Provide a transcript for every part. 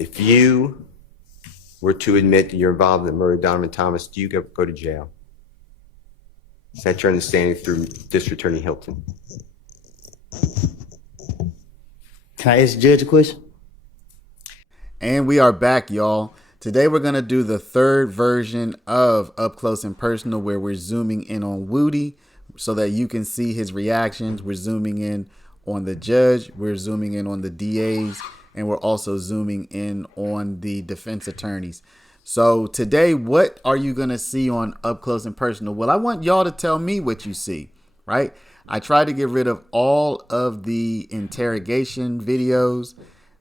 If you were to admit that you're involved in the murder of Donovan Thomas, do you go to jail? Is that your understanding through District Attorney Hylton? Can I ask the judge a question? And we are back, y'all. Today we're going to do the third version of Up Close and Personal, where we're zooming in on Woody so that you can see his reactions. We're zooming in on the judge, we're zooming in on the DAs, and we're also zooming in on the defense attorneys. So today, what are you going to see on Up Close and Personal? Well, I want y'all to tell me what you see, right? I tried to get rid of all of the interrogation videos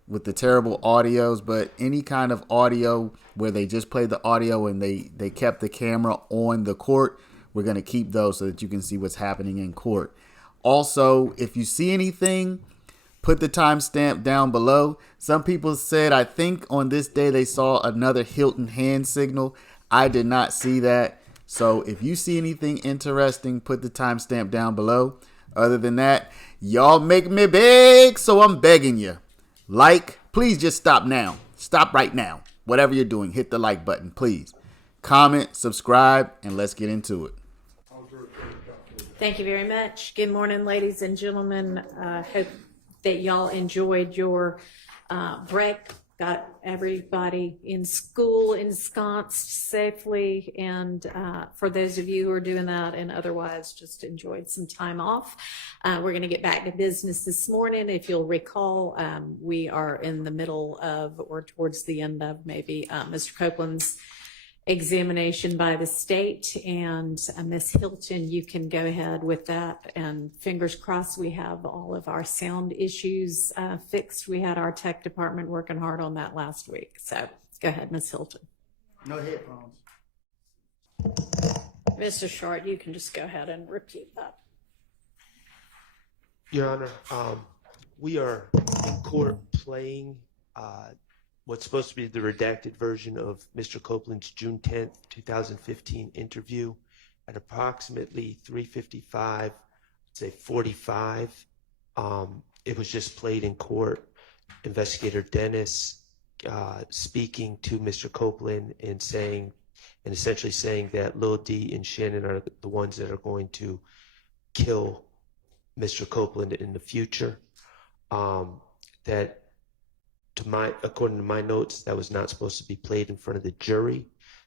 with the terrible audios, but any kind of audio where they just play the audio and they kept the camera on the court, we're going to keep those so that you can see what's happening in court. Also, if you see anything, put the timestamp down below. Some people said, I think on this day they saw another Hylton hand signal. I did not see that. So if you see anything interesting, put the timestamp down below. Other than that, y'all make me beg, so I'm begging you. Please just stop now. Stop right now. Whatever you're doing, hit the like button, please. Comment, subscribe, and let's get into it. Thank you very much. Good morning, ladies and gentlemen. Hope that y'all enjoyed your break. Got everybody in school ensconced safely, and for those of you who are doing that and otherwise just enjoyed some time off, we're going to get back to business this morning. If you'll recall, we are in the middle of, or towards the end of maybe, Mr. Copeland's examination by the state, and Ms. Hylton, you can go ahead with that, and fingers crossed we have all of our sound issues fixed. We had our tech department working hard on that last week, so go ahead, Ms. Hylton. No headphones. Mr. Schardt, you can just go ahead and repeat that. Your Honor, we are in court playing what's supposed to be the redacted version of Mr. Copeland's June 10th, 2015 interview at approximately 3:55, say 45. It was just played in court. Investigator Dennis speaking to Mr. Copeland and essentially saying that Lil D and Shannon are the ones that are going to kill Mr. Copeland in the future. That according to my notes, that was not supposed to be played in front of the jury.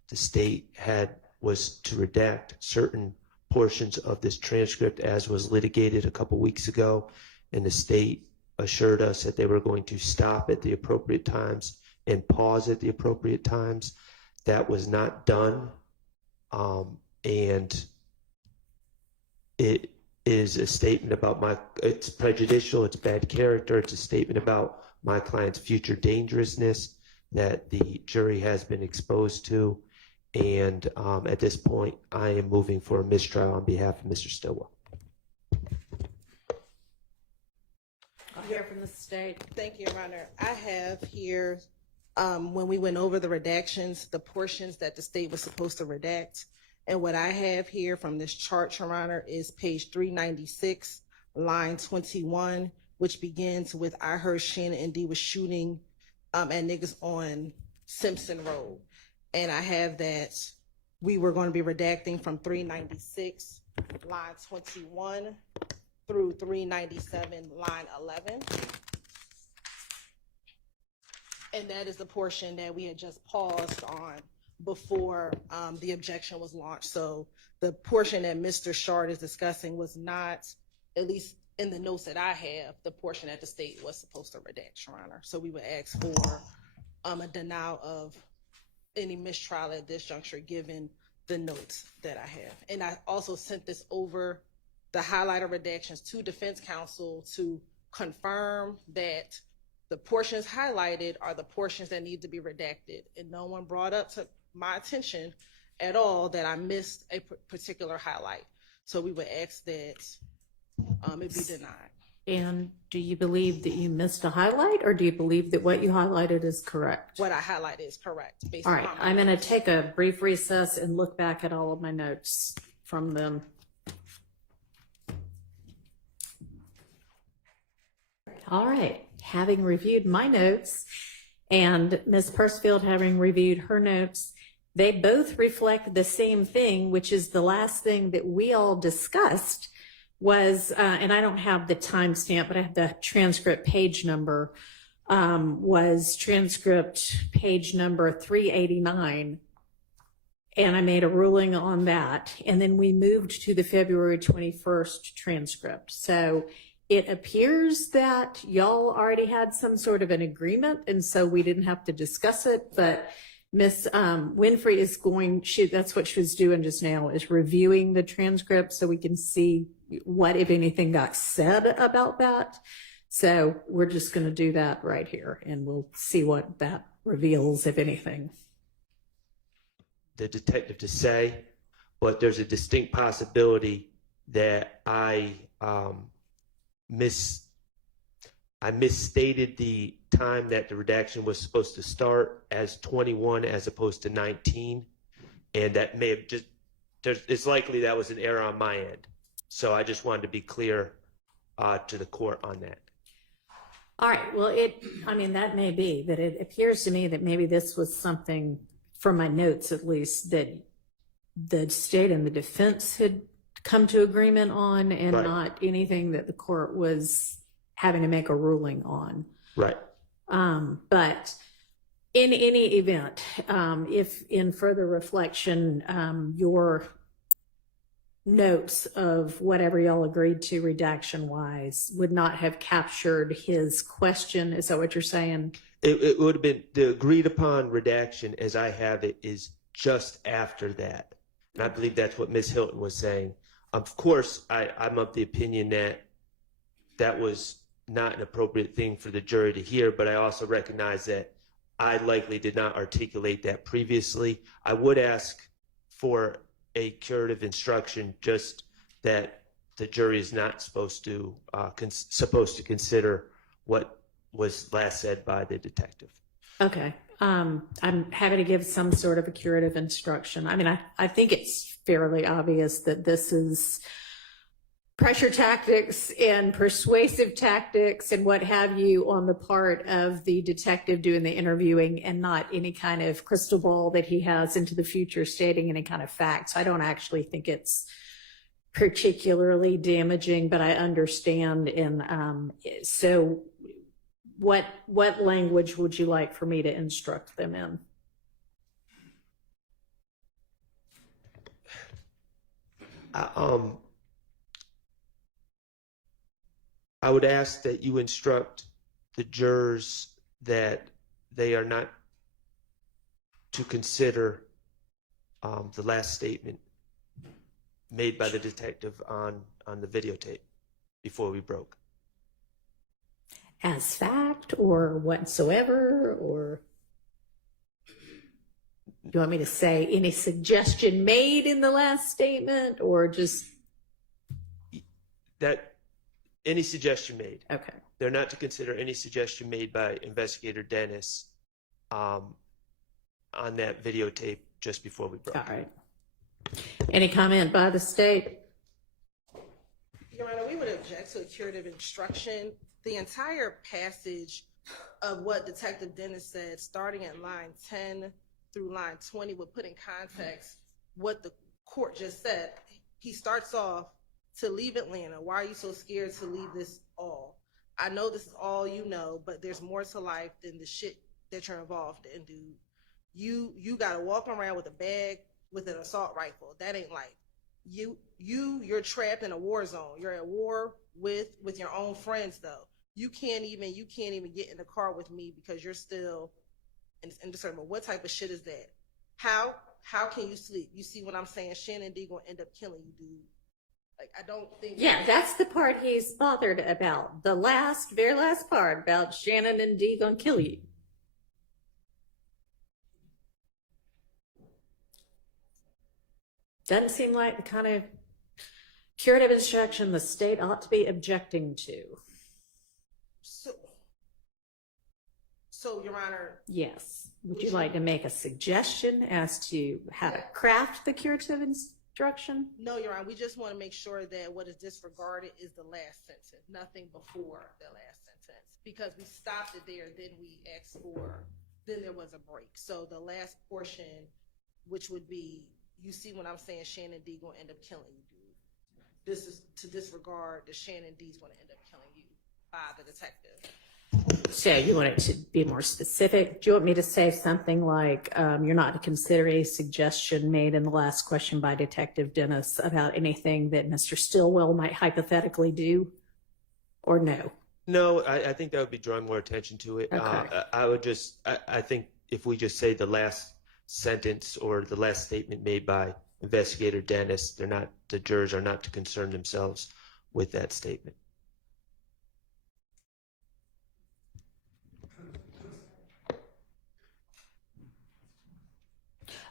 The state was to redact certain portions of this transcript as was litigated a couple weeks ago, and the state assured us that they were going to stop at the appropriate times and pause at the appropriate times. That was not done, and it is a statement about it's prejudicial, it's bad character, it's a statement about my client's future dangerousness that the jury has been exposed to. And at this point, I am moving for a mistrial on behalf of Mr. Stillwell. I'll hear from the state. Thank you, Your Honor. I have here, when we went over the redactions, the portions that the state was supposed to redact. And what I have here from this chart, Your Honor, is page 396, line 21, which begins with, I heard Shannon and D was shooting at niggas on Simpson Road. And I have that we were going to be redacting from 396, line 21 through 397, line 11. And that is the portion that we had just paused on before the objection was launched. So the portion that Mr. Schardt is discussing was not, at least in the notes that I have, the portion that the state was supposed to redact, Your Honor. So we would ask for a denial of any mistrial at this juncture, given the notes that I have. And I also sent this over, the highlighter redactions, to defense counsel to confirm that the portions highlighted are the portions that need to be redacted. And no one brought up to my attention at all that I missed a particular highlight. So we would ask that it be denied. And do you believe that you missed a highlight, or do you believe that what you highlighted is correct? What I highlighted is correct. All right, I'm going to take a brief recess and look back at all of my notes from them. All right, having reviewed my notes And Ms. Pursfield, having reviewed her notes, they both reflect the same thing, which is the last thing that we all discussed was, and I don't have the timestamp, but I have the transcript page number, was transcript page number 389. And I made a ruling on that. And then we moved to the February 21st transcript. So it appears that y'all already had some sort of an agreement, and so we didn't have to discuss it. But Miss Winfrey is that's what she was doing just now, is reviewing the transcript so we can see what, if anything, got said about that. So we're just going to do that right here, and we'll see what that reveals, if anything. The detective to say, but there's a distinct possibility that I misstated the time that the redaction was supposed to start as 21 as opposed to 19, and that may have just, it's likely that was an error on my end. So I just wanted to be clear to the court on that. All right, well, that may be, but it appears to me that maybe this was something, from my notes at least, that the state and the defense had come to agreement on, and Right. not anything that the court was having to make a ruling on. Right. But in any event, if in further reflection, your notes of whatever y'all agreed to redaction wise would not have captured his question, is that what you're saying? It would have been the agreed upon redaction as I have it is just after that. And I believe that's what Ms. Hylton was saying. Of course, I'm of the opinion that that was not an appropriate thing for the jury to hear, but I also recognize that I likely did not articulate that previously. I would ask for a curative instruction, just that the jury is not supposed to consider what was last said by the detective. Okay. I'm happy to give some sort of a curative instruction. I mean, I think it's fairly obvious that this is pressure tactics and persuasive tactics and what have you on the part of the detective doing the interviewing, and not any kind of crystal ball that he has into the future stating any kind of facts. I don't actually think it's particularly damaging, but I understand. And so what language would you like for me to instruct them in? I would ask that you instruct the jurors that they are not to consider the last statement made by the detective on the videotape before we broke. As fact or whatsoever, or you want me to say any suggestion made in the last statement, or just That any suggestion made. okay? They're not to consider any suggestion made by Investigator Dennis on that videotape just before we broke. All right. Any comment by the state? Your Honor, we would object to a curative instruction. The entire passage of what Detective Dennis said, starting at line 10 through line 20, would put in context what the court just said. He starts off, "To leave Atlanta, why are you so scared to leave this all? I know this is all you know, but there's more to life than the shit that you're involved in, dude. You gotta walk around with a bag with an assault rifle. That ain't life. You're trapped in a war zone. You're at war with your own friends, though. You can't even get in the car with me because you're still indiscernible. What type of shit is that? How can you sleep? You see what I'm saying? Shannon D gonna end up killing you, dude." Like, I don't think. Yeah, that's the part he's bothered about. The very last part about Shannon and Dee gonna kill you. Doesn't seem like the kind of curative instruction the state ought to be objecting to. So, Your Honor. Yes. Would you like to make a suggestion as to how to craft the curative instruction? No, Your Honor. We just want to make sure that what is disregarded is the last sentence, nothing before the last sentence, because we stopped it there. Then we asked for then there was a break. So the last portion, which would be, you see what I'm saying, Shannon D gonna end up killing you. This is to disregard that Shannon D's gonna end up killing you by the detective. So you want it to be more specific? Do you want me to say something like, you're not to consider a suggestion made in the last question by Detective Dennis about anything that Mr. Stillwell might hypothetically do? Or no? No, I think that would be drawing more attention to it. Okay. I think if we just say the last sentence or the last statement made by Investigator Dennis, the jurors are not to concern themselves with that statement.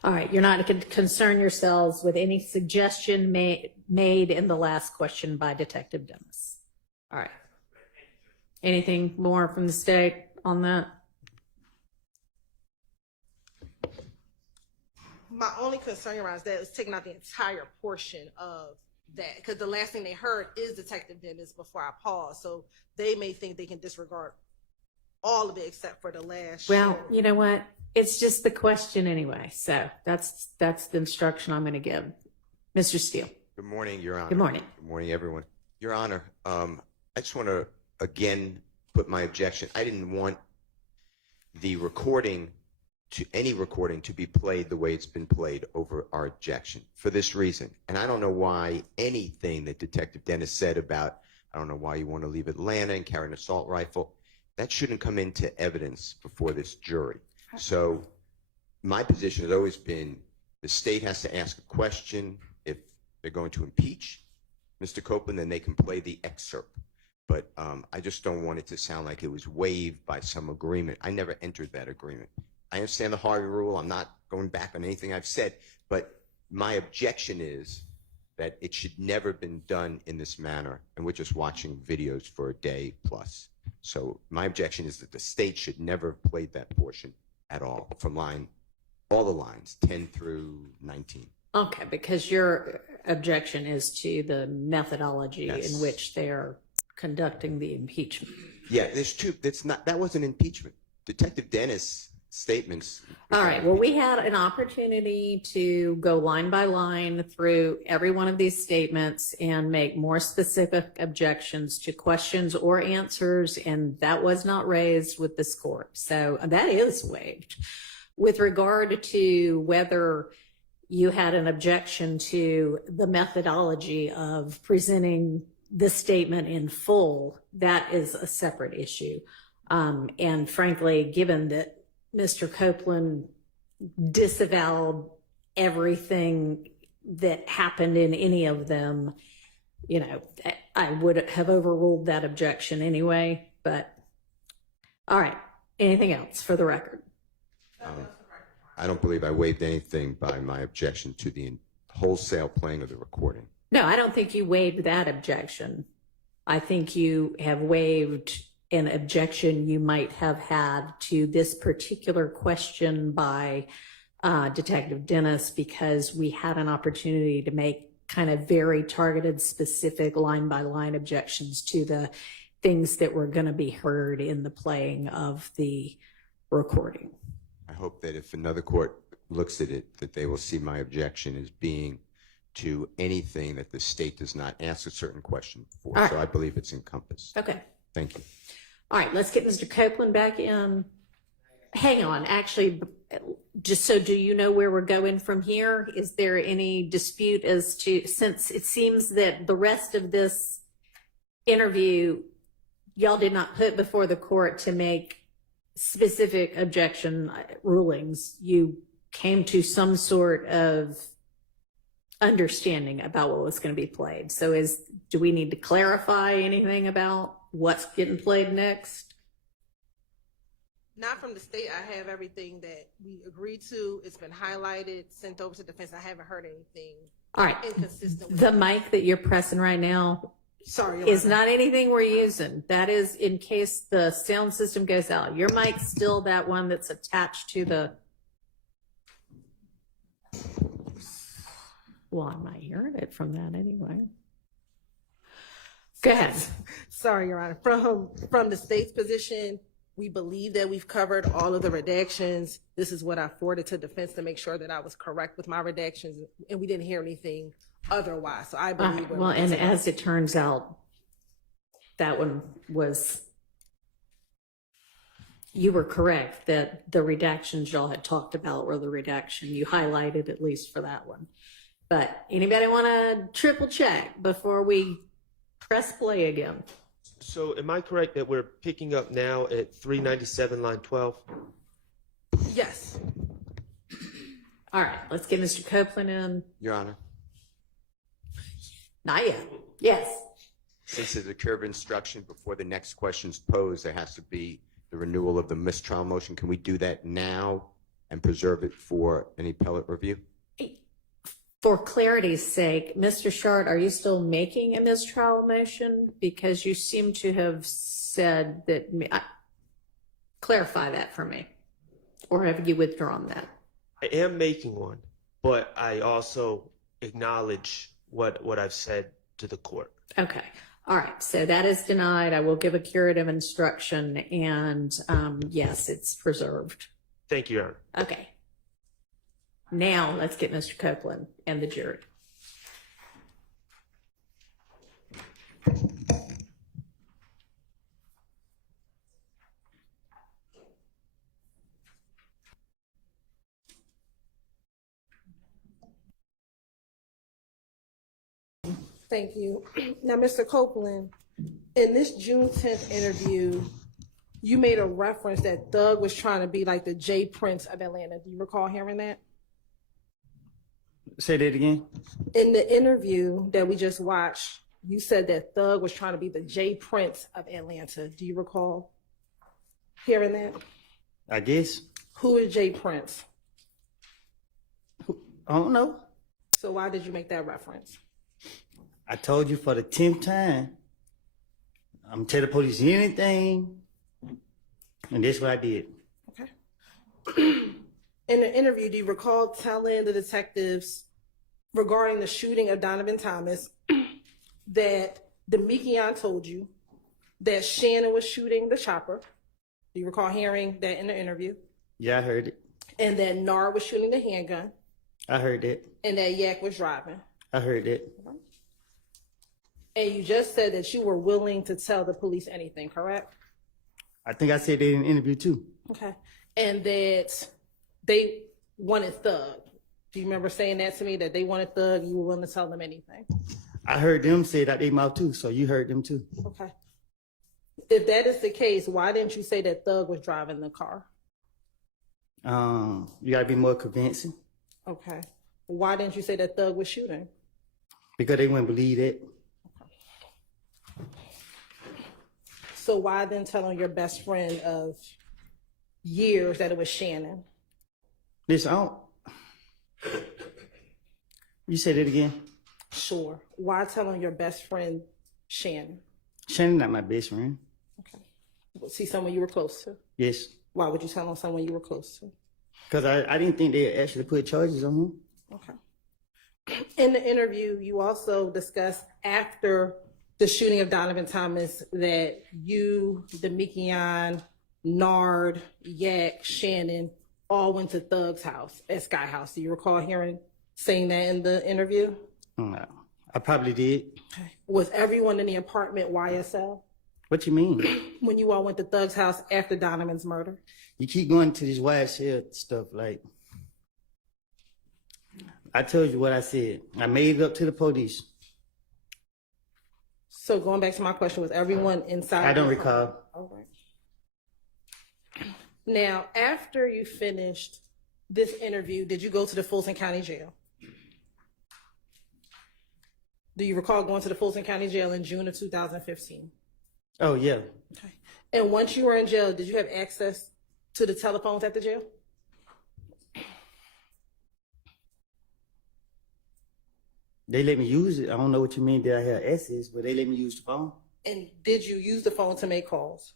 All right, you're not to concern yourselves with any suggestion made in the last question by Detective Dennis. All right. Anything more from the state on that? My only concern around is that it's taking out the entire portion of that, because the last thing they heard is Detective Dennis before I pause. So they may think they can disregard all of it except for the last. Well, you know what? It's just the question anyway. So that's the instruction I'm going to give. Mr. Steele. Good morning, Your Honor. Good morning. Good morning, everyone. Your Honor, I just want to again put my objection. I didn't want the any recording to be played the way it's been played over our objection for this reason. And I don't know why anything that Detective Dennis said about, I don't know why you want to leave Atlanta and carry an assault rifle, that shouldn't come into evidence before this jury. So my position has always been the state has to ask a question. If they're going to impeach Mr. Copeland, then they can play the excerpt. But I just don't want it to sound like it was waived by some agreement. I never entered that agreement. I understand the Harvey rule. I'm not going back on anything I've said. But my objection is that it should never have been done in this manner. And we're just watching videos for a day plus. So my objection is that the state should never have played that portion at all from all the lines, 10 through 19. Okay, because your objection is to the methodology Yes. in which they're conducting the impeachment. Yeah, there's two. That wasn't impeachment. Detective Dennis' statements. All right, well, we had an opportunity to go line by line through every one of these statements and make more specific objections to questions or answers, and that was not raised with this court. So that is waived. With regard to whether you had an objection to the methodology of presenting the statement in full, that is a separate issue. And frankly, given that Mr. Copeland disavowed everything that happened in any of them, you know, I would have overruled that objection anyway. But all right, anything else for the record? I don't believe I waived anything by my objection to the wholesale playing of the recording. No, I don't think you waived that objection. I think you have waived an objection you might have had to this particular question by Detective Dennis, because we had an opportunity to make kind of very targeted, specific line-by-line objections to the things that were going to be heard in the playing of the recording. I hope that if another court looks at it, that they will see my objection as being to anything that the state does not ask a certain question for. All right. So I believe it's encompassed. Okay. Thank you. All right, let's get Mr. Copeland back in. Hang on, actually, just so do you know where we're going from here? Is there any dispute as to, since it seems that the rest of this interview, y'all did not put before the court to make specific objection rulings, you came to some sort of understanding about what was going to be played. So do we need to clarify anything about what's getting played next? Not from the state. I have everything that we agreed to. It's been highlighted, sent over to defense. I haven't heard anything All right, inconsistent with the mic that you're pressing right now Sorry, Your is Honor. not anything we're using. That is in case the sound system goes out. Your mic's still that one that's attached to the... Well, I'm not hearing it from that anyway. Go ahead. Sorry, Your Honor. From the state's position, we believe that we've covered all of the redactions. This is what I forwarded to defense to make sure that I was correct with my redactions, and we didn't hear anything otherwise. So I believe we're Well, and ready to as it turns out, that one was, you were correct that the redactions y'all had talked about were the redaction you highlighted, at least for that one. But anybody want to triple check before we press play again? So am I correct that we're picking up now at 397, line 12? Yes. All right, let's get Mr. Copeland in. Your Honor, Not yet. Yes. since there's a curve instruction before the next question's posed, there has to be the renewal of the mistrial motion. Can we do that now and preserve it for any appellate review? For clarity's sake, Mr. Schardt, are you still making a mistrial motion? Because you seem to have said that, clarify that for me. Or have you withdrawn that? I am making one, but I also acknowledge what I've said to the court. Okay. All right. So that is denied. I will give a curative instruction and yes, it's preserved. Thank you, Your Honor. Okay. Now let's get Mr. Copeland and the jury. Thank you. Now, Mr. Copeland, in this June 10th interview, you made a reference that Thug was trying to be like the Jay Prince of Atlanta. Do you recall hearing that? Say that again. In the interview that we just watched, you said that Thug was trying to be the Jay Prince of Atlanta. Do you recall hearing that? I guess. Who is Jay Prince? I don't know. So why did you make that reference? I told you for the 10th time. I'm gonna tell the police anything. And that's what I did. Okay. In the interview, do you recall telling the detectives regarding the shooting of Donovan Thomas that Demekion told you that Shannon was shooting the chopper? Do you recall hearing that in the interview? Yeah, I heard it. And that Nard was shooting the handgun? I heard it. And that Yak was driving? I heard it. And you just said that you were willing to tell the police anything, correct? I think I said that in the interview too. Okay. And that they wanted Thug. Do you remember saying that to me, that they wanted Thug, you were willing to tell them anything? I heard them say that they mouth too, so you heard them too. Okay. If that is the case, why didn't you say that Thug was driving the car? You gotta be more convincing Okay. Why didn't you say that Thug was shooting? because they wouldn't believe it. So why then telling your best friend of years that it was Shannon? Listen, I don't. You said it again. Sure. Why telling your best friend Shannon? Shannon not my best friend. Okay. Was he someone you were close to? Yes, Why would you tell him someone you were close to? because I didn't think they actually put charges on him. Okay. In the interview, you also discussed after the shooting of Donovan Thomas that you, Demekion, Nard, Yak, Shannon all went to Thug's house at Sky House. Do you recall saying that in the interview? I probably did. Okay. Was everyone in the apartment YSL What you mean? when you all went to Thug's house after Donovan's murder? You keep going to this YSL stuff. Like, I told you what I said. I made it up to the police. So going back to my question, was everyone inside? I don't the recall. apartment? All right. Now, after you finished this interview, did you go to the Fulton County Jail? Do you recall going to the Fulton County Jail in June of 2015? Oh, yeah. Okay. And once you were in jail, did you have access to the telephones at the jail? They let me use it. I don't know what you mean that I have access, but they let me use the phone. And did you use the phone to make calls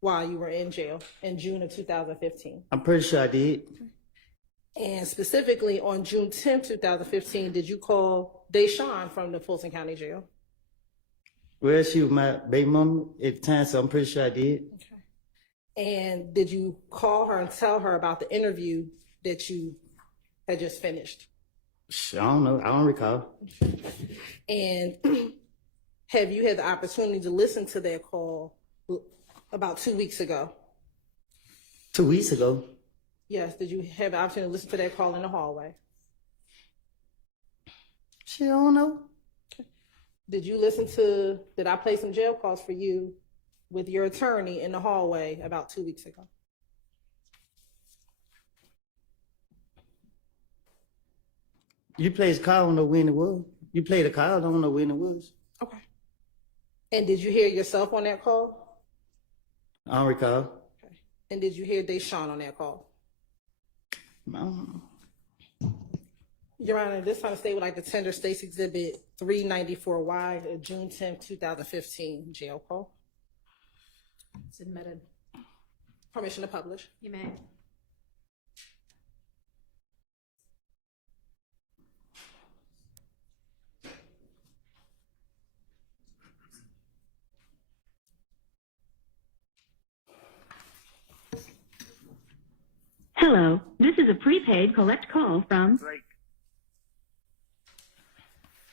while you were in jail in June of 2015? I'm pretty sure I did. And specifically on June 10, 2015, did you call Deshawn from the Fulton County Jail? Well, she was my baby mama at the time, so I'm pretty sure I did. Okay. And did you call her and tell her about the interview that you had just finished? I don't know. I don't recall. And have you had the opportunity to listen to that call about 2 weeks ago? 2 weeks ago. Yes. Did you have the opportunity to listen to that call in the hallway? Shit, I don't know. Did I play some jail calls for you with your attorney in the hallway about 2 weeks ago? You played the call, I don't know when it was. You played the call, I don't know when it was. Okay. And did you hear yourself on that call? I don't recall. Okay. And did you hear Deshaun on that call? I don't know. Your Honor, this time stay with like the Tender States Exhibit 394Y, June 10th, 2015 jail call. It's admitted. Permission to publish. You may. Hello, this is a prepaid collect call from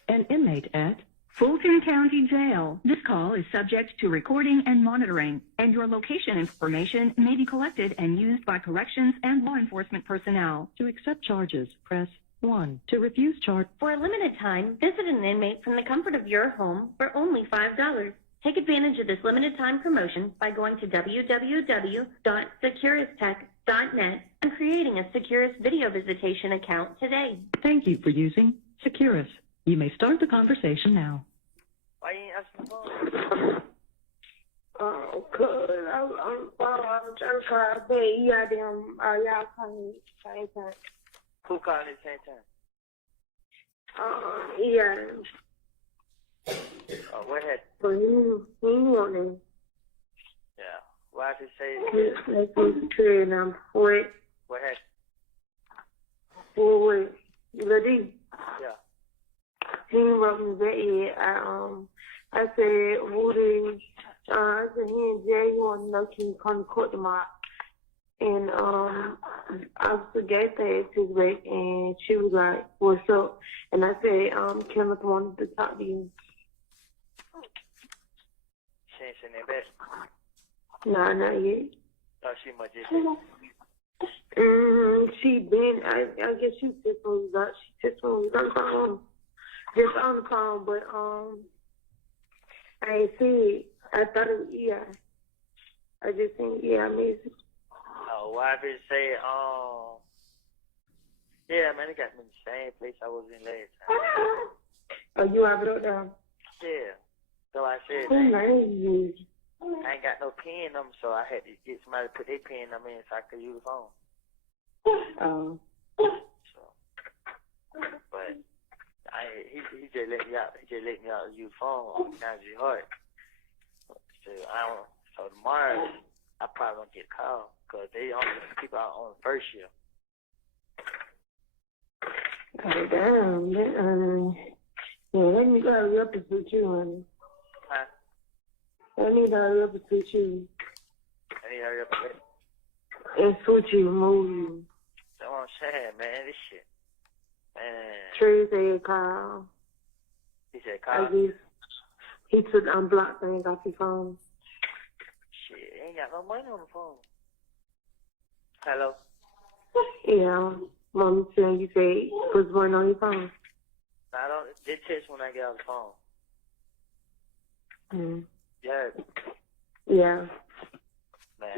an inmate at Fulton County Jail. This call is subject to recording and monitoring, and your location information may be collected and used by corrections and law enforcement personnel. To accept charges, press 1. To refuse charge. For a limited time, visit an inmate from the comfort of your home for only $5. Take advantage of this limited time promotion by going to www.securistech.net and creating a Securus video visitation account today. Thank you for using Securus. You may start the conversation now. Why you ain't answering the phone? Cause I'm trying to call pay. You got them, y'all calling at the same time. Who calling at the same time? Yeah. Oh, go ahead. But he want them. Yeah. Why did say Let's go to trade them. Wait. Go ahead. Wait. Ready? Yeah. He wrote me back yet. I said, Woody, I said, he and Jay, you want to know, can you come to court tomorrow? And Officer Gay said to back, and she was like, what's up? And I said, Kenneth wanted to talk to you. She ain't seen that back. Nah, not yet. Oh, she must just She been, I guess she just was up. She just was on the phone. Just on the phone, but I ain't see it. I thought it was EI. I just seen EI message. Oh, why did it say, yeah, man, it got me in the same place I was in last time. Oh, you have it up there? Yeah. So I said, Who name you? I ain't got no pen number, so I had to get somebody to put their pen number in so I could use the phone. Oh. So, but he just let me out. He just let me out to use the phone on County Heart. So So tomorrow I probably gonna get a call because they only people out on the first shift. Oh, damn. Yeah, let me hurry up and switch you, honey. Huh? Let me hurry up and switch you. I need to hurry up and wait. And switch you, move you. That's what I'm saying, man. This shit. Man. Trey said call. He said I call? guess he took the unblocked thing off your phone. Shit, ain't got no money on the phone. Hello? Yeah. Mommy said you said put one on your phone. I don't. They text when I get off the phone. Mm. Yeah. Yeah. Man, I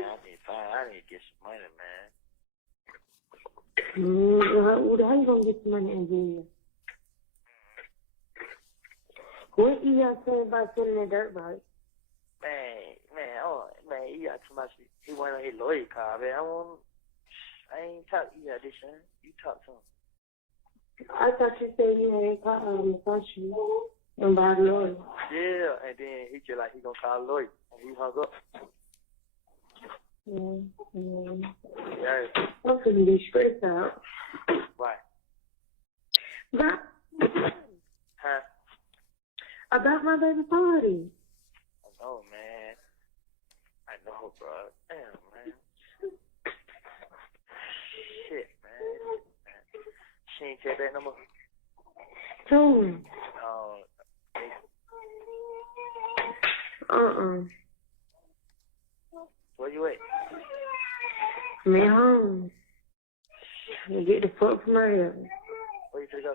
need to get some money, man. How you gonna get some money in jail? What you got to say about selling that dirt bike? Man, he got too much. He went on his lawyer car, man. I ain't talk to you about this, man. You talk to him. I thought you said you had called him first you and by the lawyer. Yeah, and then he just like he gonna call a lawyer, and he hung up. Yeah. I'm gonna be stressed out. Why? Huh? About my baby party. I know, man. I know, bro. Damn, man. tell that no more? Who? Where you at? I'm at home. Trying to get the fuck from my house. Where you finna go?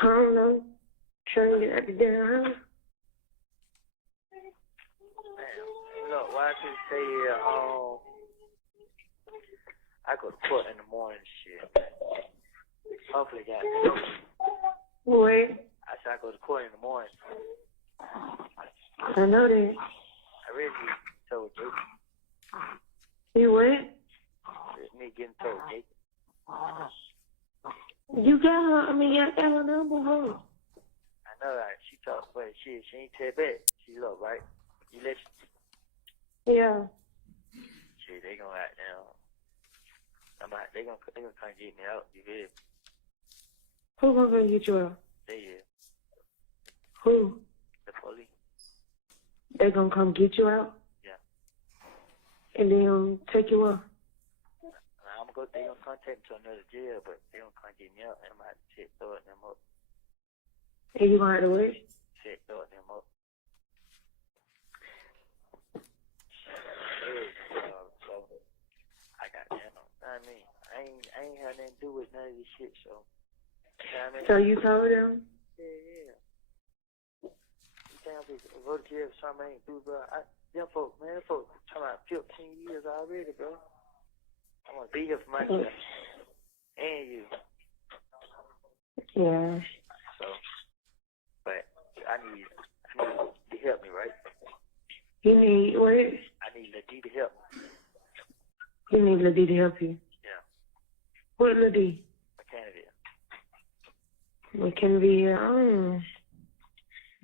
I don't know. Trying to get out the damn house. Man, look, why should you say, I go to court in the morning, shit. Hopefully, got What? I said I go to court in the morning. I know that. I really told Jake. You what? Me getting told Jake. You got her, I got her number, huh? I know that she talked, but she ain't tell back. She look, right? You listen. Yeah. Shit, they gonna act now. They gonna come get me out. You hear? Who gonna get you out? They here. Who? The police. They gonna come get you out? Yeah. And then take you out? They gonna contact me to another jail, but they gonna come get me out, and I'm gonna have to check throwing them up. And you gonna have to wait? Check throwing them up. So I got that. I mean, I ain't had nothing to do with none of this shit. So. You know what I mean? So you told them? Yeah. You think I'm gonna go to jail for something I ain't do, bro? Them folks talking about 15 years already, bro. I'm gonna be here for myself and you. Yeah. So, but I need you to help me, right? You need what? I need Lady to help me. You need Lady to help you? Yeah. What Lady? McKennedy. It can be,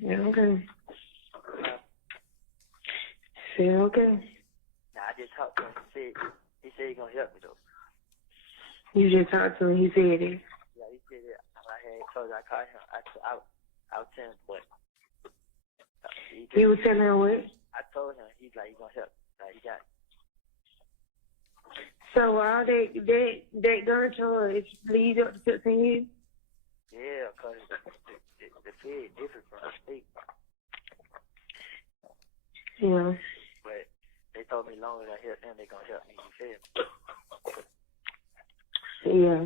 yeah, okay. Say okay. Nah, I just talked to him. He said he gonna help me though. You just talked to him. He said it. Yeah, he said it. I had told I called him. I was telling him what. You was telling him what? I told him he's like he gonna help. Like he got. So all that gun charge leads up to 15 years? Yeah, cause the fed different from the state. Yeah. But they told me long as I help them, they gonna help me. You feel me? Yeah.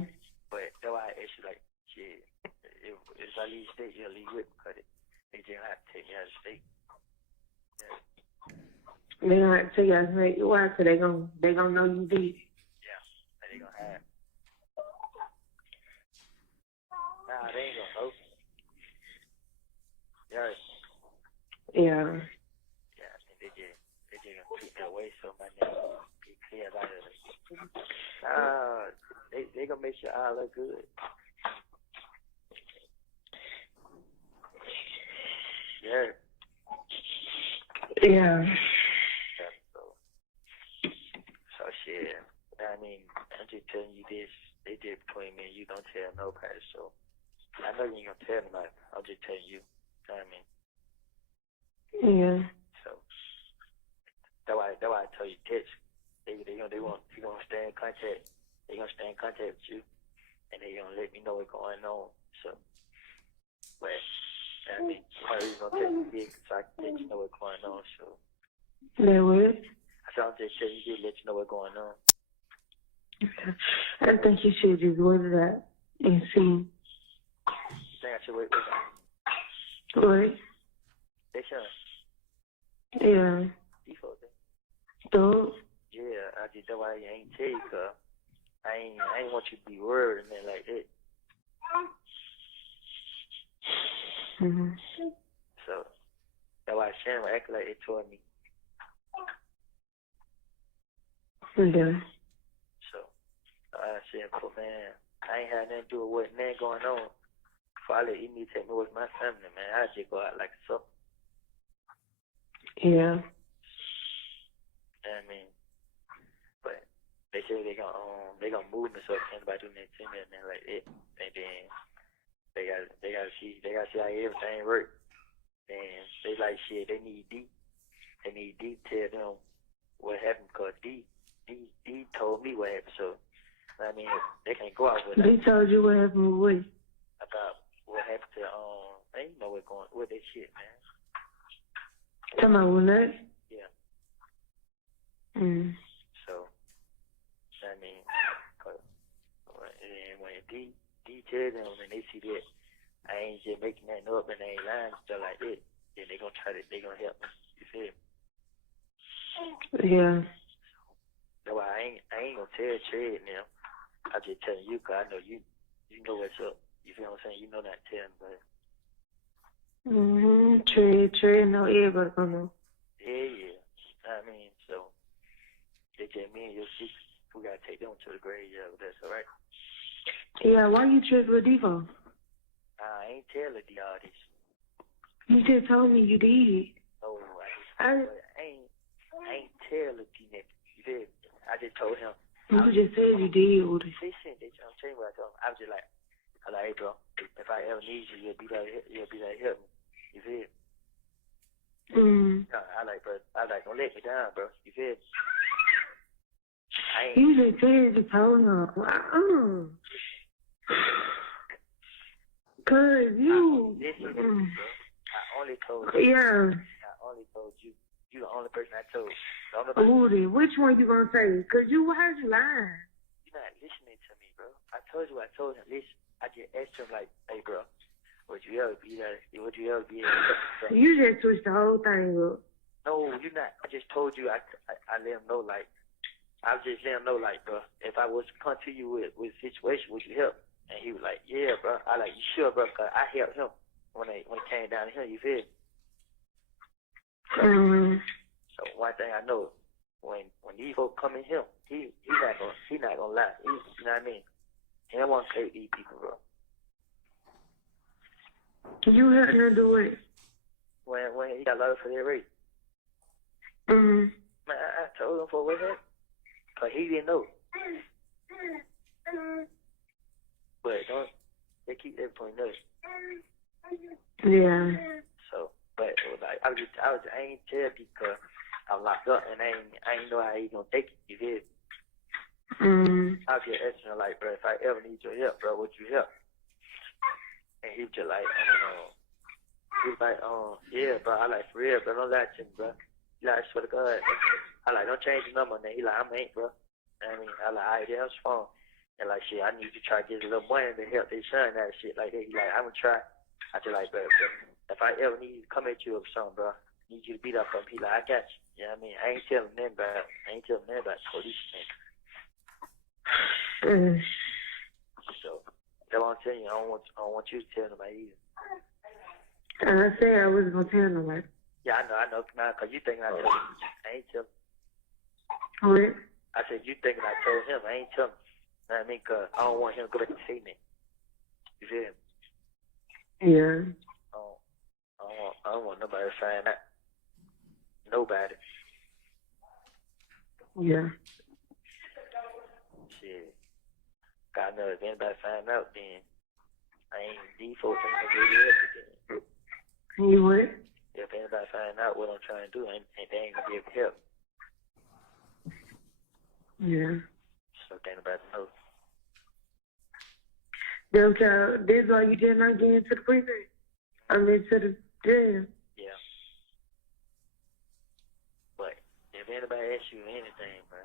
But that's why I asked you, like, shit, if I leave state, you'll leave with me, cause they just have to take me out of state. Yeah. They gonna have to tell you out of state. Why? So they gonna know you did. Yeah, they gonna have. Nah, they ain't gonna know. Yeah. Yeah. Yeah, I think they just gonna treat me away so my name be clear about it. They gonna make sure I look good. Yeah. Yeah. So shit. I mean, I'm just telling you this. They did between me and you. Don't tell nobody. So I know you ain't gonna tell me nothing. I'm just telling you. You know what I mean? Yeah. So that's why I tell you text. They gonna stay in contact. They gonna stay in contact with you, and they gonna let me know what's going on. So, but I mean, I'm gonna tell you big so I can let you know what's going on. So. They will. So I'm just telling you, let you know what's going on. I think you should just wait it out and see. Think I should wait. What? They should. Yeah. Default. Don't. Yeah, I just that's why I ain't tell you, cause I ain't want you to be worried and then like that. Mm-hmm. So that's why Shannon act like they told me. Yeah. So I said, man, I ain't had nothing to do with what man going on. If I let you need to take me with my family, man, I just go out like a sucker. Yeah. I mean, but they say they gonna move me so anybody do nothing to me and then like it, and then they gotta see how everything work. And they like shit. They need D to tell them what happened because D told me what happened. So I mean, they can't go out with They that. told you what happened with About what happened to, they know what's going with that shit, man. Come on, with that? Yeah. Mm. So, I mean, and when D tells them, when they see that I ain't just making that up and they ain't lying and stuff like that, then they gonna help me. You feel me? Yeah. That's why I ain't gonna tell Trey now. I just telling you 'cause I know you know what's up. You feel what I'm saying? You know not telling, but Trey, no, everybody gonna know. yeah. I mean, so they just me and your secret. We gotta take them to the grave, yeah, but that's all right. Yeah, why you tripped with Devo? I ain't telling D all this. You just told me you did. No, I ain't telling D nigga. You feel me? I just told him. You just said you did. Listen, I'm telling you what I told him. I was just like, hey, bro, if I ever need you, you'll be there to help me. You feel me? I like, don't let me down, bro. You feel me? You just said you told him. Cause you. Listen, bro. I only told you. Yeah. I only told you. You the only person I told. Woody, which one you gonna say? Cause why'd you lying? You're not listening to me, bro. I told you what I told him. Listen, I just asked him like, hey, bro, would you ever be there? Would you ever be there? You just switched the whole thing up. No, you're not. I just told you. I let him know like. I just let him know like, bro, if I was to come to you with a situation, would you help? And he was like, yeah, bro. I like, you sure, bro? Cause I helped him when it came down to him. You feel? So one thing I know, when these folks come in him, he not gonna lie. You know what I mean? He don't want to take these people, bro. You helped him do it. When he got love for their race. Man, I told him for what happened. Cause he didn't know. But they keep that between us. Yeah. So, but it was like I ain't tell because I'm locked up and I ain't know how he gonna take it. You feel? I was just asking him like, bro, if I ever need your help, bro, would you help? And he was just like, yeah, bro. I like for real, bro. Don't lie to me, bro. He like, I swear to God. I like, don't change the number. He like, I ain't, bro. I mean, I like, all right, that's fine. And like, shit, I need to try to get a little money to help their son out and shit like that. He like, I'm gonna try. I just like, bro, if I ever need to come at you or something, bro, I need you to beat up on me. He like, I got you. You know what I mean? I ain't telling them about police, man. So that's what I'm telling you. I don't want you to tell nobody either. I said I wasn't gonna tell nobody. Yeah, I know. Now, cause you thinking I told him. I ain't telling. What? I said you thinking I told him. I ain't telling. You know what I mean? Cause I don't want him to go back and say that. You feel me? Yeah. I don't want nobody to find out. Nobody. Yeah. Shit. God knows if anybody find out, then I ain't default ain't gonna get help again. You what? If anybody find out what I'm trying to do, they ain't gonna be able to help. Yeah. So can't nobody know. This why you did not get into the prison? I mean, to the jail. Yeah. But if anybody asks you anything, man,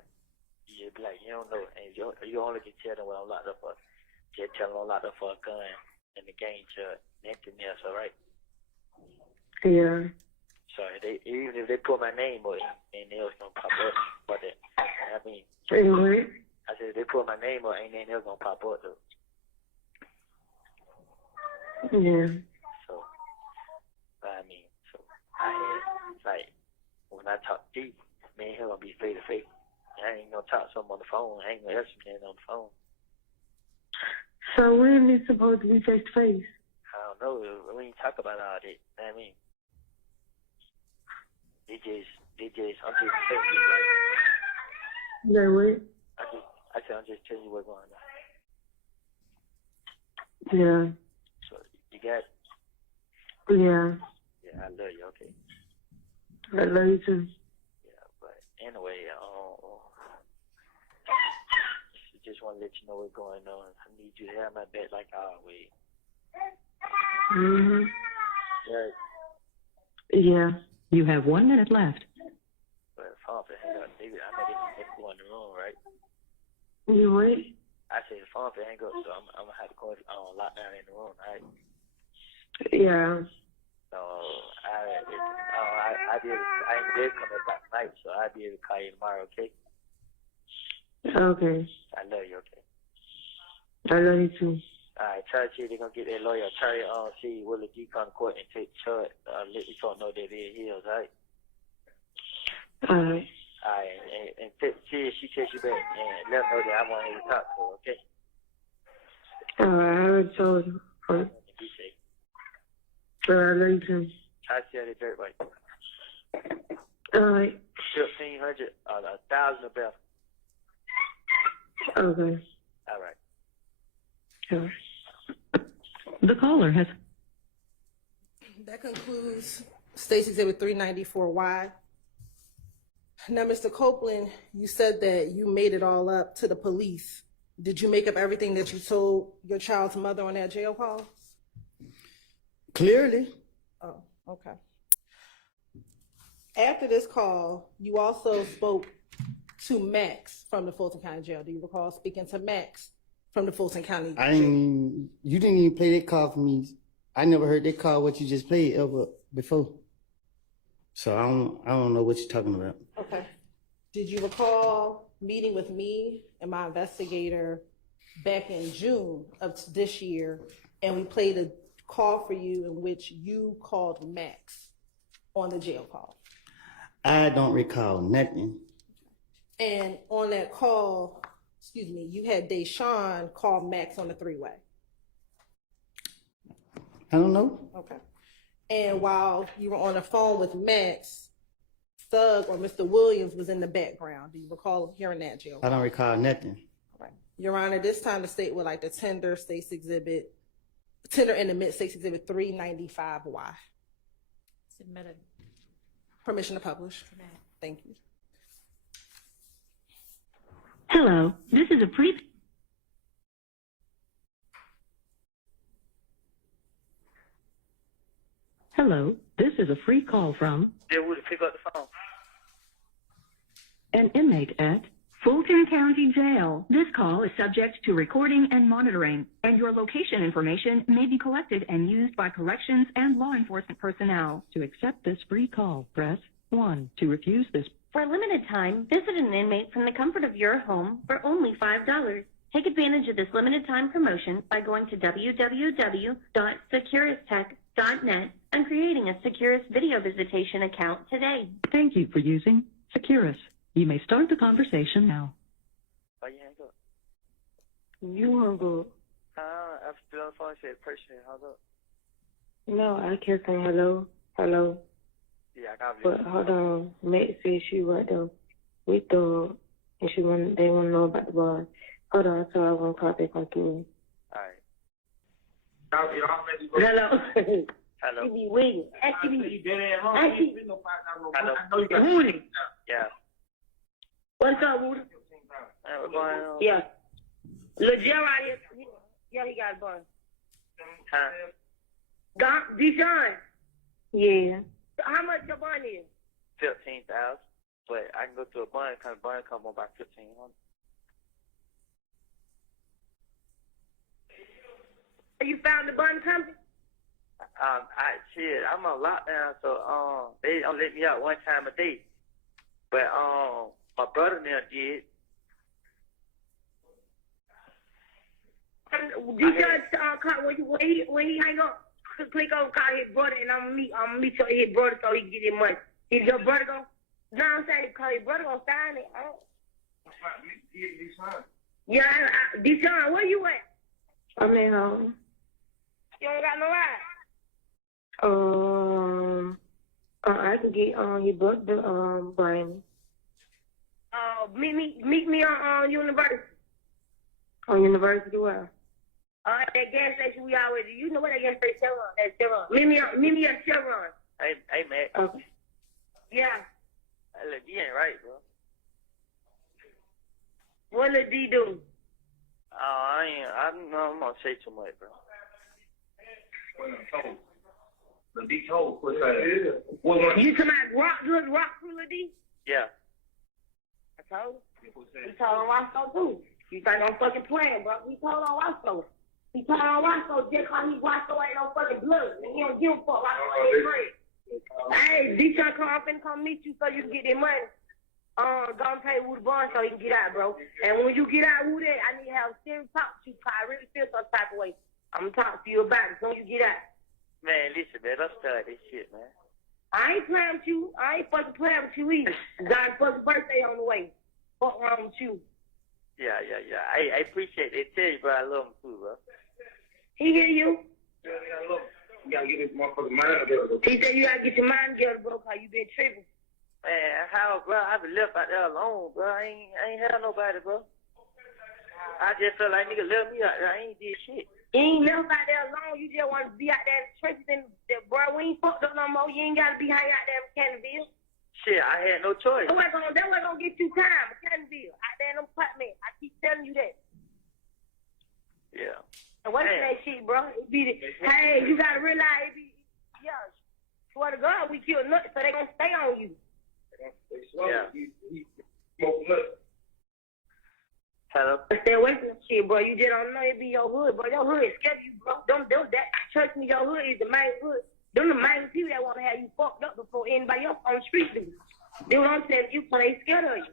you be like, you don't know. And you only can tell them what I'm locked up for. Just tell them I'm locked up for a gun and the game to nothing else, all right? Yeah. So even if they put my name on it, ain't else gonna pop up. But I mean, Anyway. I said if they put my name on, ain't nothing else gonna pop up though. Yeah. So, I mean, I had like when I talk deep, me and him gonna be face to face. I ain't gonna talk to him on the phone. I ain't gonna ask him on the phone. So when is supposed to be face to face? I don't know. We ain't talk about all that. You know what I mean? I'm just telling you like. Yeah, what? I said I'm just telling you what's going on. Yeah. So you got it? Yeah. Yeah, I love you. Okay. I love you too. Yeah, but anyway, just want to let you know what's going on. I need you to have my back like always. Mm-hmm. Right. Yeah. You have 1 minute left. But the phone hang up, David. I know they can go in the room, right? You what? I say the phone hang up, so I'm gonna have to go lock down in the room, right? Yeah. So I ain't did come back tonight, so I'll be able to call you tomorrow, okay? Okay. I love you, okay? I love you too. All right, try to see if they're gonna get that lawyer. Try to see will the D come to court and take charge. Let me know that they're heels, all right? All right. All right, and see if she takes you back and let her know that I want her to talk to her, okay? All right. I already told you. All right. Be safe. I love you too. Try to see how they dirt right. All right. 1,500, 1,000 or better. Okay. All right. All right. The caller has. That concludes State's Exhibit 394Y. Now, Mr. Copeland, you said that you made it all up to the police. Did you make up everything that you told your child's mother on that jail call? Clearly. Oh, okay. After this call, you also spoke to Max from the Fulton County Jail. Do you recall speaking to Max from the Fulton County Jail? You didn't even play that call for me. I never heard that call, what you just played ever before. So I don't know what you're talking about. Okay. Did you recall meeting with me and my investigator back in June of this year, and we played a call for you in which you called Max on the jail call? I don't recall nothing. And on that call, you had Deshaun call Max on the three-way. I don't know. Okay. And while you were on the phone with Max, Thug or Mr. Williams was in the background. Do you recall hearing that, Jill? I don't recall nothing. Right. Your Honor, this time the state would like to tender in the mid State's Exhibit 395Y. Submitted. Permission to publish. Thank you. Hello, this is a Hello, this is a free call from They would pick up the phone. an inmate at Fulton County Jail. This call is subject to recording and monitoring, and your location information may be collected and used by corrections and law enforcement personnel. To accept this free call, press 1. To refuse this. For a limited time, visit an inmate from the comfort of your home for only $5. Take advantage of this limited time promotion by going to www.securistech.net and creating a Securus video visitation account today. Thank you for using Securus. You may start the conversation now. Why you hang up? You hung up. After the phone said person hung up. No, I kept saying hello, hello. Yeah, I got But hold on, Max said she right there with the, and they want to know about the bar. Hold on, so I want to call back on through. All right. Hello. Hello. She be waiting. Hello. Woody. Yeah. What's up, Woody? What's going on? Yeah. Lil Gerard is, yeah, he got a bun. Huh? Deshaun. Yeah. How much your bun is? 15,000. But I can go to a bun come on by 1,500. You found the bun company? I'm on lockdown, so they don't let me out one time a day. But my brother now did. Deshaun, when he hang up, click on call his brother, and I'm gonna meet his brother so he can get his money. Is your brother gonna? No, I'm saying call his brother gonna sign it. Yeah, Deshaun, where you at? I'm at home. You ain't got no ride? I can get his brother, Brian. Meet me on University. On University where? At that gas station we always, you know what that gas station, Chevron. That's Chevron. Meet me at Chevron. Hey, man. Okay. Yeah. Look, you ain't right, bro. What did D do? I'm gonna say too much, bro. You talking about rock good rock cooler D? Yeah. I told him. He told on Roscoe too. You think I'm fucking playing, bro? He told on Roscoe. He told on Roscoe just cause he Roscoe ain't no fucking blood. And he don't give a fuck. Roscoe ain't friend. Hey, D-Shun I'm finna come meet you so you can get that money. Go and pay Woody Barnes so he can get out, bro. And when you get out, Woody, I need to have a serious talk to you because I really feel some type of way. I'm gonna talk to you about it so you get out. Man, listen, man, don't start this shit, man. I ain't playing with you. I ain't fucking playing with you either. God's fucking birthday on the way. Fuck wrong with you? Yeah. I appreciate it. Tell you, bro, I love him too, bro. He hear you? Yeah, I love him. You gotta get this motherfucking mind together. He said you gotta get your mind together, bro, cause you been tripping. Man, how, bro? I been left out there alone, bro. I ain't had nobody, bro. I just felt like nigga left me out there. I ain't did shit. You ain't left out there alone. You just want to be out there in the trenches and bro, we ain't fucked up no more. You ain't gotta be hanging out there in Canterville. Shit, I had no choice. That wasn't gonna get you time, Canterville. Out there in them apartments. I keep telling you that. Yeah. And what's that shit, bro? Hey, you gotta realize swear to God, we kill nuts, so they gonna stay on you. Yeah. He smoke nuts. Hello? Stay away from that shit, bro. You just don't know it be your hood, bro. Your hood scared you, bro. Don't do that. Trust me, your hood is the main hood. Them the main people that want to have you fucked up before anybody else on the street do. They what I'm saying, you play scared of you.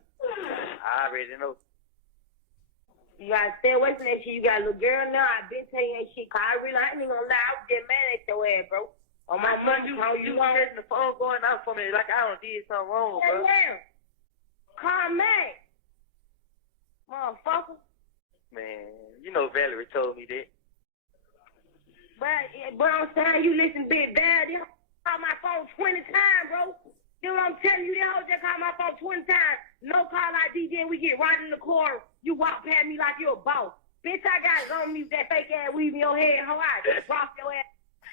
I already know. You gotta stay away from that shit. You got a little girl now. I've been telling you that shit. Cause I ain't gonna lie. I was just mad at your ass, bro. On my money, how you want the phone going out for me like I don't did something wrong, bro. Yeah. Call Max. Motherfucker. Man, you know Valerie told me that. But I'm saying you listen big bad. They call my phone 20 times, bro. You know what I'm telling you? They all just call my phone 20 times. No call ID, then we get right in the corner. You walk past me like you're a boss. Bitch, I got it on me with that fake ass weave in your head. How I just drop your ass.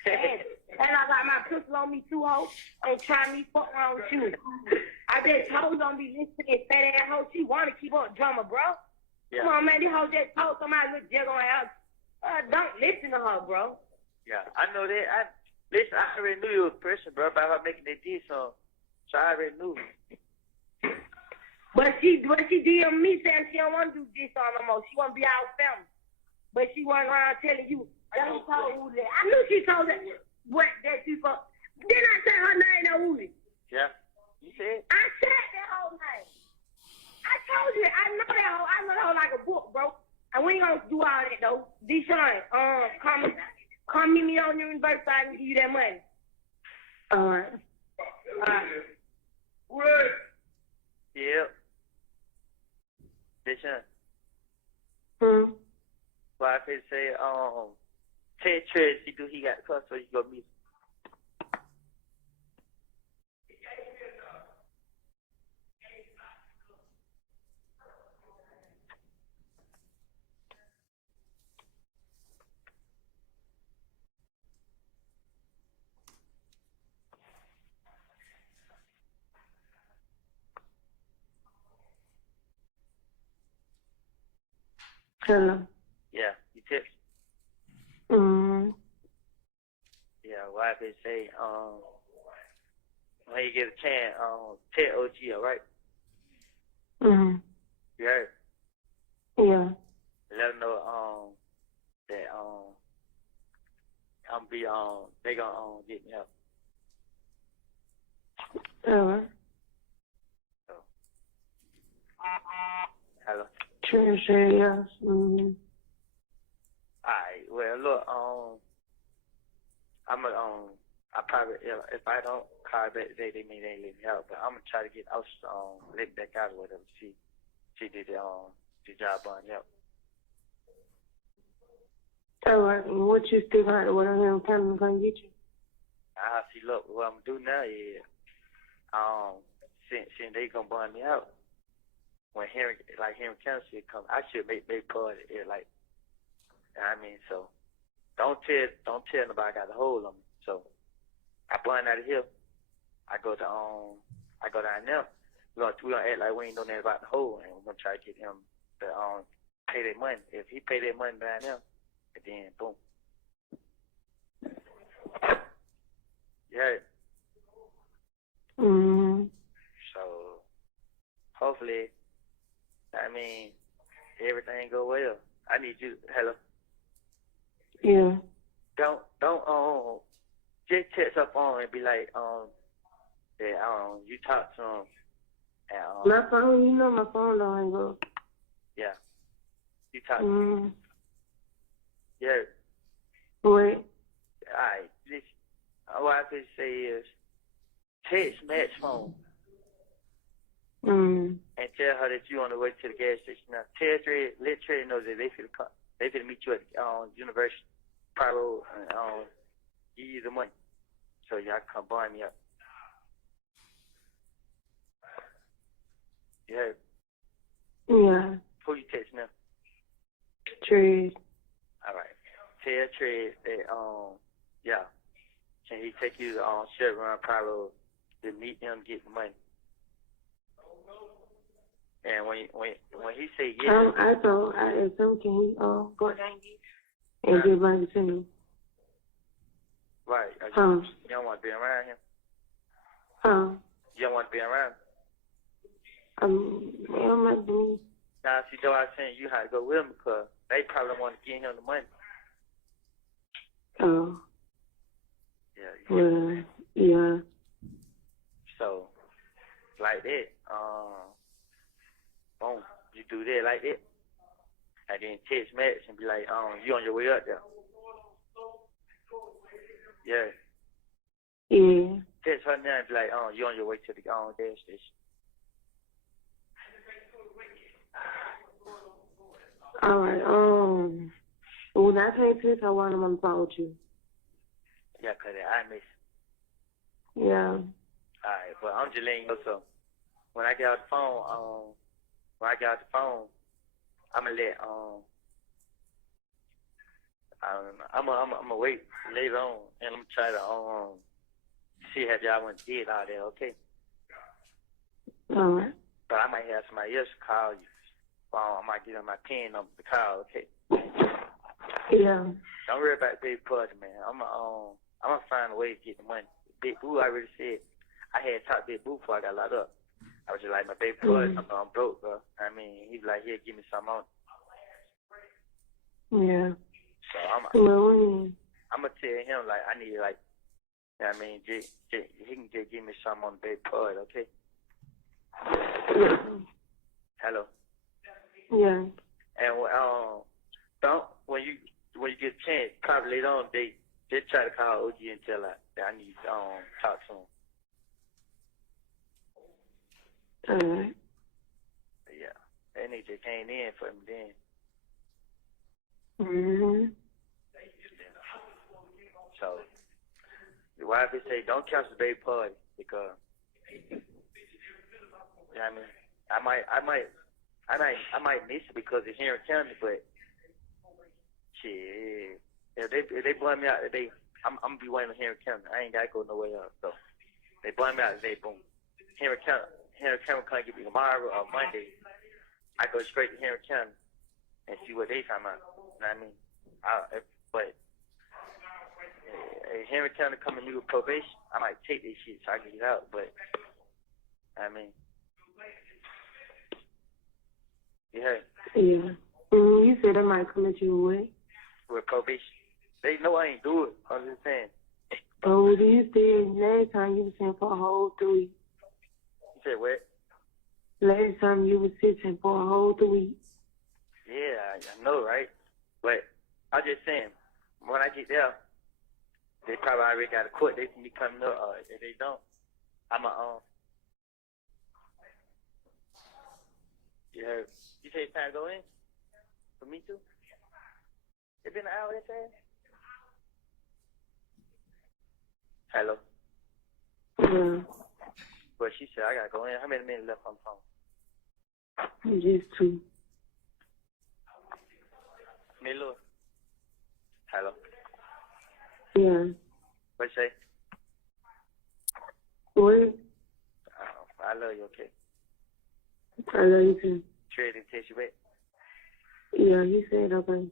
And I got my pistol on me too, ho. Ain't trying me fuck around with you. I bet hoes don't be listening to this fat ass hoe. She wanna keep up drama, bro. Yeah. Come on, man. This hoe just told somebody look just on her house. Don't listen to her, bro. Yeah, I know that. I already knew you was a person, bro, about her making that diss song. So I already knew. But she DM me saying she don't want to do this song no more. She want to be our family. But she went around telling you. That's who told Woody that. I knew she told that she fuck. Didn't I say her name, no Woody? Yeah. You said? I said that whole name. I told you. I know that whole. I know that whole like a book, bro. And we ain't gonna do all that though. D-Shun, come meet me on your reverse side and give you that money. All right. What? Yep. D-Shun. Well, I could say, Ted Tracy do he got the car so you go meet him. Hello. Yeah, you text. Yeah, well, I could say, when you get a chance, tell OG, all right? You heard? Yeah. Let them know, that, they gonna, get me up. Hello. Hello. Sure, yes. Alright, well, look, I probably, if I don't call back today, they mean they ain't let me out, but I'm gonna try to get out, let me back out or whatever, she did the job on, yep. Alright, what you still got to what I'm here coming to get you? See, look, what I'm gonna do now is, since they gonna burn me out, when Henry County come, I should make part of it, like, you know what I mean? So, don't tell nobody I got a hold on me. So, I burn out of here. I go down there. We're gonna act like we ain't know nothing about the hole, and we're gonna try to get him to pay that money. If he pay that money down there, and then boom. Yeah. Mm-hmm. So hopefully, I mean, everything go well. I need you. Hello. Yeah. Don't just text up on and be like that you talk to him and My phone, you know my phone don't hang up. yeah, you talk. Mm-hmm. Yeah. Wait. Alright. What I could say is text Max phone Mm-hmm. and tell her that you on the way to the gas station. Now tell Trey, let Trey know that they finna meet you at University Pyro and give you the money so y'all can come buy me up. You heard? Yeah. Who you text now? Trey. Alright. Tell Trey that yeah. Can he take you to Chevron Pyro to meet him and get the money? And when he say yes, I asked him, can he go down and get back to me? right? Huh? You don't want to be around him. Huh? You don't want to be around. It might be. Now, see, though I was saying you had to go with him because they probably want to give him the money. Oh. Yeah. Well, yeah. So, like that, boom, you do that like that, and then text Max and be like, you on your way up there? Yeah. Yeah. Text her now and be like, you on your way to the gas station? All right. When I take this, I want him on the phone with you. Yeah, cause I miss. Yeah. Alright, but I'm just letting you know. So when I get out the phone, I'ma let I'm gonna wait later on and I'm gonna try to see how y'all went did all that. Okay. All right. But I might have somebody else call you. I might get on my pen number to call. Okay. Yeah. Don't worry about Big Party, man. I'm gonna find a way to get the money. Big Boo already said I had talked to Big Boo before I got locked up. I was just like, my baby Party, I'm broke, bro. I mean, he was like, he'll give me some on. Yeah. So I'm gonna tell him like I need like, you know what I mean, he can just give me some on the Big Party, okay? Hello. Yeah. And don't when you get a chance, probably later on they just try to call OG and tell her that I need to talk to him. All right. Yeah. And they just came in for me then. Mhm. So the wife would say, don't cancel the baby party because you know what I mean? I might miss it because it's here in County, but shit, if they blame me out today, I'm gonna be waiting here in County. I ain't gotta go nowhere else. So they blame me out today, boom. Here in County can't get me tomorrow or Monday. I go straight to Henry County and see what they talking about. You know what I mean? But Henry County coming to me with probation, I might take this shit so I can get out. But I mean, yeah. Yeah. You said I might come at you away. With probation. They know I ain't do it. I'm just saying. Oh, do you said last time you was sitting for a whole 3 weeks? You said what? Last time you was sitting for a whole 3 weeks. Yeah, I know, right? But I'm just saying, when I get there, they probably already got a court date for me coming up. If they don't, I'm Yeah. You say it's time to go in? For me too? It's been an hour, that fast? Hello? Yeah. But she said, I gotta go in. How many minutes left on the phone? Just 2. Milo? Hello? Yeah. What you say? What? I love you, okay? I love you too. Trade and text you back? Yeah, he said okay.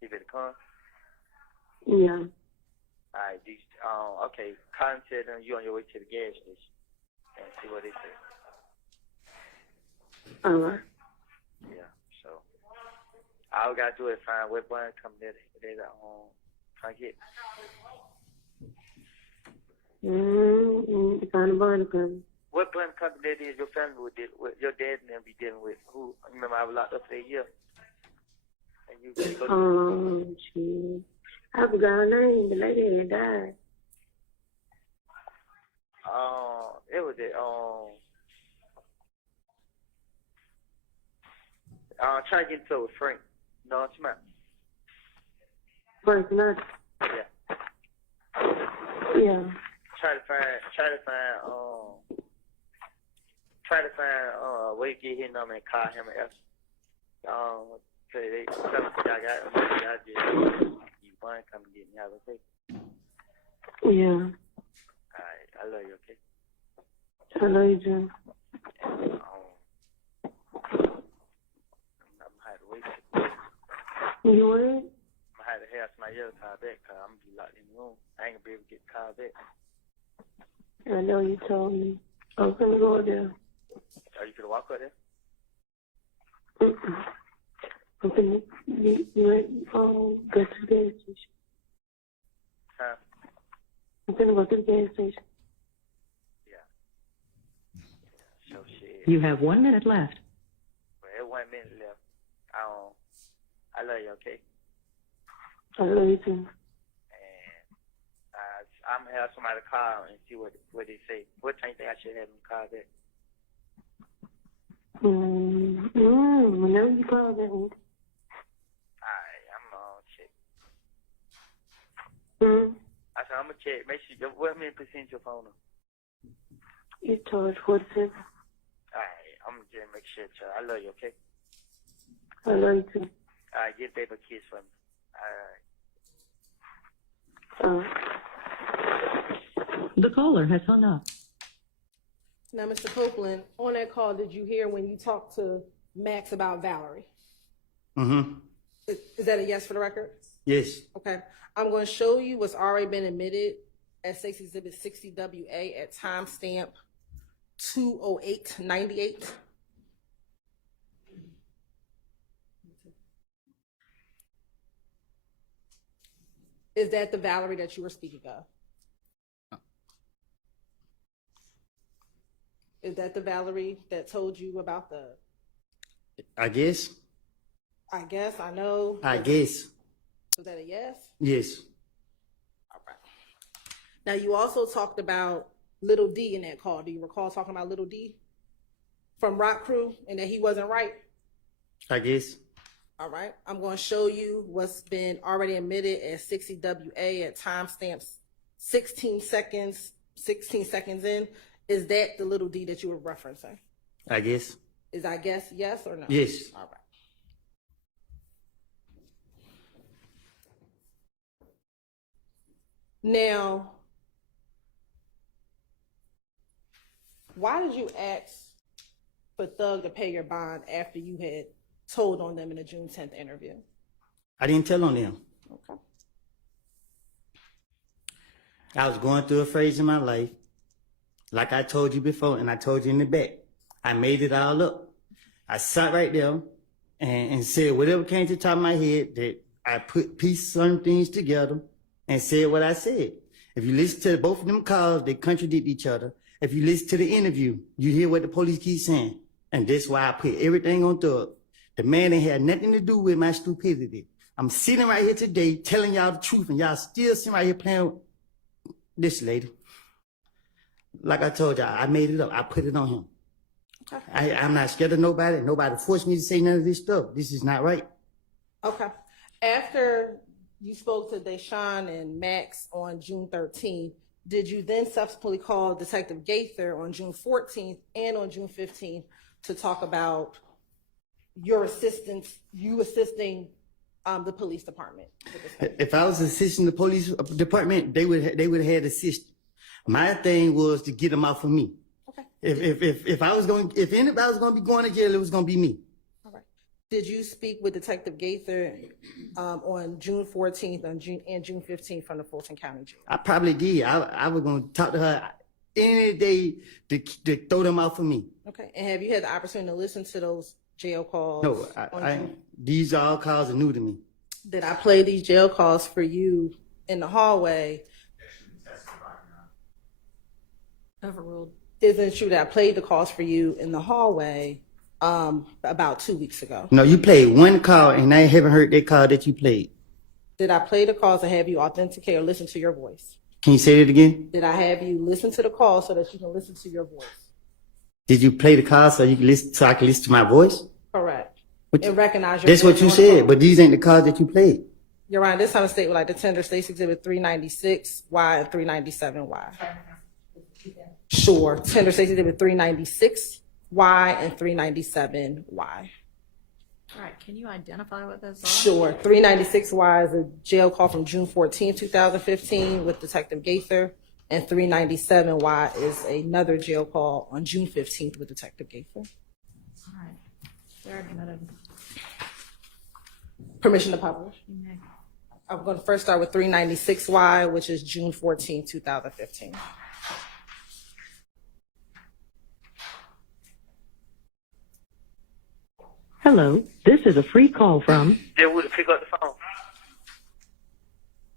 He better come? Yeah. Alright, okay, contact them, you on your way to the gas station and see what they say. Alright. Yeah, so all we gotta do is find what button company they trying to get. Find a bond company. What button company that is your family would deal with, your dad and them be dealing with? Who? Remember I was locked up for a year. And you go to Shit. I forgot her name. The lady had died. it was it, try to get into it with Frank. No, it's not. First night. Yeah. Yeah. Try to find a way to get his number and call him and ask. Say they tell him I got you want to come and get me out, okay? Yeah. Alright, I love you, okay? I love you, too. And, I'm gonna have to wait. You what? I'm gonna have to have somebody else call back because I'm gonna be locked in the room. I ain't gonna be able to get the call back. I know you told me. I'm gonna go there. Are you gonna walk out there? I'm gonna go to the gas station. Huh? I'm gonna go to the gas station. So shit. You have 1 minute left. Well, there's 1 minute left. I love you, okay? I love you, too. And I'm gonna have somebody call and see what they say. What time you think I should have them call back? Whenever you call that one. Alright, I'm gonna check. I said I'm gonna check. Make sure what many percent your phone on? It's charged 47. Alright, I'm gonna just make sure. I love you, okay? I love you, too. Alright, give baby a kiss for me. Alright. The caller has hung up. Now, Mr. Copeland, on that call, did you hear when you talked to Max about Valerie? Mm-hmm. Is that a yes for the record? Yes. Okay. I'm going to show you what's already been admitted at State's Exhibit 60WA at timestamp 20898. Is that the Valerie that you were speaking of? Is that the Valerie that told you about the, I guess. I guess, I know? I guess. Was that a yes? Yes. All right. Now, you also talked about Little D in that call. Do you recall talking about Little D from Rock Crew and that he wasn't right? I guess. All right. I'm going to show you what's been already admitted at 60WA at timestamps 16 seconds in. Is that the Little D that you were referencing? I guess. Is I guess yes or no? Yes. All right. Now, why did you ask for Thug to pay your bond after you had told on them in the June 10th interview? I didn't tell on them. Okay. I was going through a phase in my life. Like I told you before, and I told you in the back, I made it all up. I sat right there and said whatever came to the top of my head, that I pieced certain things together and said what I said. If you listen to both of them calls, they contradict each other. If you listen to the interview, you hear what the police keep saying. And that's why I put everything on Thug. The man ain't had nothing to do with my stupidity. I'm sitting right here today telling y'all the truth, and y'all still sitting right here playing with this lady. Like I told y'all, I made it up. I put it on him. Okay. I'm not scared of nobody. Nobody forced me to say none of this stuff. This is not right. Okay. After you spoke to Deshaun and Max on June 13th, did you then subsequently call Detective Gaither on June 14th and on June 15th to talk about your assistance, you assisting the police department? If I was assisting the police department, they would have had assistance. My thing was to get them out for me. Okay. If anybody was going to be going to jail, it was going to be me. All right. Did you speak with Detective Gaither on June 14th and June 15th from the Fulton County Jail? I probably did. I was going to talk to her any day to throw them out for me. Okay. And have you had the opportunity to listen to those jail calls? No, these all calls are new to me. Did I play these jail calls for you in the hallway? Overruled. Isn't it true that I played the calls for you in the hallway about 2 weeks ago? No, you played one call, and I haven't heard that call that you played. Did I play the calls and have you authenticate or listen to your voice? Can you say that again? Did I have you listen to the call so that you can listen to your voice? Did you play the call so you can listen, so I can listen to my voice? Correct. What And recognize your That's voice what you on the said, call. but these ain't the calls that you played. Your Honor, this time of state with like the tender states exhibit 396Y and 397Y. Sure. Tender states exhibit 396Y and 397Y. All right, can you identify what those are? Sure. 396Y is a jail call from June 14, 2015 with Detective Gaither, and 397Y is another jail call on June 15th with Detective Gaither. All right, they're admitted. Permission to publish? You may. I'm going to first start with 396Y, which is June 14, 2015. Hello, this is a free call from They would pick up the phone.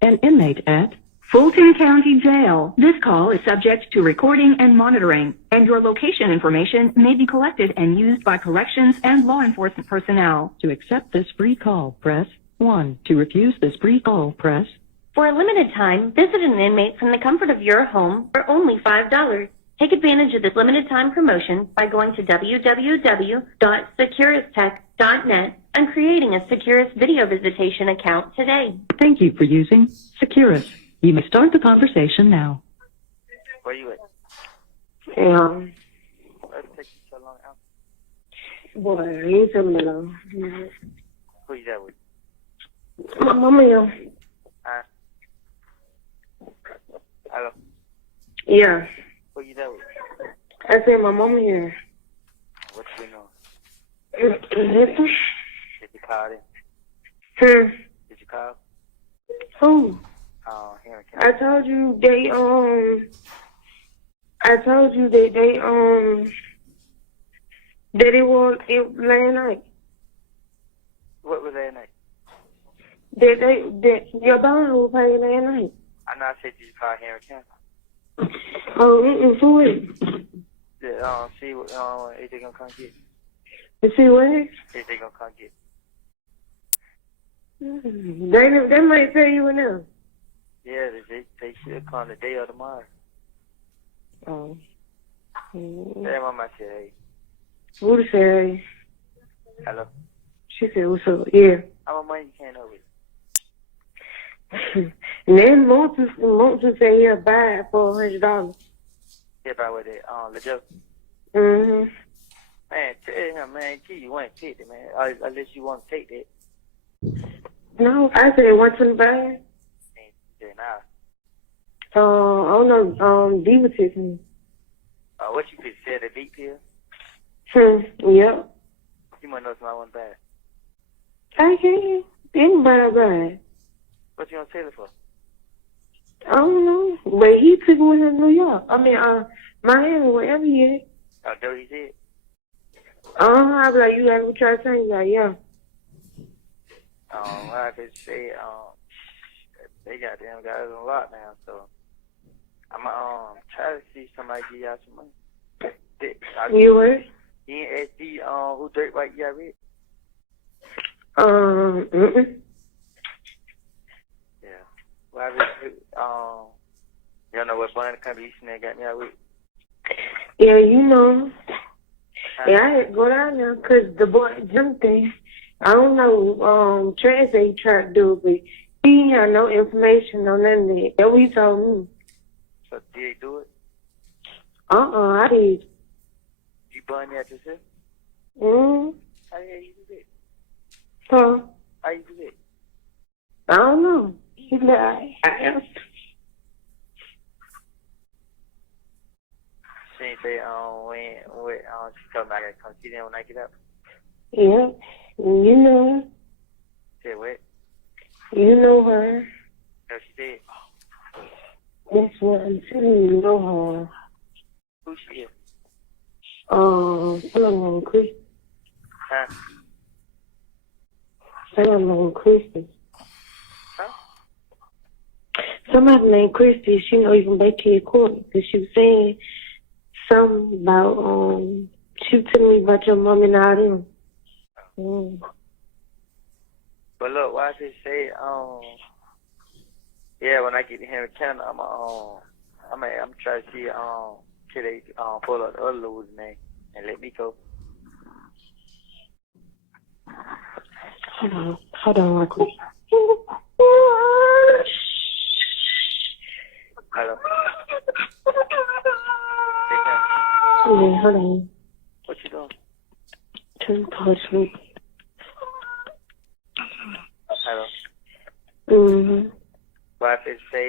an inmate at Fulton County Jail. This call is subject to recording and monitoring, and your location information may be collected and used by corrections and law enforcement personnel. To accept this free call, press 1. To refuse this free call, press. For a limited time, visit an inmate from the comfort of your home for only $5. Take advantage of this limited time promotion by going to www.securistech.net and creating a Securus video visitation account today. Thank you for using Securus. You may start the conversation now. Where you at? Yeah. Why it take you so long out? Boy, you tell me though. Who you that with? My mama here. Huh? Hello? Yeah. Who you that with? I said my mama here. What you know? Hmm. Did you call them? Did you call? Who? Here I told you they that it was last night. What was that night? That your bond was paid last night. I know I said did you call Henry County? Oh, who is? Yeah, see what is they gonna come get? You see what? Is they gonna come get? They might tell you now. Yeah, they should come today or tomorrow. Oh. Tell mama I said, hey. What did say? Hello. She said, what's up? Yeah. How much money you can't over it? And then Moses said he'll buy it for $100. Yeah, about what that, legit. Mm-hmm. Man, tell him, man, gee, you want to take it, man. Unless you want to take that. No, I said $125. Yeah, nah. I don't know, D was texting me. What you could say, the beat pill? Yep. You might know somebody want to buy it. I can't. Anybody buy it. What you gonna sell it for? I don't know. But he took one in New York. I mean, Miami, wherever he is. Oh, that what he said? I be like, you gotta go try to say, like, yeah. I could say, they got us a lot now, so I'm try to see somebody give y'all some money. You what? You ain't ask D who Dirt White you got read? Yeah. Well, I just, you know what Bonnie contribution they got me out with? Yeah, you know. Yeah, I had to go down there because the boy jumped in. I don't know, Trey said he tried to do it, but he ain't had no information on none of that. That's what he told me. So did he do it? I did. You bun that yourself? Mm-hmm. How the hell you do that? Huh? How you do that? I don't know. He said, I asked. She ain't say, when she told me I gotta come see them when I get up. Yeah. You know her. Said what? You know her. No, she said. That's what I'm telling you. You know her. Who she is? Somebody named Chris. Huh? Somebody named Christy. Huh? Somebody named Christy. She know even back here court because she was saying something about she was telling me about your mom and all them. But look, why she say yeah, when I get to Henry County, I'm try to see can they pull up the other loads, man, and let me go. Hold on, real quick. Hello. Yeah, hold on. What you doing? Turn the car sleep. Hello. Mm-hmm. Why if it say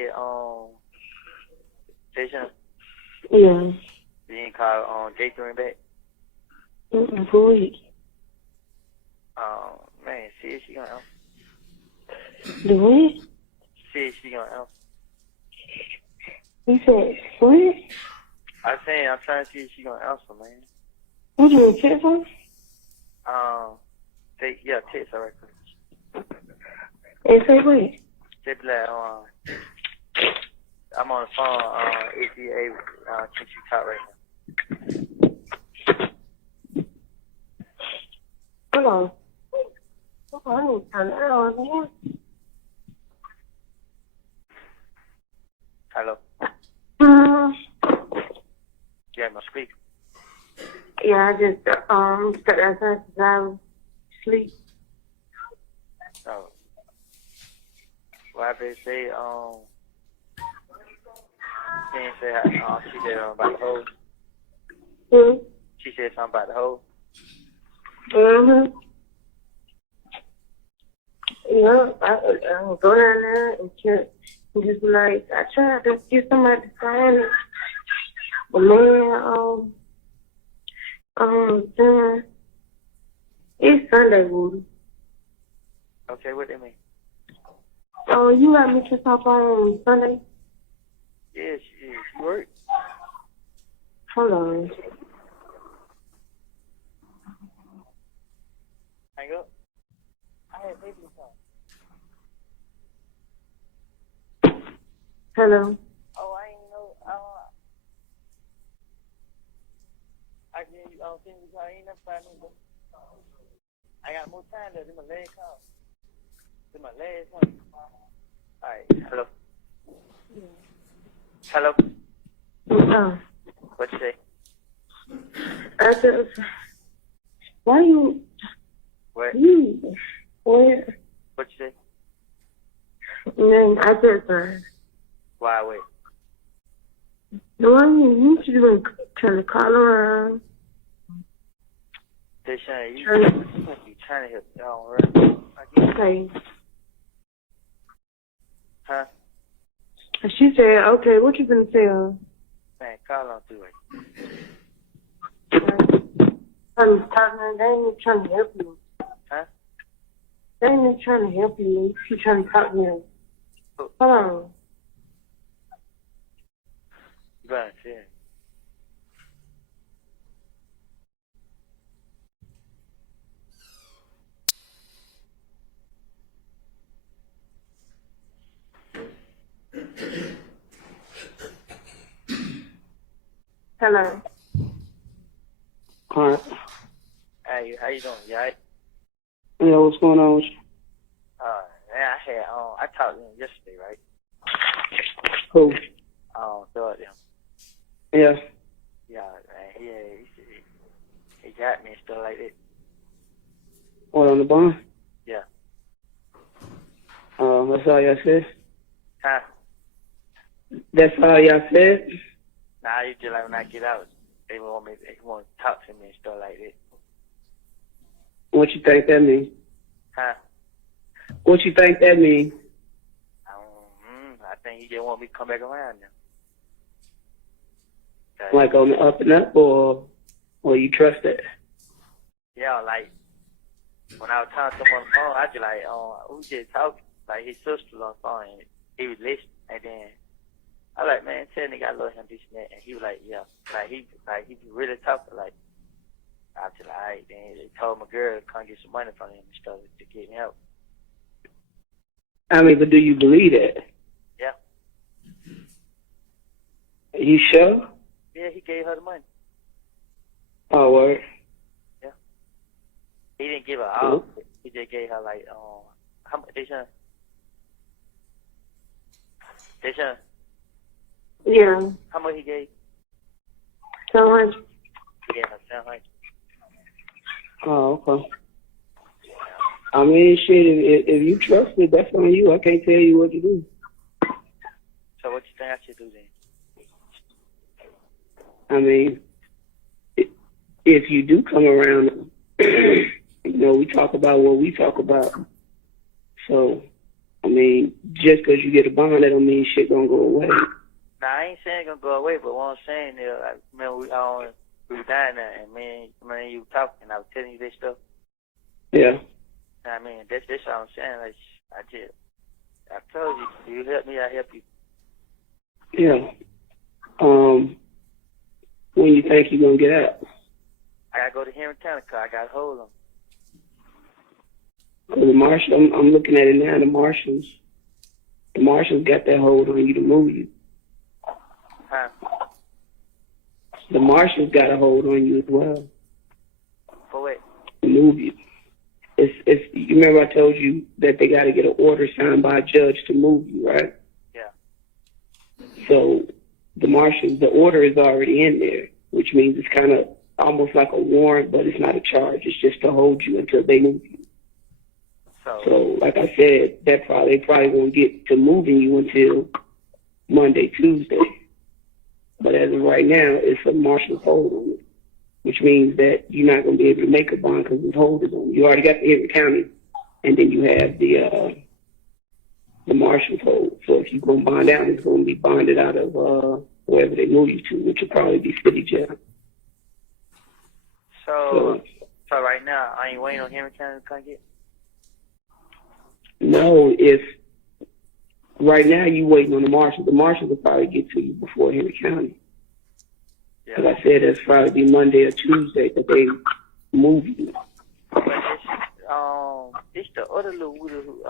station? Yeah. You ain't call J3 back? Boy. Man, see if she gonna answer. The what? See if she gonna answer. You said what? I'm saying I'm trying to see if she gonna answer, man. What you want to text her? Text her right quick. And say what? Just be like, I'm on the phone, ACA, can you talk right now? Hold on. I need to turn that on here. Hello. You have no speaker. Yeah, I just stepped outside because I was asleep. Oh. Well, I better say, she didn't say how, she said about the hole. She said something about the hole. Yeah, I would go down there and check. And just be like, I tried to get somebody to sign it. But man, it's Sunday, Woody. Okay, what do you mean? Oh, you got me to stop on Sunday? Yeah, she worked. Hold on. Hang up. I had baby time. Hello. Oh, I ain't know. I can send you. I ain't never find me. I got more time left in my last call. In my last one. All right. Hello. Hello. What you say? I just. Why you? What? What? What you say? Man, I just. Why wait? No, I mean, you should have been trying to call around. Deshaun, you trying to help y'all, right? Okay. Huh? She said, okay, what you gonna tell? Man, call on through it. I'm talking, they ain't even trying to help you. Huh? They ain't even trying to help you. She trying to talk to you. Hold on. You better say it. Hello. All right. Hey, how you doing? You all right? Yeah, what's going on with you? Man, I talked to him yesterday, right? Who? Thought him. Yeah. Yeah, man, he got me and stuff like that. What, on the bond? Yeah. That's all y'all said? Huh? That's all y'all said? Nah, you just like when I get out, they want to talk to me and stuff like that. What you think that mean? Huh? What you think that mean? I think he just want me to come back around now. Like on the up and up, or you trust that? Yeah, like when I was talking to him on the phone, I just like, we just talking. Like his sister was on the phone and he was listening. And then I like, man, tell nigga I love him, this and that. And he was like, yeah. Like he really talking. Like, I was just like, all right, then they told my girl to come get some money from him and stuff to get me out. I mean, but do you believe that? Yeah. Are you sure? Yeah, he gave her the money. Oh, word. Yeah. He didn't give her all. He just gave her like, how much? Deshaun? Yeah. How much he gave? 700. He gave her 700. Oh, okay. I mean, shit, if you trust me, that's on you. I can't tell you what to do. So what you think I should do then? I mean, if you do come around, you know, we talk about what we talk about. So, I mean, just because you get a bond, that don't mean shit gonna go away. Nah, I ain't saying it's gonna go away, but what I'm saying is, like, man, we were dying there, and man, you were talking, I was telling you this stuff. Yeah. I mean, that's what I'm saying. Like, I told you, you help me, I help you. Yeah. When you think you're gonna get out? I gotta go to Henry County, cause I got hold of them. The marshal, I'm looking at it now. The marshals got that hold on you to move you. Huh? The marshals got a hold on you as well. For what? To move you. It's. You remember I told you that they got to get an order signed by a judge to move you, right? Yeah. So the marshals, the order is already in there, which means it's kind of almost like a warrant, but it's not a charge. It's just to hold you until they move you. So, like I said, they probably won't get to moving you until Monday, Tuesday. But as of right now, it's a marshal's hold on it, which means that you're not going to be able to make a bond because it's hold on you. You already got the Henry County, and then you have the marshal's hold. So if you go and bond out, it's going to be bonded out of wherever they move you to, which will probably be city jail. So right now, I ain't waiting on Henry County to come get. No, if right now you waiting on the marshal will probably get to you before Henry County. Yeah. Like I said, it's probably be Monday or Tuesday that they move you. But it's the other little Woody who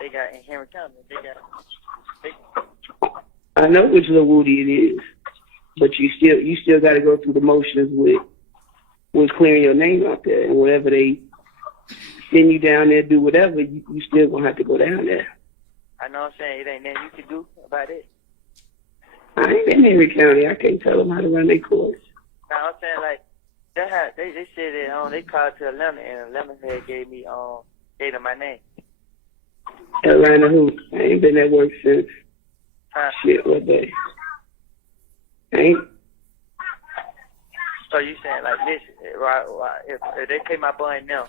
they got in Henry County. I know which little Woody it is, but you still got to go through the motions with clearing your name out there, and whatever they send you down there, do whatever, you still gonna have to go down there. I know what I'm saying. It ain't nothing you can do about it. I ain't in Henry County. I can't tell them how to run their course. No, I'm saying like they said that they called to Atlanta and Atlanta had gave them my name. Atlanta who? I ain't been at work since shit, what day? Ain't. So you saying like this, right? If they pay my bond now,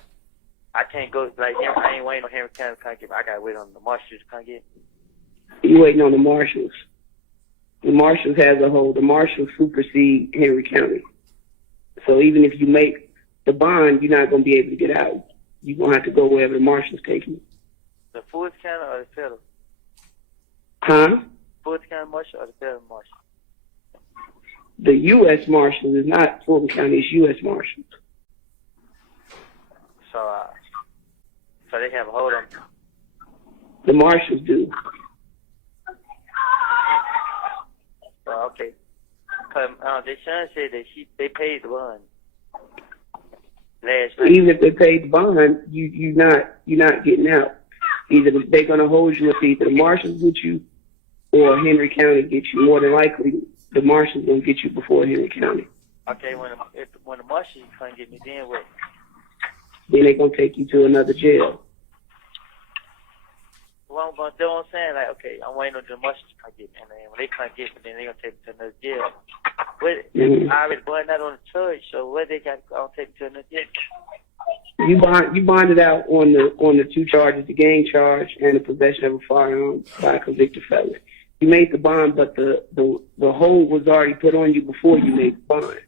I can't go, like, I ain't waiting on Henry County to come get me. I gotta wait on the marshals to come get me. You waiting on the marshals. The marshals has a hold. The marshals supersede Henry County. So even if you make the bond, you're not going to be able to get out. You're going to have to go wherever the marshals take you. The Fulton County or the federal? Huh? Fulton County marshal or the federal marshal? The U.S. Marshals is not Fulton County. It's U.S. Marshals. So they have a hold on me. The marshals do. Okay. Cause the son said that they paid the bond last night. Even if they paid the bond, you're not getting out. Either they're gonna hold you if either the marshals get you or Henry County gets you. More than likely, the marshals gonna get you before Henry County. Okay, when the marshals come get me, then what? Then they're gonna take you to another jail. Well, that's what I'm saying. Like, okay, I'm waiting on the marshals to come get me, and then when they come get me, then they're gonna take me to another jail. I already bonded out on the charge, so what they got to take me to another jail? You bonded out on the two charges, the gang charge and the possession of a firearm by a convicted felon. You made the bond, but the hold was already put on you before you made the bond.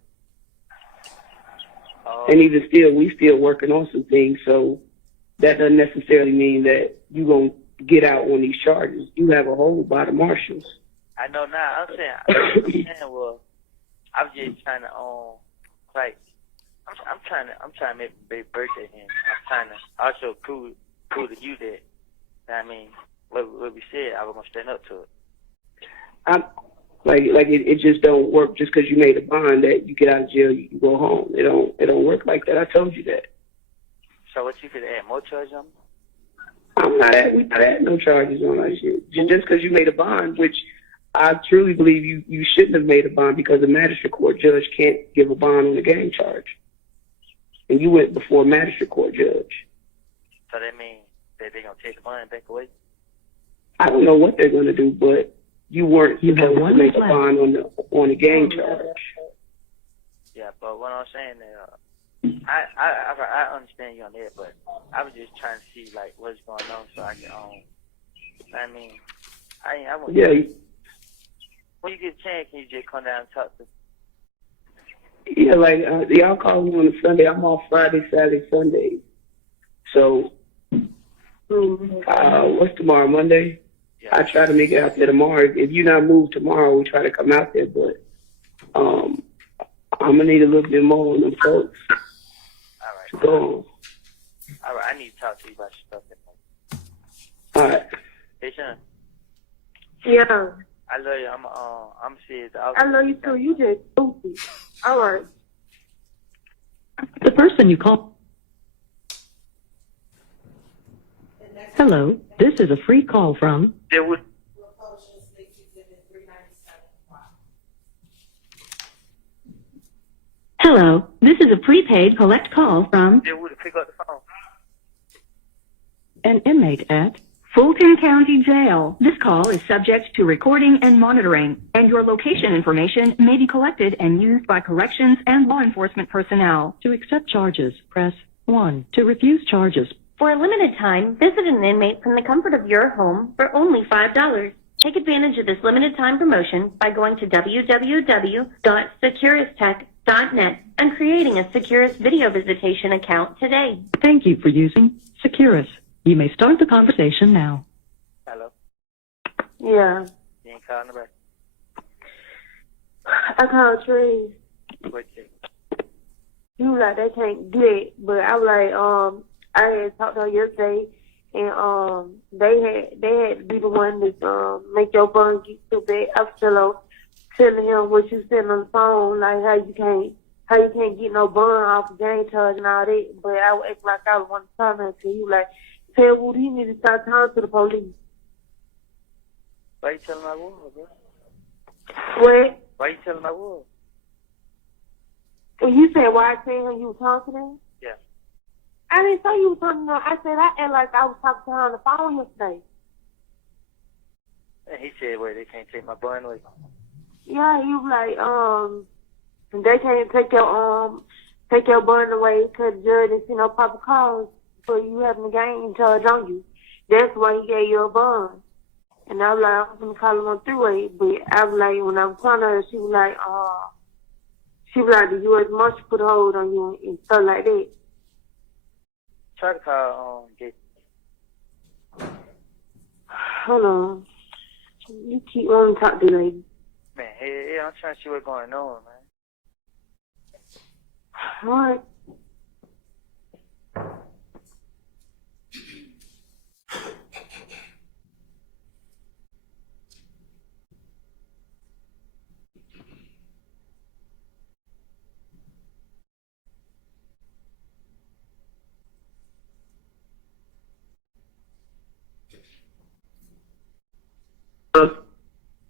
And even still, we still working on some things. So that doesn't necessarily mean that you're going to get out on these charges. You have a hold by the marshals. I know now. I'm saying, well, I'm just trying to, like, I'm trying to make a big birthday here. I'm trying to also prove to you that, I mean, what we said, I was going to stand up to it. It just don't work just because you made a bond that you get out of jail, you can go home. It don't work like that. I told you that. So what, you could add more charges on me? We're not adding no charges on that shit. Just because you made a bond, which I truly believe you shouldn't have made a bond because a magistrate court judge can't give a bond on a gang charge. And you went before a magistrate court judge. So that means that they're going to take the bond back away? I don't know what they're going to do, but you weren't supposed to make a bond on a gang charge. Yeah, but what I'm saying is, I understand you on that, but I was just trying to see, like, what's going on so I can, I mean, I want to... When you get a chance, can you just come down and talk to me? Yeah, like, y'all call me on a Sunday. I'm off Friday, Saturday, Sunday. So, what's tomorrow, Monday? Yeah. I try to make it out there tomorrow. If you're not moved tomorrow, we try to come out there, but I'm going to need a little bit more on them folks. All right. To go on. All right, I need to talk to you about your stuff. All right. Hey, Sean. Yeah. I love you. I'm serious. I love you too. You just stupid. All right. The person you call. Hello, this is a free call from. Hello, this is a prepaid collect call from Pick up the phone. An inmate at Fulton County Jail. This call is subject to recording and monitoring, and your location information may be collected and used by corrections and law enforcement personnel. To accept charges, press 1. To refuse charges. For a limited time, visit an inmate from the comfort of your home for only $5. Take advantage of this limited time promotion by going to www.securistech.net and creating a Securus video visitation account today. Thank you for using Securus. You may start the conversation now. Hello? Yeah. You ain't calling back? I called Tree. What you? You like they can't get it, but I was like, I had talked to her yesterday, and they had to be the one that make your bond get too bad. I was telling him what you said on the phone, like how you can't get no bond off of gang charge and all that. But I would act like I was one time to you, like, tell Woody he need to start talking to the police. Why you telling my word, bro? What? Why you telling my word? And you said why I tell him you were talking to him? Yeah. I didn't say you were talking to him. I said I act like I was talking to her on the phone yesterday. And he said, wait, they can't take my bond away. Yeah, he was like, they can't take your bond away because the judge didn't see no proper cause for you having a gang charge on you. That's why he gave you a bond. And I was like, I'm going to call him on three-way. But I was like, when I was telling her, she was like, the U.S. Marshal put a hold on you and stuff like that. Try to call, Jay. Hold on. You keep wanting to talk to the lady. Man, hey, I'm trying to see what's going on, man. All right.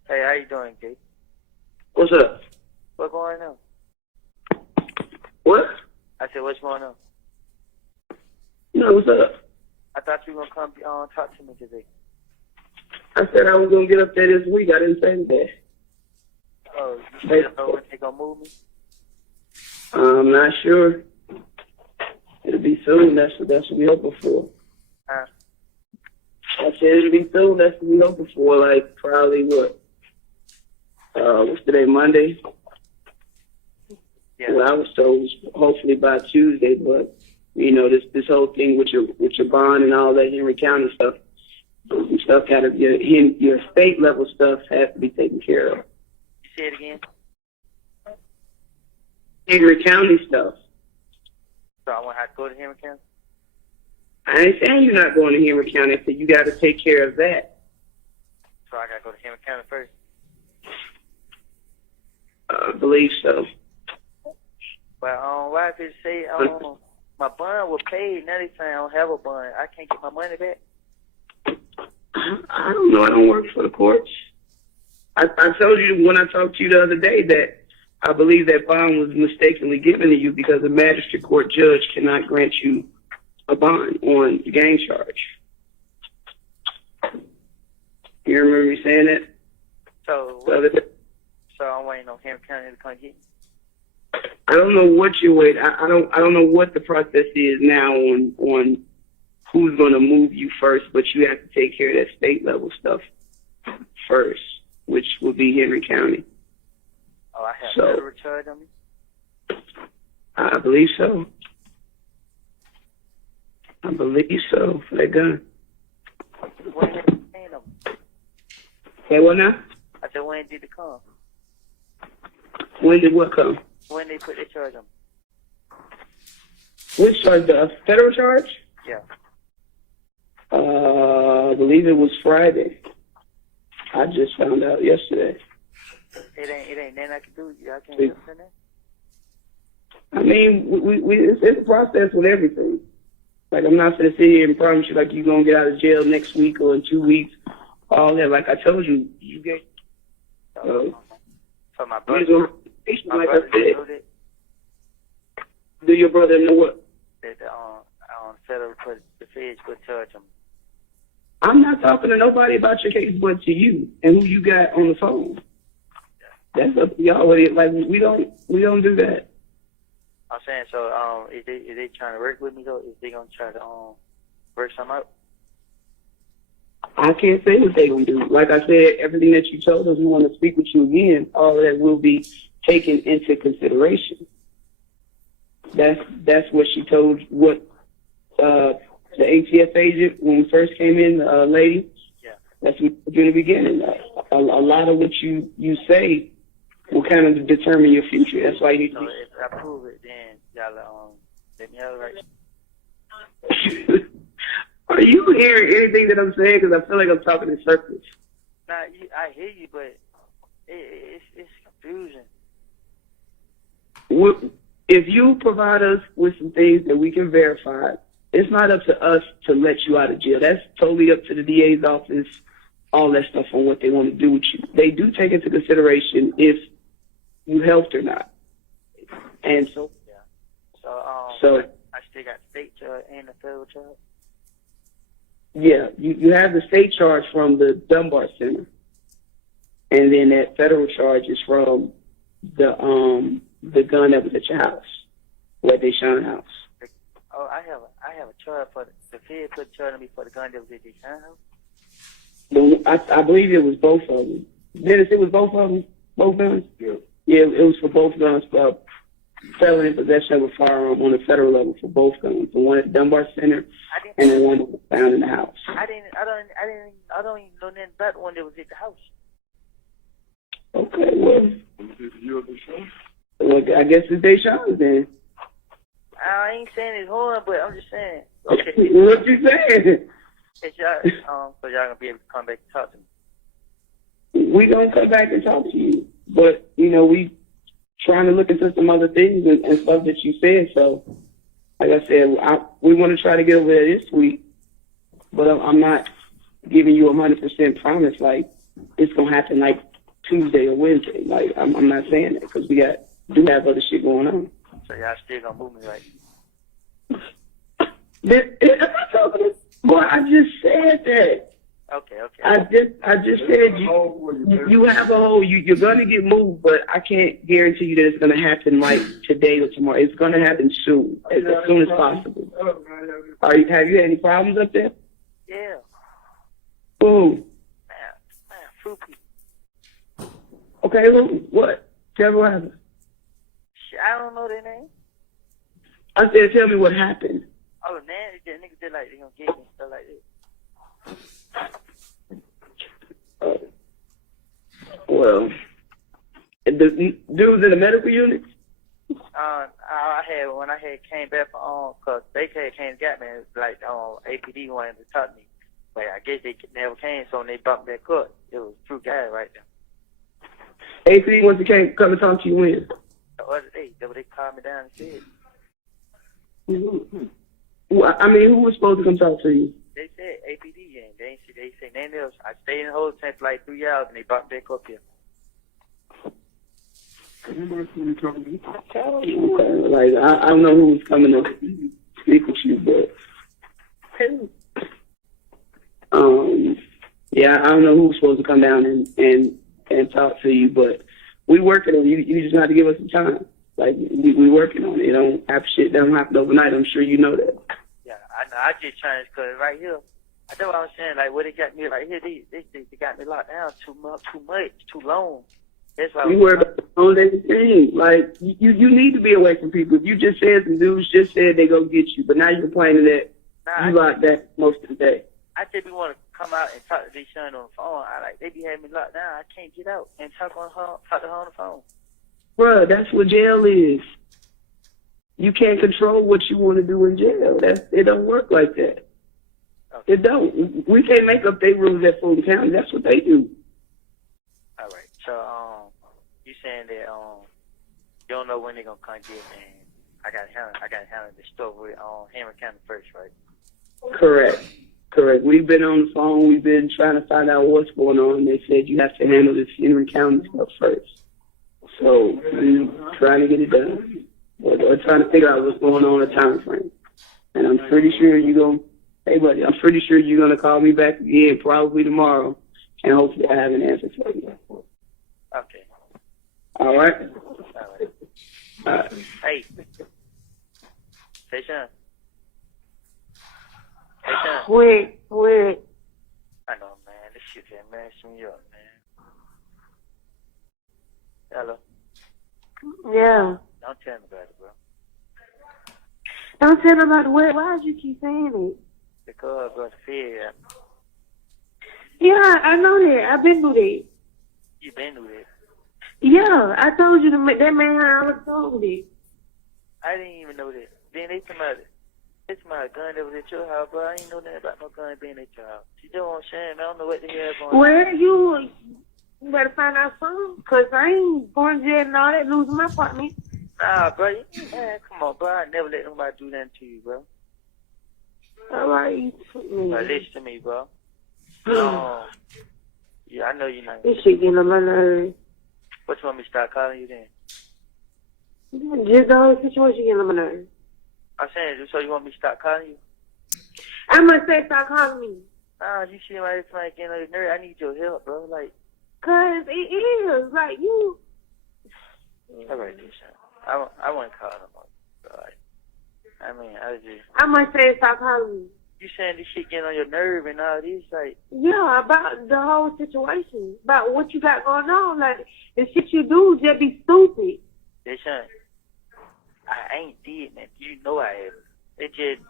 Hey, how you doing, Jay? What's up? What's going on? What? I said, what's going on? No, what's up? I thought you were going to come talk to me today. I said I was going to get up there this week. I didn't say that. Oh, you still know when they going to move me? I'm not sure. It'll be soon. That's what we hoping for. Huh? I said it'll be soon. That's what we hoping for. Like probably what? What's today? Monday. Yeah. Well, I was told hopefully by Tuesday, but You know, this whole thing with your bond and all that Henry County stuff. Stuff your state level stuff has to be taken care of. Say it again. Henry County stuff. So I want to have to go to Henry County? I ain't saying you're not going to Henry County, so you got to take care of that. So I got to go to Henry County first? I believe so. Well, why did it say my bond was paid? Now they saying I don't have a bond. I can't get my money back? I don't know. I don't work for the courts. I told you when I talked to you the other day that I believe that bond was mistakenly given to you because a magistrate court judge cannot grant you a bond on the gang charge. You remember me saying that? So I'm waiting on Henry County to come get me? I don't know what you wait. I don't know what the process is now on who's going to move you first, but you have to take care of that state level stuff first, which will be Henry County. Oh, I have So- federal charge on me? I believe so. I believe so for that gun. When did they pay them? Hey, what now? I said, when did it come? When did what come? When they put their charge on me? Which charge? The federal charge? Yeah. I believe it was Friday. I just found out yesterday. It ain't nothing I can do. I can't do that. I mean, it's a process with everything. Like, I'm not going to sit here and promise you, like, you're going to get out of jail next week or in 2 weeks. All that. Like I told you, you get... So my like brother I knew said, that do your brother know what? federal put the feds put charge on me. I'm not talking to nobody about your case but to you and who you got on the phone. That's up to y'all. Like, we don't do that. I'm saying, so is they trying to work with me though? Is they gonna try to work something out? I can't say what they're going to do. Like I said, everything that you told us, we want to speak with you again. All of that will be taken into consideration. That's what she told, what the ATF agent, when we first came in, lady, yeah. That's what we did in the beginning. A lot of what you say will kind of determine your future. That's why you need to So if I prove it, then y'all let me have it right. Are you hearing anything that I'm saying? Because I feel like I'm talking in circles. Nah, I hear you, but it's confusing. If you provide us with some things that we can verify, it's not up to us to let you out of jail. That's totally up to the DA's office, all that stuff on what they want to do with you. They do take into consideration if you helped or not. And so, yeah. So I still got state charge and the federal charge. Yeah, you have the state charge from the Dunbar Center, and then that federal charge is from the gun that was at your house, at the Sean house. Oh, I have a charge for the Fed put charge on me for the gun that was at the Sean house. I believe it was both of them. Dennis, it was both of them, both guns. Yeah, it was for both guns. Felon in possession of a firearm on the federal level for both guns. The one at the Dunbar Center and the one that was found in the house. I don't even know nothing about the one that was at the house. Okay, well, I guess it's Deshaun's then. I ain't saying it's hard, but I'm just saying. Okay. What you saying? It's y'all, so y'all gonna be able to come back and talk to me. We gonna come back and talk to you, but we trying to look into some other things and stuff that you said. So, like I said, we want to try to get over there this week, but I'm not giving you 100% promise like it's gonna happen like Tuesday or Wednesday. Like I'm not saying that because we do have other shit going on. So y'all still gonna move me right? Am I talking to? Boy, I just said that. Okay. I just said you have a hole. You're gonna get moved, but I can't guarantee you that it's gonna happen like today or tomorrow. It's gonna happen soon, as soon as possible. Have you had any problems up there? Yeah. Who? Man, fruit people. Okay, what? Tell me what happened. I don't know their name. I said, tell me what happened. Oh, man, niggas did like they gonna get me and stuff like that. Well, the dudes in the medical unit? When I had came back from, cause they came and got me, like, APD wanted to talk to me. But I guess they never came, so when they bumped that court, it was true guy right there. APD wants to come and talk to you when? The other day, they called me down and said. Mm-hmm. Well, I mean, who was supposed to come talk to you? They said APD, and they said nothing else. I stayed in the hotel for like 3 hours, and they bumped that court here. Like, I don't know who was coming to speak with you, but yeah, I don't know who was supposed to come down and talk to you, but we working on it. You just have to give us some time. Like, we working on it. It don't happen overnight. I'm sure you know that. Yeah, I know. I just trying to, cause right here, I know what I'm saying. Like, what they got me right here, they got me locked down too much, too long. That's why we worry about the whole thing. Like, you need to be away from people. If you just said some dudes just said they go get you, but now you're complaining that you locked that most of the day. I just be want to come out and talk to these son on the phone. They be having me locked down. I can't get out and talk to her on the phone. Bruh, that's what jail is. You can't control what you want to do in jail. It don't work like that. Okay. It don't. We can't make up their rules at Fulton County. That's what they do. All right. So, you saying that you don't know when they're gonna come get me? I got handle the stuff with Henry County first, right? Correct. We've been on the phone. We've been trying to find out what's going on. They said you have to handle this Henry County stuff first. So we're trying to get it done. We're trying to figure out what's going on in the time frame. And I'm pretty sure I'm pretty sure you're gonna call me back again probably tomorrow, and hopefully I have an answer for you. Okay. All right. All right. Hey. Hey, Sean. Hey, Sean. Wait. I know, man. This shit just messing me up, man. Hello. Yeah. Don't tell me about it, bro. Don't tell nobody what. Why did you keep saying it? Because, bro, fear. Yeah, I know that. I've been through that. You been through it? Yeah, I told you that man I was told it. I didn't even know that. Then they come out. It's my gun that was at your house, bro. I ain't know nothing about no gun being at your house. You know what I'm saying? I don't know what the hell going on. Well, you better find out something, because I ain't going to jail and all that, losing my apartment. Nah, bro. Man, come on, bro. I never let nobody do nothing to you, bro. All right. But listen to me, bro. Yeah, I know you're not. This shit getting on my nerves. What, you want me to start calling you then? Just the whole situation getting on my nerves. I'm saying, so you want me to start calling you? I must say stop calling me. Nah, you see my like getting on your nerve. I need your help, bro. Like, cause it is like you. All right, Deshaun. I want to call no more. Right. I mean, I must say stop calling me. You saying this shit getting on your nerve and all this, like. Yeah, about the whole situation, about what you got going on. Like the shit you do just be stupid. Deshaun, I ain't did, man. You know I haven't. It just,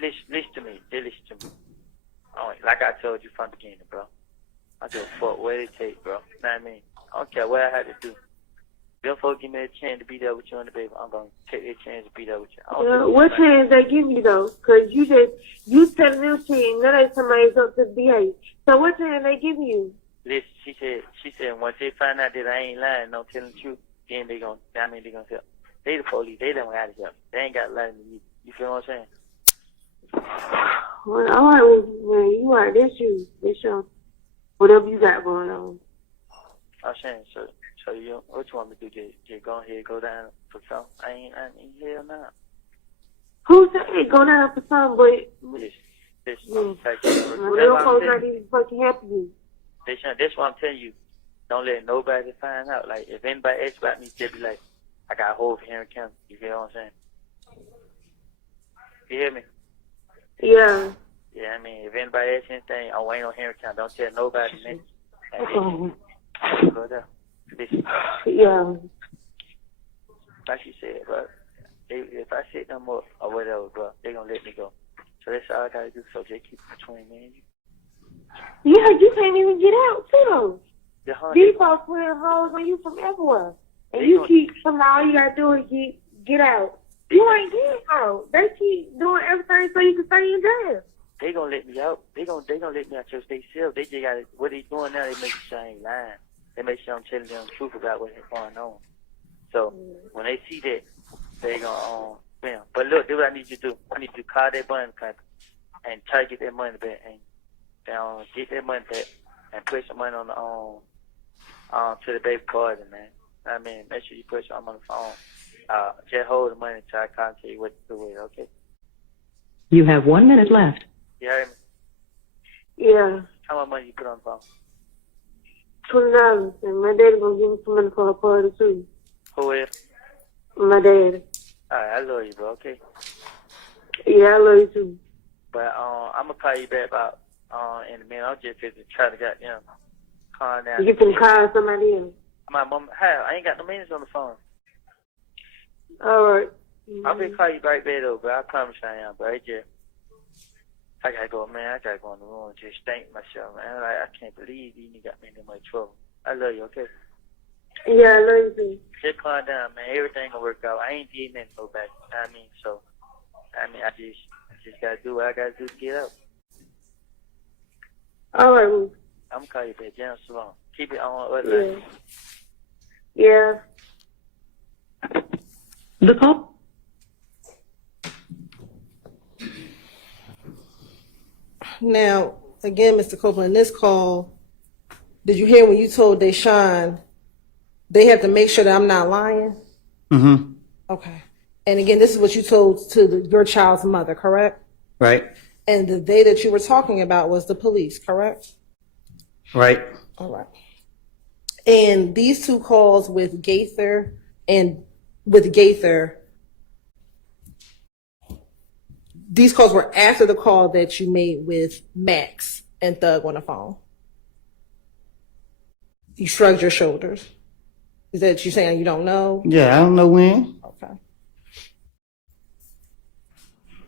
listen to me. Just listen to me. Like I told you from the beginning, bro. I just fuck what it takes, bro. You know what I mean? I don't care what I had to do. If them folks give me a chance to be there with you and the baby, I'm going to take that chance to be there with you. What chance they give you, though? Because you telling them shit and that ain't somebody's up to behave. So what chance they give you? Listen, she said once they find out that I ain't lying, no telling the truth, then they gonna help. They the police. They don't have to help. They ain't got to lie to me. You feel what I'm saying? Well, all right, man, you right. That's you. That's your whatever you got going on. I'm saying, so you, what you want me to do? Just go ahead, go down for something? I ain't hell now. Who said go down for something? But this little folks not even fucking helping you. That's what I'm telling you. Don't let nobody find out. Like, if anybody asks about me, just be like, I got a hold of Henry County. You feel what I'm saying? You hear me? Yeah. Yeah, I mean, if anybody asks anything, I'm waiting on Henry County. Don't tell nobody, man. Go there. Listen. Yeah. Like you said, but if I set them up or whatever, bro, they gonna let me go. So that's all I gotta do. So just keep it between me and you. Yeah, you can't even get out, too. The These folks putting hoes on you from everywhere. And you keep, somehow all you gotta do is get out. You ain't getting out. They keep doing everything so you can stay in jail. They gonna let me out. They gonna let me out your state self. They just gotta, what they doing now, they make sure I ain't lying. They make sure I'm telling them the truth about what's going on. So when they see that, they gonna, bam. But look, do what I need you to do. I need you to call that money company and try to get that money back and get that money back and put some money on the to the baby card, man. I mean, make sure you put something on the phone. Just hold the money until I can't tell you what to do with it, okay? You have 1 minute left. You heard me? Yeah, How much money you put on the phone? $20. And my daddy gonna give me some money for a party, too. Who is? My daddy. Alright, I love you, bro, okay? Yeah, I love you, too. But I'm gonna call you back about in a minute. I'm just gonna try to goddamn calm down. You can call somebody else. My mom, I ain't got no minutes on the phone. All right. I'm gonna call you right back though, bro. I promise I am, bro. I gotta go, man. I gotta go in the room and just thank myself, man. I can't believe you got me in that much trouble. I love you, okay? Yeah, I love you, too. Just calm down, man. Everything gonna work out. I ain't did nothing to nobody. I mean, I just gotta do what I gotta do to get up. All right. I'm gonna call you back, Jan Salon. Keep it on other line. Yeah. The call. Now, again, Mr. Copeland, this call, did you hear when you told Deshaun they have to make sure that I'm not lying? Mm-hmm. Okay. And again, this is what you told to your child's mother, correct? Right. And the they that you were talking about was the police, correct? Right. All right. And these two calls with Gaither, these calls were after the call that you made with Max and Thug on the phone. You shrugged your shoulders. Is that you saying you don't know? Yeah, I don't know when. Okay.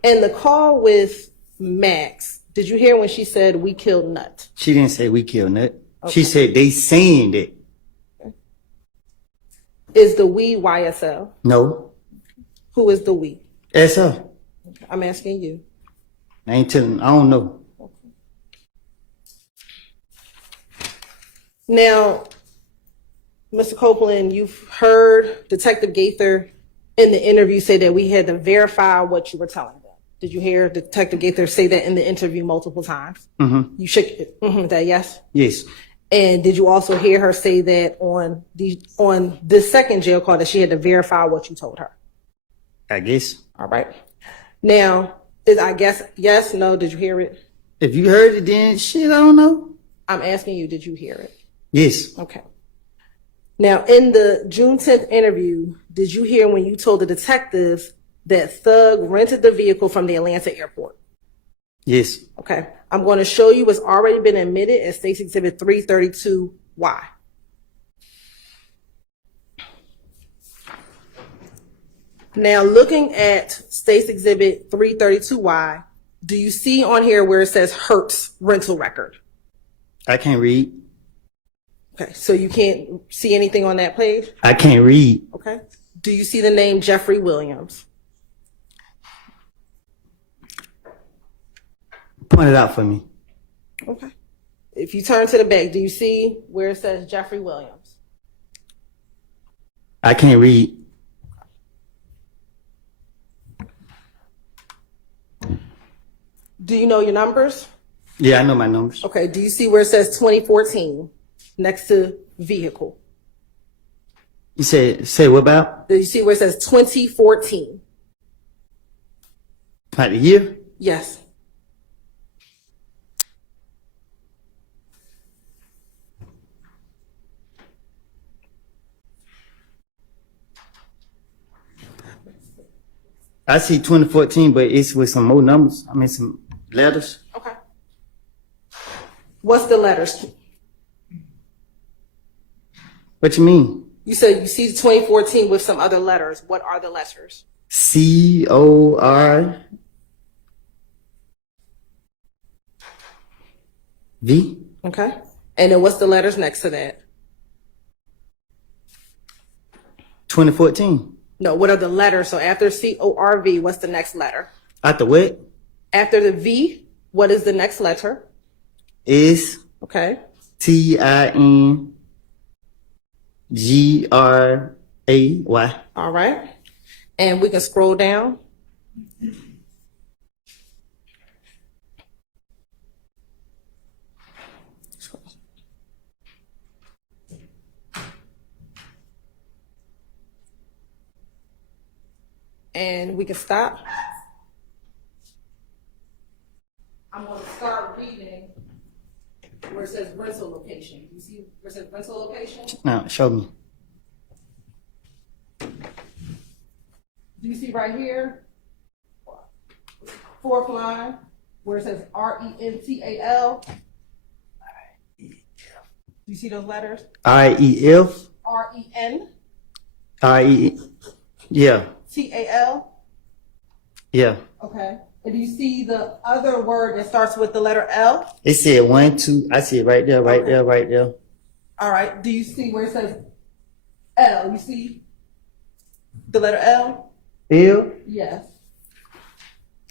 And the call with Max, did you hear when she said we killed Nut? She didn't say we killed Nut. Okay. She said they saying it. Is the we YSL? No. Who is the we? SL. I'm asking you. I ain't telling. I don't know. Now, Mr. Copeland, you've heard Detective Gaither in the interview say that we had to verify what you were telling them. Did you hear Detective Gaither say that in the interview multiple times? Mm-hmm. You shook that, yes? Yes. And did you also hear her say that on this second jail call that she had to verify what you told her? I guess. All right. Now, I guess, yes, no, did you hear it? If you heard it, then shit, I don't know. I'm asking you, did you hear it? Yes. Okay. Now, in the June 10th interview, did you hear when you told the detectives that Thug rented the vehicle from the Atlanta airport? Yes. Okay. I'm going to show you what's already been admitted as State's Exhibit 332Y. Now, looking at State's Exhibit 332Y, do you see on here where it says Hertz rental record? I can't read. Okay, so you can't see anything on that page? I can't read. Okay. Do you see the name Jeffrey Williams? Point it out for me. Okay. If you turn to the back, do you see where it says Jeffrey Williams? I can't read. Do you know your numbers? Yeah, I know my numbers. Okay. Do you see where it says 2014 next to vehicle? You say what about? Do you see where it says 2014? Like the year? Yes. I see 2014, but it's with some more numbers. I mean, some letters. Okay. What's the letters? What you mean? You said you see 2014 with some other letters. What are the letters? CORV. 'Kay. And then what's the letters next to that? 2014. No, what are the letters? So after CORV, what's the next letter? After what? After the V, what is the next letter? Is Okay. TINGRAY. All right. And we can scroll down. And we can stop. I'm going to start reading where it says rental location. You see where it says rental location? Now, show me. Do you see right here? Fourth line where it says RENTAL. Do you see those letters? IEF. REN. IE. Yeah. TAL. Yeah. Okay. And do you see the other word that starts with the letter L? It said 1, 2. I see it right there, right there, right there. All right. Do you see where it says L? You see the letter L? L? Yes.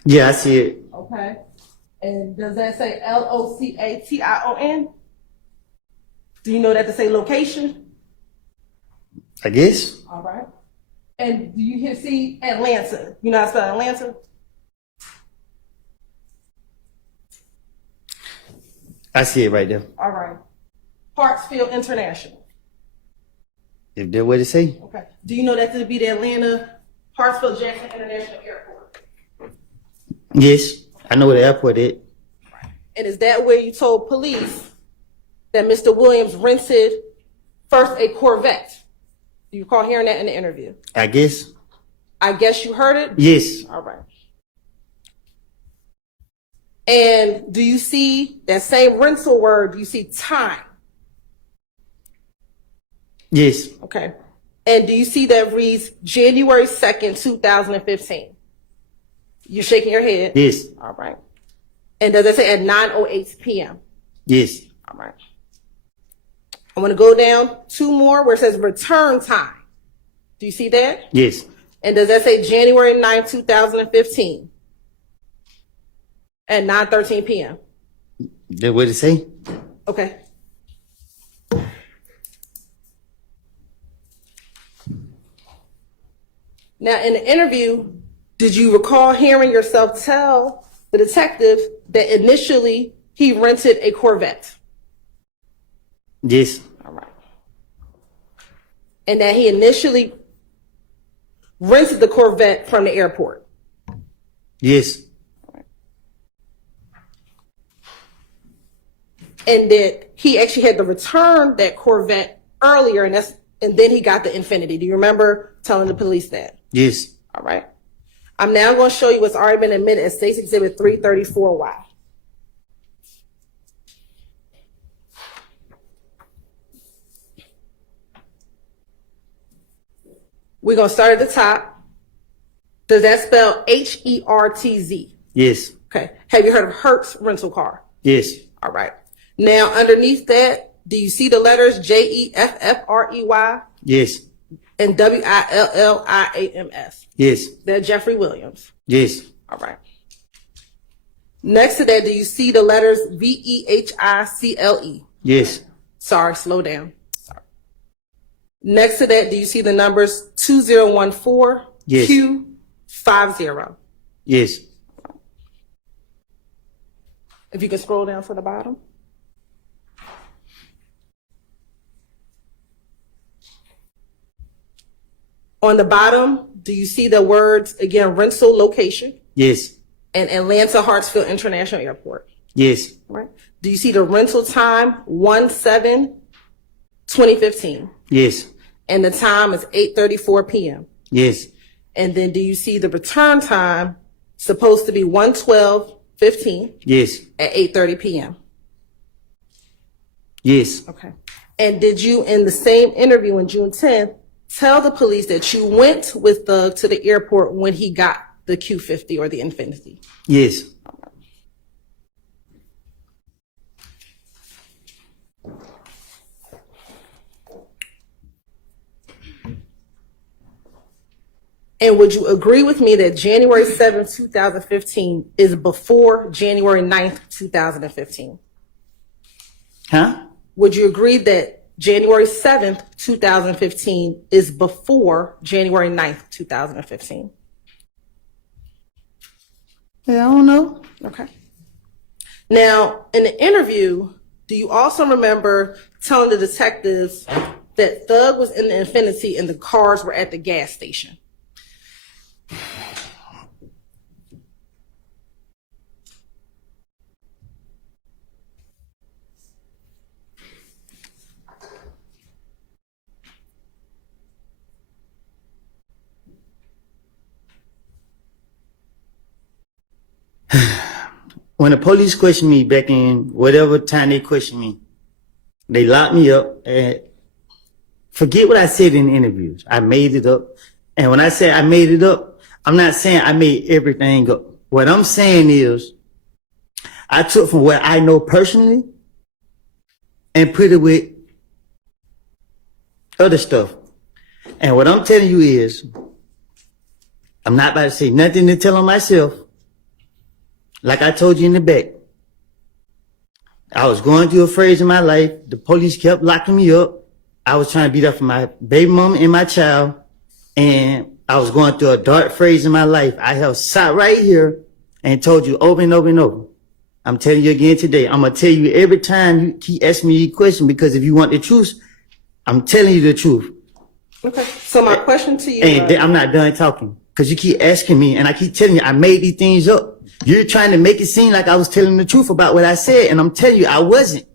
Yeah, I see it. Okay. And does that say LOCATION? Do you know that to say location? I guess. All right. And do you see Atlanta? You know how to spell Atlanta? I see it right there. All right. Hartsfield International. If that's what it say. Okay. Do you know that to be the Atlanta Hartsfield Jackson International Airport? Yes. I know where the airport is. And is that where you told police that Mr. Williams rented first a Corvette? Do you recall hearing that in the interview? I guess. I guess you heard it? Yes. All right. And do you see that same rental word? Do you see time? Yes. Okay. And do you see that reads January 2nd, 2015? You're shaking your head? Yes. All right. And does it say at 9:08 p.m.? Yes. All right. I want to go down two more where it says return time. Do you see that? Yes. And does that say January 9th, 2015 at 9:13 p.m.? That's what it say. Okay. Now, in the interview, did you recall hearing yourself tell the detective that initially he rented a Corvette? Yes. All right. And that he initially rented the Corvette from the airport? Yes. And that he actually had to return that Corvette earlier, and then he got the Infiniti. Do you remember telling the police that? Yes. All right. I'm now going to show you what's already been admitted as State's Exhibit 334Y. We're going to start at the top. Does that spell Hertz? Yes. Okay. Have you heard of Hertz rental car? Yes. All right. Now, underneath that, do you see the letters JEFFREY Yes. and WILLIAMS? Yes. They're Jeffrey Williams. Yes. All right. Next to that, do you see the letters VEHICLE? Yes. Sorry, slow down. Sorry. Next to that, do you see the numbers 2014 Yes. Q50? Yes. If you can scroll down to the bottom. On the bottom, do you see the words, again, rental location Yes. and Atlanta Hartsfield International Airport? Yes. Right. Do you see the rental time 1/7/2015? Yes. And the time is 8:34 p.m. Yes. And then do you see the return time supposed to be 1/12/15 Yes. at 8:30 p.m.? Yes. Okay. And did you, in the same interview on June 10th, tell the police that you went with Thug to the airport when he got the Q50 or the Infinity? Yes. And would you agree with me that January 7th, 2015 is before January 9th, 2015? Huh? Would you agree that January 7th, 2015 is before January 9th, 2015? Yeah, I don't know. Okay. Now, in the interview, do you also remember telling the detectives that Thug was in the Infinity and the cars were at the gas station? When the police questioned me back in whatever time they questioned me, they locked me up. And forget what I said in the interviews. I made it up. And when I say I made it up, I'm not saying I made everything up. What I'm saying is I took from what I know personally and put it with other stuff. And what I'm telling you is I'm not about to say nothing to tell on myself. Like I told you in the back, I was going through a phase in my life. The police kept locking me up. I was trying to be there for my baby mama and my child. And I was going through a dark phase in my life. I have sat right here and told you over and over and over. I'm telling you again today. I'm going to tell you every time you keep asking me a question, because if you want the truth, I'm telling you the truth. Okay. So my question to you, And I'm not done talking because you keep asking me and I keep telling you I made these things up. You're trying to make it seem like I was telling the truth about what I said, and I'm telling you I wasn't.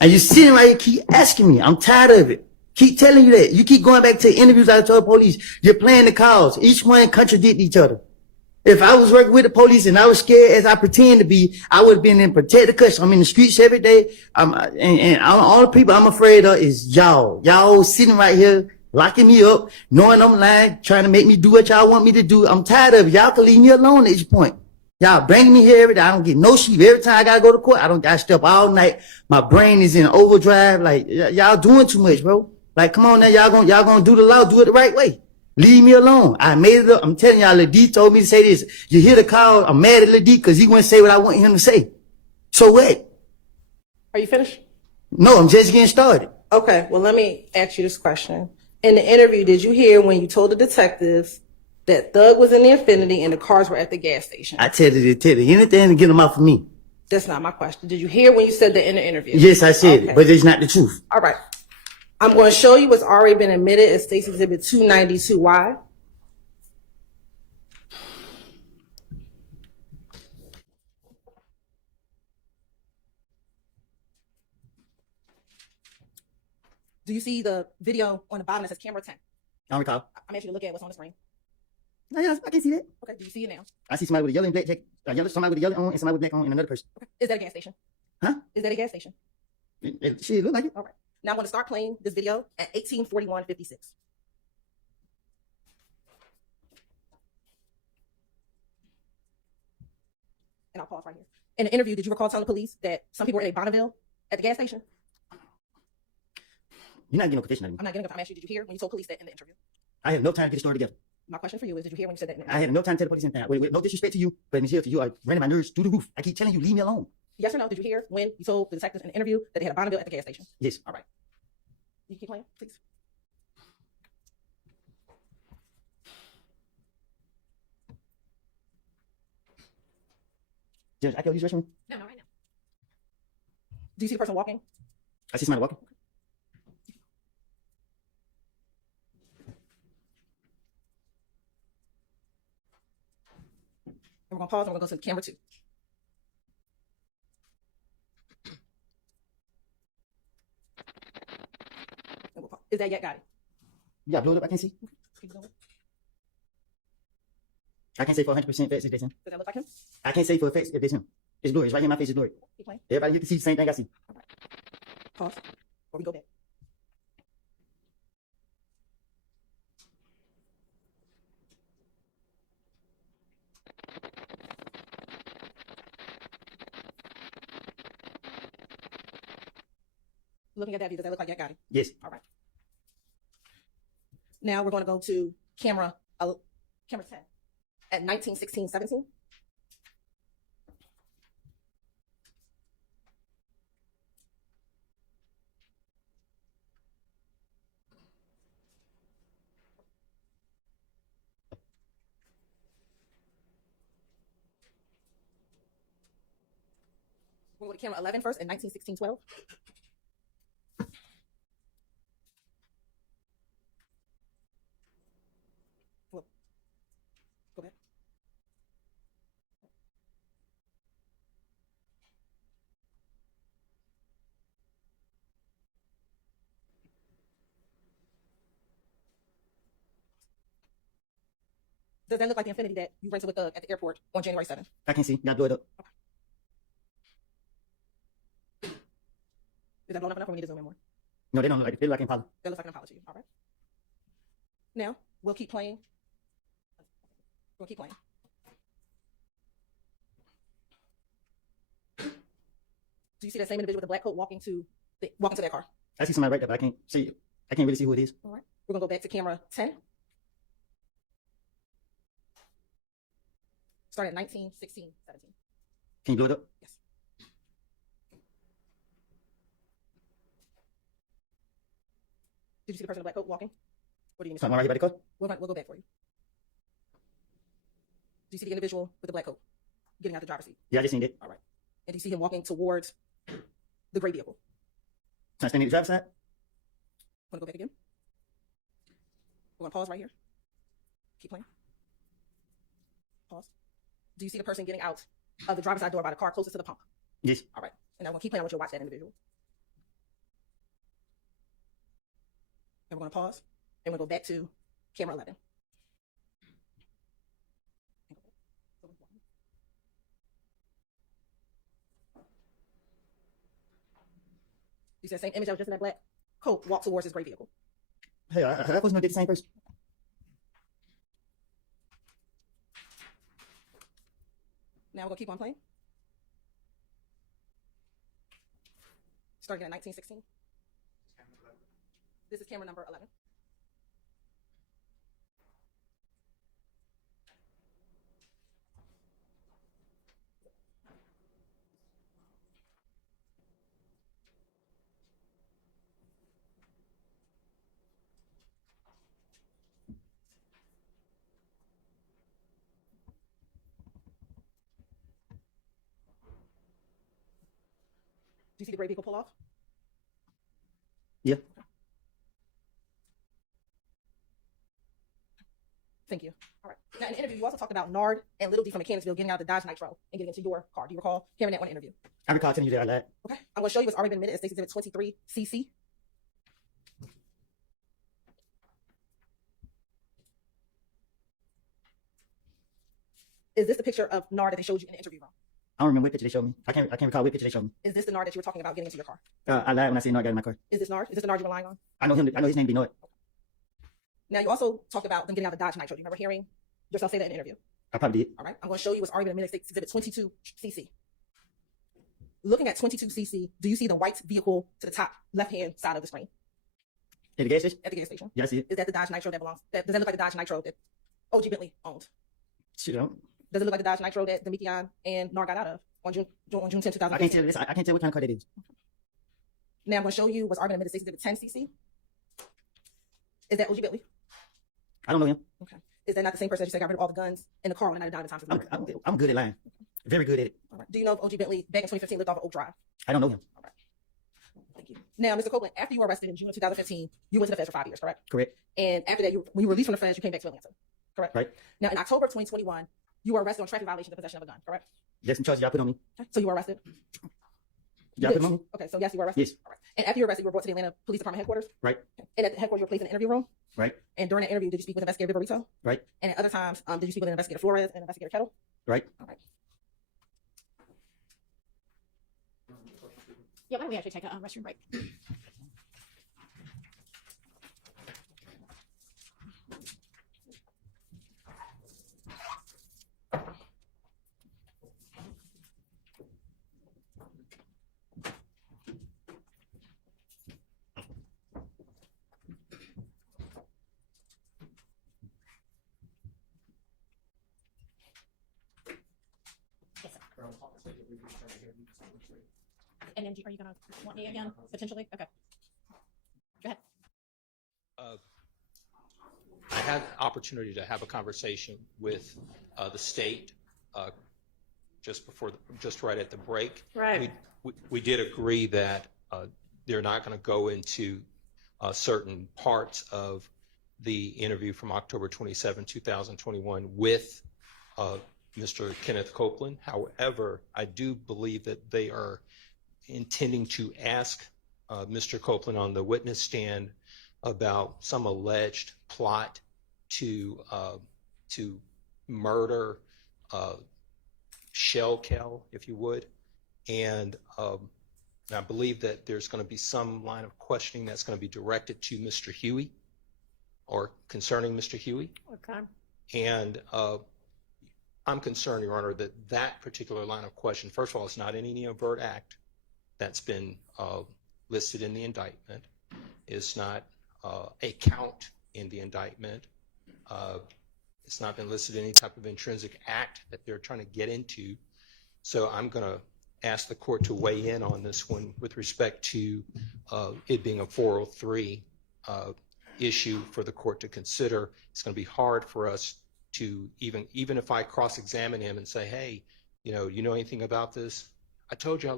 And you're sitting right here, keep asking me. I'm tired of it. Keep telling you that. You keep going back to interviews I told police. You're playing the calls. Each one contradict each other. If I was working with the police and I was scared as I pretend to be, I would have been in protective custody. I'm in the streets every day. And all the people I'm afraid of is y'all. Y'all sitting right here, locking me up, knowing I'm lying, trying to make me do what y'all want me to do. I'm tired of it. Y'all can leave me alone at this point. Y'all bring me here every day. I don't get no sleep. Every time I gotta go to court, I stay up all night. My brain is in overdrive. Like, y'all doing too much, bro. Like, come on now, y'all gonna do the law, do it the right way. Leave me alone. I made it up. I'm telling y'all, Lil D told me to say this. You hear the call, I'm mad at Lil D because he wouldn't say what I want him to say. So what? are you finished? No, I'm just getting started. Okay, well, let me ask you this question. In the interview, did you hear when you told the detectives that Thug was in the Infinity and the cars were at the gas station? I tell you, anything to get them off of me. That's not my question. Did you hear when you said that in the interview? Yes, I said it, but it's not the truth. All right. I'm going to show you what's already been admitted as State's Exhibit 292Y. Do you see the video on the bottom that says camera 10? I don't recall. I'm asking you to look at what's on the screen. No, yeah, I can see that. Okay, do you see it now? I see somebody with a yellow and black jacket, somebody with a yellow on and somebody with black on and another person. Okay. Is that a gas station? Huh? Is that a gas station? She look like it. All right. Now I'm going to start playing this video at 18:41:56. And I'll pause right here. In the interview, did you recall telling the police that some people were at a Bonneville at the gas station? You're not getting no quotation out of me. I'm not getting up. I'm asking you, did you hear when you told police that in the interview? I had no time to get the story together. My question for you is, did you hear when you said that in the I interview? had no time to tell the police anything. With no disrespect to you, but here to you, I ran my nerves through the roof. I keep telling you, leave me alone. Yes or no? Did you hear when you told the detectives in the interview that they had a Bonneville at the gas station? Yes. All right. You keep playing, please. Judge, I can use the restroom? No, not right now. Do you see the person walking? I see somebody walking. And we're going to pause and we're going to go to camera 2. And we'll pause. Is that yet got it? Yeah, blow it up. I can see. Keep going. I can't say for 100% facts if that's him. Does that look like him? I can't say for a fact if that's him. It's blurry. It's right here in my face. It's blurry. Keep playing. Everybody, you can see the same thing I see. All right. Pause. Or we go back. Looking at that view, does that look like you got it? Yes. All right. Now we're going to go to camera 10 at 19:16:17. We'll go to camera 11 first at 19:16:12. Go back. Does that look like the Infinity that you rented with Doug at the airport on January 7th? I can see. Now blow it up. Is that blown up enough or we need to zoom in more? No, they don't look like it. They look like Impala. That looks like an Impala to you. All right. Now, we'll keep playing. We'll keep playing. Do you see that same individual with the black coat walking to that car? I see somebody right there, but I can't see it. I can't really see who it is. All right. We're going to go back to camera 10. Start at 19:16:17. Can you blow it up? Yes. Did you see the person in the black coat walking? What do you mean? Something right here by the car? We'll go back for you. Do you see the individual with the black coat getting out the driver's seat? Yeah, I just seen it. All right. And do you see him walking towards the gray vehicle? Trying to stand in the driver's side? Want to go back again? We're going to pause right here. Keep playing. Pause. Do you see the person getting out of the driver's side door by the car closest to the pump? Yes. All right. And I'm going to keep playing. I want you to watch that individual. And we're going to pause. And we'll go back to camera 11. You see that same image that was just in that black coat walk towards this gray vehicle. Hey, I wasn't gonna get the same person. Now we're going to keep on playing. Starting at 19:16. This is camera number 11. Do you see the gray vehicle pull off? Yeah. Thank you. All right. Now, in the interview, you also talked about Nard and Little D from Mechanicsville getting out of the Dodge Nitro and getting into your car. Do you recall hearing that on the interview? I recall telling you that I lied. Okay. I'm going to show you what's already been admitted as State's Exhibit 23CC. Is this the picture of Nard that they showed you in the interview room? I don't remember what picture they showed me. I can't recall what picture they showed me. Is this the Nard that you were talking about getting into your car? I lied when I said no, I got in my car. Is this Nard? Is this the Nard you were lying on? I know him. I know his name. Be Nard. Now, you also talked about them getting out of the Dodge Nitro. Do you remember hearing yourself say that in the interview? I probably did. All right. I'm going to show you what's already been admitted as State's Exhibit 22CC. Looking at 22CC, do you see the white vehicle to the top left-hand side of the screen? At the gas station? At the gas station. Yeah, I see it. Is that the Dodge Nitro that belongs? Does that look like the Dodge Nitro that OG Bentley owned? Shit, I don't. Does it look like the Dodge Nitro that Demekion and Nard got out of on June 10, 2015? I can't tell this. I can't tell what kind of car that is. Now I'm going to show you what's already been admitted as State's Exhibit 10CC. Is that OG Bentley? I don't know him. Okay. Is that not the same person that you said got rid of all the guns in the car on the night of Diamond Times? I'm good at lying. Very good at it. All right. Do you know if OG Bentley back in 2015 lived off of Oak Drive? I don't know him. All right. Thank you. Now, Mr. Copeland, after you were arrested in June of 2015, you went to the feds for 5 years, correct? Correct. And after that, when you were released from the feds, you came back to Atlanta, correct? Right. Now, in October of 2021, you were arrested on traffic violation of possession of a gun, correct? That's some charges y'all put on me. Okay. So you were arrested? Y'all put them on me? Okay, so yes, you were arrested? Yes. All right. And after you were arrested, you were brought to the Atlanta Police Department headquarters? Right. Okay. And at the headquarters, you were placed in an interview room? Right. And during the interview, did you speak with Investigator Viborito? Right. And at other times, did you speak with Investigator Flores and Investigator Kettle? Right. All right. Yeah, why don't we actually take a restroom break? And then are you going to want me again, potentially? Okay. Go ahead. I had the opportunity to have a conversation with the state just right at the break. Right. We did agree that they're not going to go into certain parts of the interview from October 27, 2021 with Mr. Kenneth Copeland. However, I do believe that they are intending to ask Mr. Copeland on the witness stand about some alleged plot to murder Shell Kel, if you would, and I believe that there's going to be some line of questioning that's going to be directed to Mr. Huey or concerning Mr. Huey. Okay. And I'm concerned, Your Honor, that that particular line of question, first of all, it's not in any overt act that's been listed in the indictment. It's not a count in the indictment. It's not been listed in any type of intrinsic act that they're trying to get into. So I'm going to ask the court to weigh in on this one with respect to it being a 403 issue for the court to consider. It's going to be hard for us to even if I cross-examine him and say, hey, you know anything about this? I told you I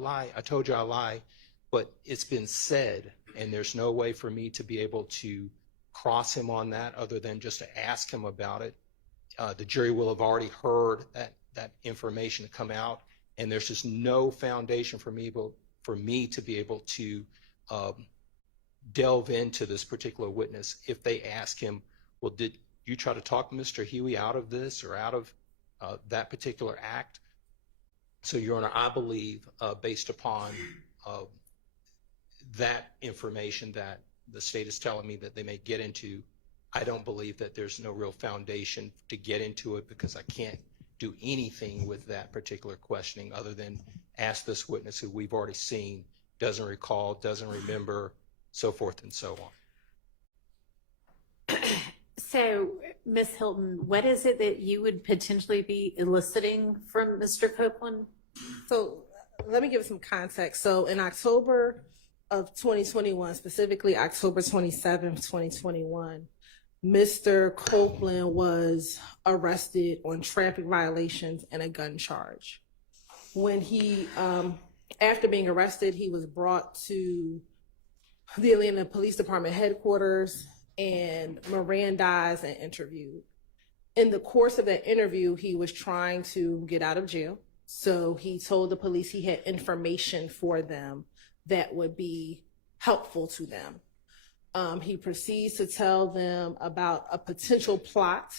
lie, but it's been said, and there's no way for me to be able to cross him on that other than just to ask him about it. The jury will have already heard that information come out, and there's just no foundation for me to be able to delve into this particular witness if they ask him, well, did you try to talk Mr. Huey out of this or out of that particular act? So, Your Honor, I believe based upon that information that the state is telling me that they may get into, I don't believe that there's no real foundation to get into it because I can't do anything with that particular questioning other than ask this witness who we've already seen, doesn't recall, doesn't remember, so forth and so on. So, Ms. Hylton, what is it that you would potentially be eliciting from Mr. Copeland? So let me give some context. So in October of 2021, specifically October 27th, 2021, Mr. Copeland was arrested on traffic violations and a gun charge. When he, after being arrested, he was brought to the Atlanta Police Department headquarters and Mirandized and interviewed. In the course of that interview, he was trying to get out of jail. So he told the police he had information for them that would be helpful to them. He proceeds to tell them about a potential plot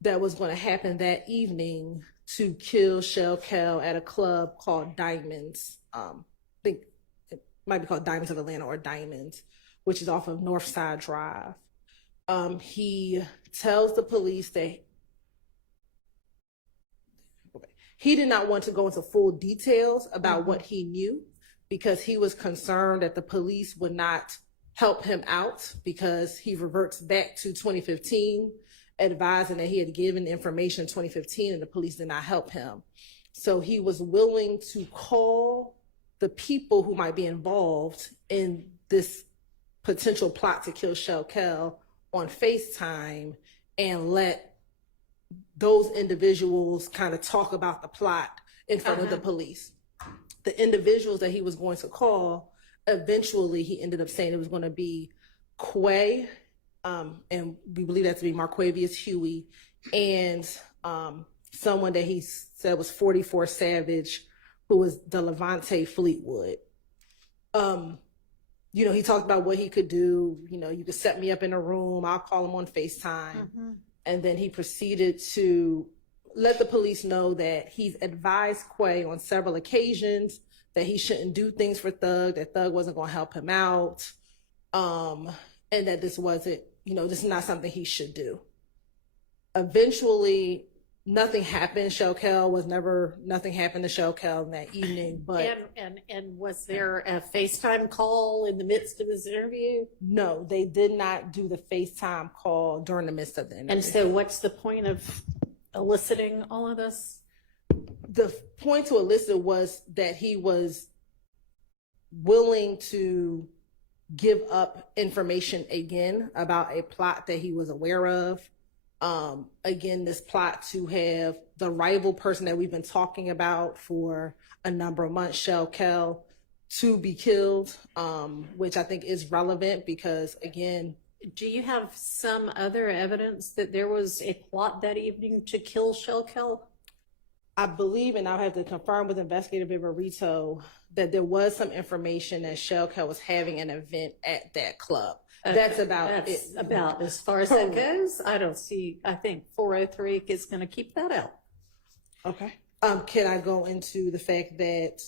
that was going to happen that evening to kill Shell Kel at a club called Diamonds. I think it might be called Diamonds of Atlanta or Diamonds, which is off of Northside Drive. He tells the police that he did not want to go into full details about what he knew because he was concerned that the police would not help him out because he reverts back to 2015, advising that he had given information in 2015 and the police did not help him. So he was willing to call the people who might be involved in this potential plot to kill Shell Kel on FaceTime and let those individuals kind of talk about the plot in front of the police. The individuals that he was going to call, eventually he ended up saying it was going to be Quay, and we believe that to be Marquavius Huey, and someone that he said was 44 Savage, who was the Levante Fleetwood. He talked about what he could do. You could set me up in a room, I'll call him on FaceTime. And then he proceeded to let the police know that he's advised Quay on several occasions that he shouldn't do things for Thug, that Thug wasn't going to help him out, and that this wasn't, this is not something he should do. Eventually, nothing happened. Nothing happened to Shell Kel that evening. But and was there a FaceTime call in the midst of his interview? No, they did not do the FaceTime call during the midst of the interview. And so what's the point of eliciting all of this? the point to elicit was that he was willing to give up information again about a plot that he was aware of. Again, this plot to have the rival person that we've been talking about for a number of months, Shell Kell, to be killed, which I think is relevant because, again, do you have some other evidence that there was a plot that evening to kill Shell Kell? I believe, and I'll have to confirm with Investigator Viverito, that there was some information that Shell Kell was having an event at that club. That's about it. About as far as that goes. I think 403 is going to keep that out. Okay. Can I go into the fact that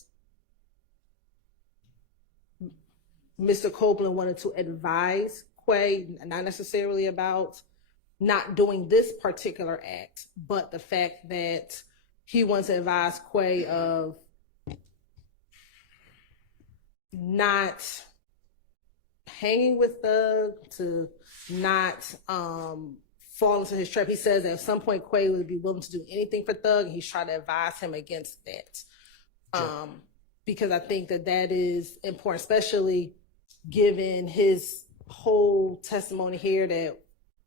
Mr. Copeland wanted to advise Quay, not necessarily about not doing this particular act, but the fact that he wants to advise Quay of not hanging with Thug, to not fall into his trap. He says that at some point Quay would be willing to do anything for Thug, and he's trying to advise him against that. Because I think that that is important, especially given his whole testimony here that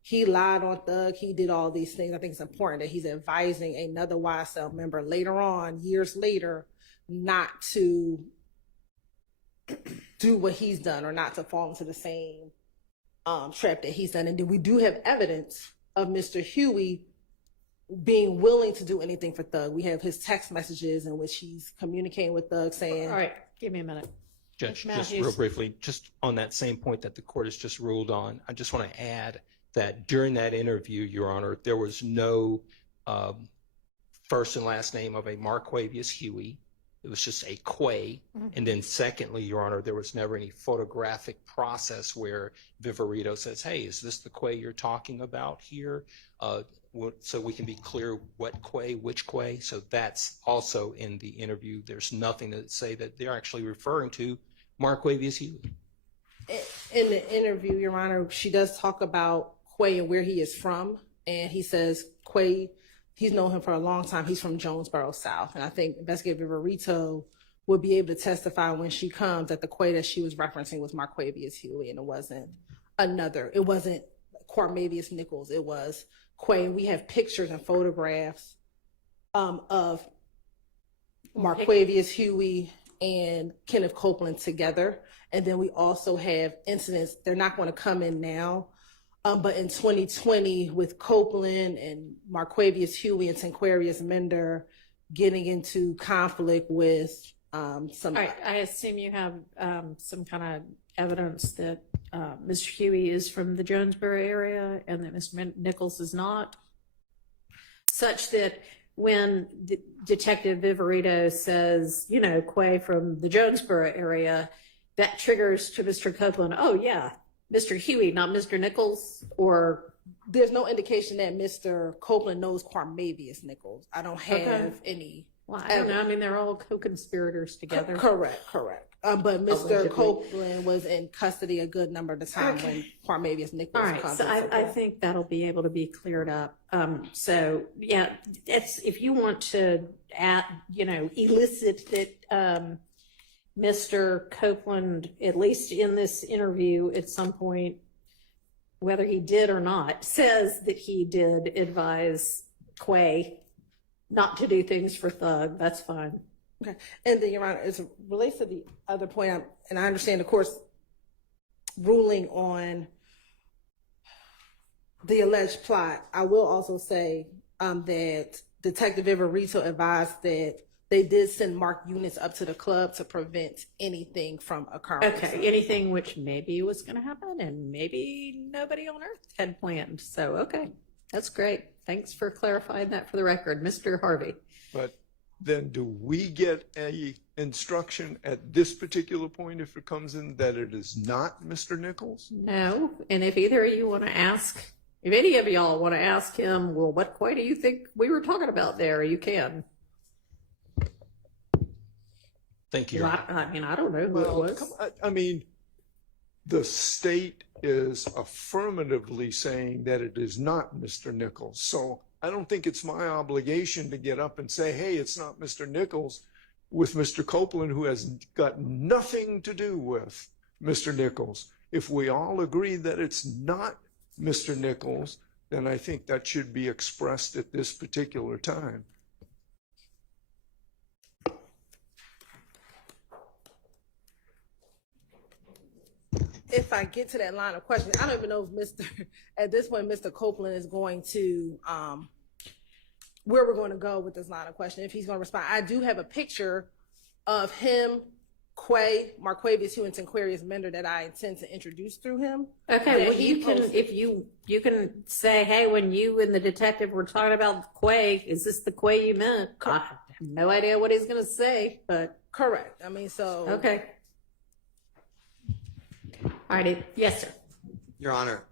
he lied on Thug, he did all these things. I think it's important that he's advising another YSL member later on, years later, not to do what he's done or not to fall into the same trap that he's done. And then we do have evidence of Mr. Huey being willing to do anything for Thug. We have his text messages in which he's communicating with Thug saying... All right, give me a minute. Judge, just real briefly, just on that same point that the court has just ruled on, I just want to add that during that interview, Your Honor, there was no first and last name of a Marquavius Huey. It was just a Quay. And then secondly, Your Honor, there was never any photographic process where Viverito says, hey, is this the Quay you're talking about here? So we can be clear what Quay, which Quay. So that's also in the interview. There's nothing to say that they're actually referring to Marquavius Huey. In the interview, Your Honor, she does talk about Quay and where he is from. And he says Quay, he's known him for a long time. He's from Jonesboro South. And I think Investigator Viverito would be able to testify when she comes that the Quay that she was referencing was Marquavius Huey, and it wasn't Quarmavius Nichols. It was Quay. And we have pictures and photographs of Marquavius Huey and Kenneth Copeland together. And then we also have incidents, they're not going to come in now, but in 2020 with Copeland and Marquavius Huey and Tanquarius Mender getting into conflict with some... All right, I assume you have some kind of evidence that Mr. Huey is from the Jonesboro area and that Mr. Nichols is not, such that when Detective Viverito says, you know, Quay from the Jonesboro area, that triggers to Mr. Copeland, oh yeah, Mr. Huey, not Mr. Nichols? Or there's no indication that Mr. Copeland knows Quarmavius Nichols. I don't have any. Well, I don't know. I mean, they're all co-conspirators together. Correct. But Mr. Copeland was in custody a good number of the time when Quarmavius Nichols comes. All right, so I think that'll be able to be cleared up. So yeah, if you want to elicit that Mr. Copeland, at least in this interview at some point, whether he did or not, says that he did advise Quay not to do things for Thug, that's fine. Okay. And then, Your Honor, as it relates to the other point, and I understand, of course, ruling on the alleged plot, I will also say that Detective Viverito advised that they did send marked units up to the club to prevent anything from occurring. Okay, anything which maybe was going to happen and maybe nobody on earth had planned. So, okay, that's great. Thanks for clarifying that for the record. Mr. Harvey. But then do we get a instruction at this particular point if it comes in that it is not Mr. Nichols? No, and if either of you want to ask, if any of y'all want to ask him, well, what Quay do you think we were talking about there, you can. Thank you. Well, I mean, I don't know who it was. I mean, the state is affirmatively saying that it is not Mr. Nichols. So I don't think it's my obligation to get up and say, hey, it's not Mr. Nichols, with Mr. Copeland, who has got nothing to do with Mr. Nichols. If we all agree that it's not Mr. Nichols, then I think that should be expressed at this particular time. If I get to that line of questioning, I don't even know if at this point, Mr. Copeland is going to, where we're going to go with this line of questioning, if he's going to respond. I do have a picture of him, Quay, Marquavius Hewington Quarius Mender, that I intend to introduce through him. Okay, well, you can, if you can say, hey, when you and the detective were talking about Quay, is this the Quay you meant? I have no idea what he's going to say, but. Correct. I mean, so. Okay. All righty. Yes, sir. Your Honor,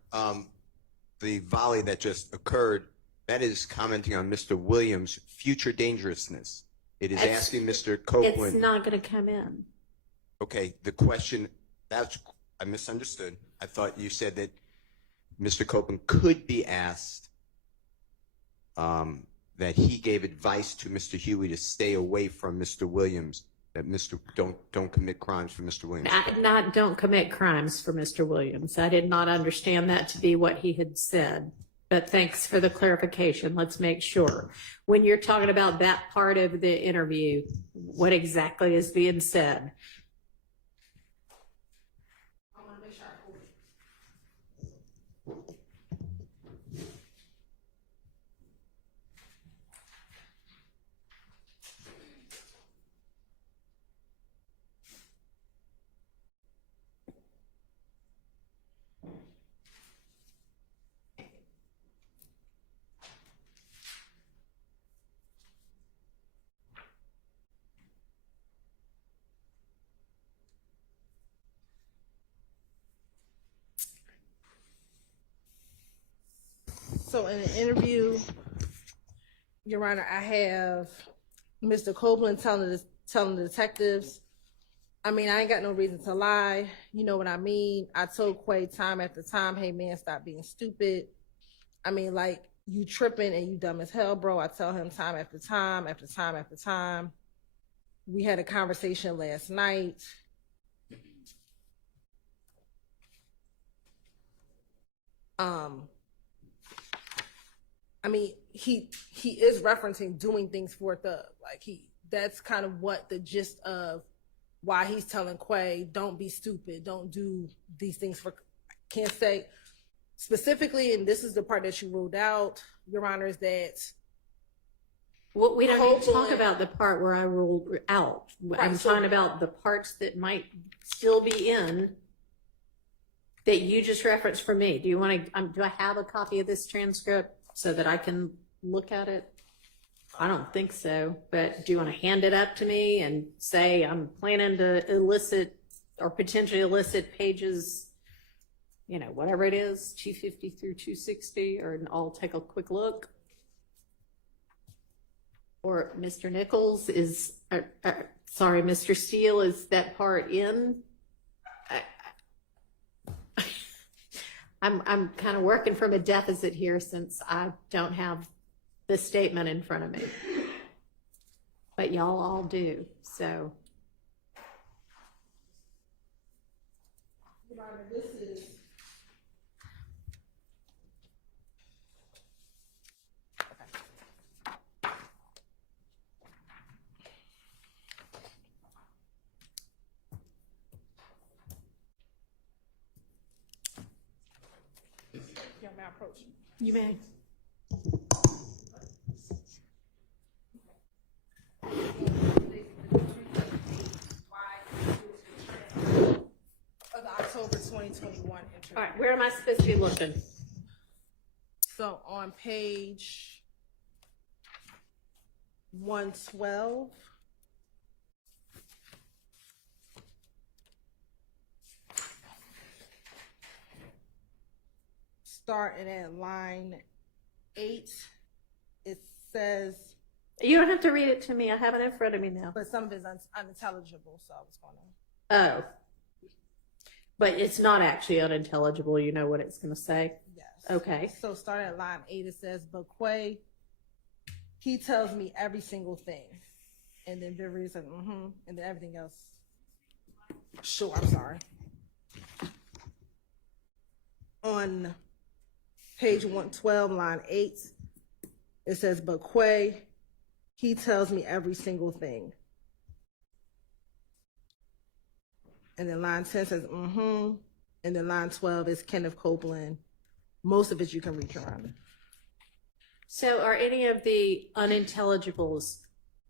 the volley that just occurred, that is commenting on Mr. Williams' future dangerousness. It is asking Mr. Copeland. It's not going to come in. Okay, the question, I misunderstood. I thought you said that Mr. Copeland could be asked that he gave advice to Mr. Huey to stay away from Mr. Williams, that don't commit crimes for Mr. Williams. Don't commit crimes for Mr. Williams. I did not understand that to be what he had said. But thanks for the clarification. Let's make sure. When you're talking about that part of the interview, what exactly is being said? So in the interview, Your Honor, I have Mr. Copeland telling the detectives, I mean, I ain't got no reason to lie. You know what I mean? I told Quay time after time, hey man, stop being stupid. I mean, like, you tripping and you dumb as hell, bro. I tell him time after time, after time, after time. We had a conversation last night. I mean, he is referencing doing things for a thug. Like, that's kind of what the gist of why he's telling Quay, don't be stupid, don't do these things for, can't say specifically, and this is the part that you ruled out, Your Honor, is that well, we don't need to talk about the part where I ruled out. Right, I'm talking about the parts that might still be in that you just referenced for me. Do you want to, do I have a copy of this transcript so that I can look at it? I don't think so, but do you want to hand it up to me and say I'm planning to elicit or potentially elicit pages, you know, whatever it is, 250 through 260, or I'll take a quick look? Or Mr. Nichols is, sorry, Mr. Steele, is that part in? I'm kind of working from a deficit here since I don't have the statement in front of me, but y'all all do, so. This is may I approach? You may. Of the October 2021 interview. All right, where am I supposed to be looking? So on page 112. Starting at line 8, it says. You don't have to read it to me. I have it in front of me now. But some of it is unintelligible, so I was going to. Oh. But it's not actually unintelligible. You know what it's going to say? Yes. Okay. So starting at line 8, it says, but Quay he tells me every single thing. And then Vivery says, and then everything else. Sure, I'm sorry. On page 112, line 8, it says, but Quay, he tells me every single thing. And then line 10 says, and then line 12 is Kenneth Copeland. Most of it you can reach around. So are any of the unintelligibles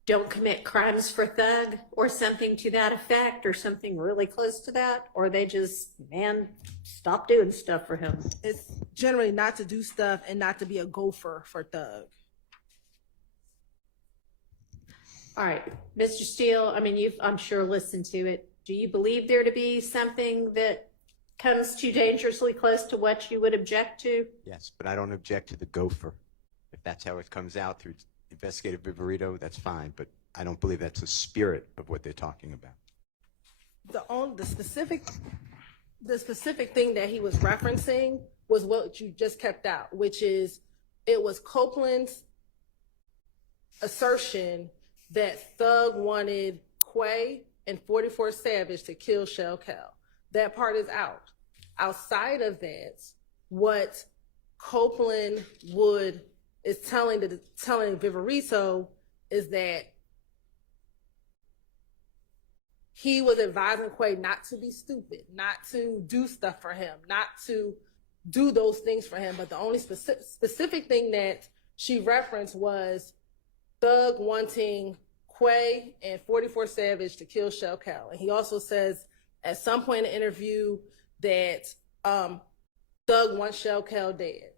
don't commit crimes for thug or something to that effect or something really close to that? Or they just, man, stop doing stuff for him? It's generally not to do stuff and not to be a gopher for thug. All right, Mr. Steele, I mean, you've, I'm sure, listened to it. Do you believe there to be something that comes too dangerously close to what you would object to? Yes, but I don't object to the gopher. If that's how it comes out through investigative viverito, that's fine, but I don't believe that's the spirit of what they're talking about. The specific thing that he was referencing was what you just kept out, which is it was Copeland's assertion that Thug wanted Quay and 44 Savage to kill Shell Cal. That part is out. Outside of that, what Copeland is telling Viverito is that he was advising Quay not to be stupid, not to do stuff for him, not to do those things for him. But the only specific thing that she referenced was Thug wanting Quay and 44 Savage to kill Shell Cal. And he also says at some point in the interview that Thug wants Shell Cal dead.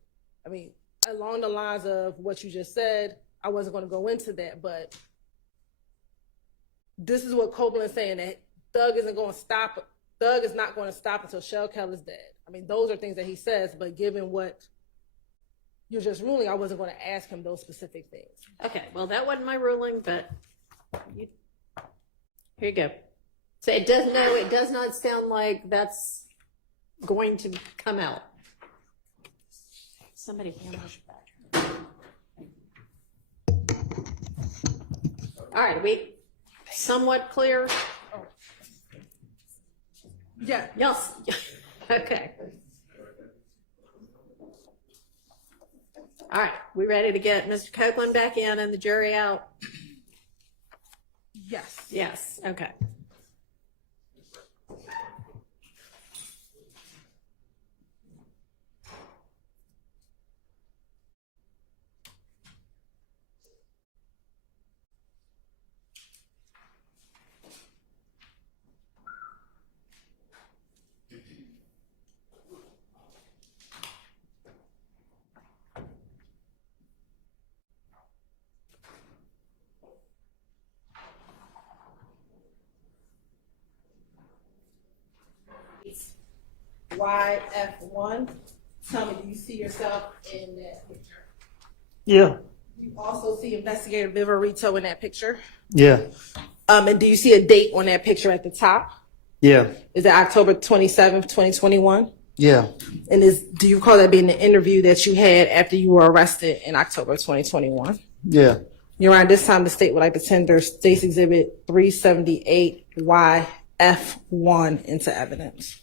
I mean, along the lines of what you just said, I wasn't going to go into that, but this is what Copeland is saying, that Thug is not going to stop until Shell Cal is dead. I mean, those are things that he says, but given what you're just ruling, I wasn't going to ask him those specific things. Okay, well, that wasn't my ruling, but here you go. So it does not sound like that's going to come out. Somebody hand us back. All right, are we somewhat clear? Yeah. Yes. Okay. All right, we ready to get Mr. Copeland back in and the jury out? Yes. Yes, okay. YF1. Tell me, do you see yourself in that picture? Yeah. You also see Investigator Viverito in that picture? Yeah. And do you see a date on that picture at the top? Yeah. Is it October 27th, 2021? Yeah. And do you recall that being the interview that you had after you were arrested in October 2021? Yeah. Your Honor, this time the state would like to tender State's Exhibit 378 YF1 into evidence.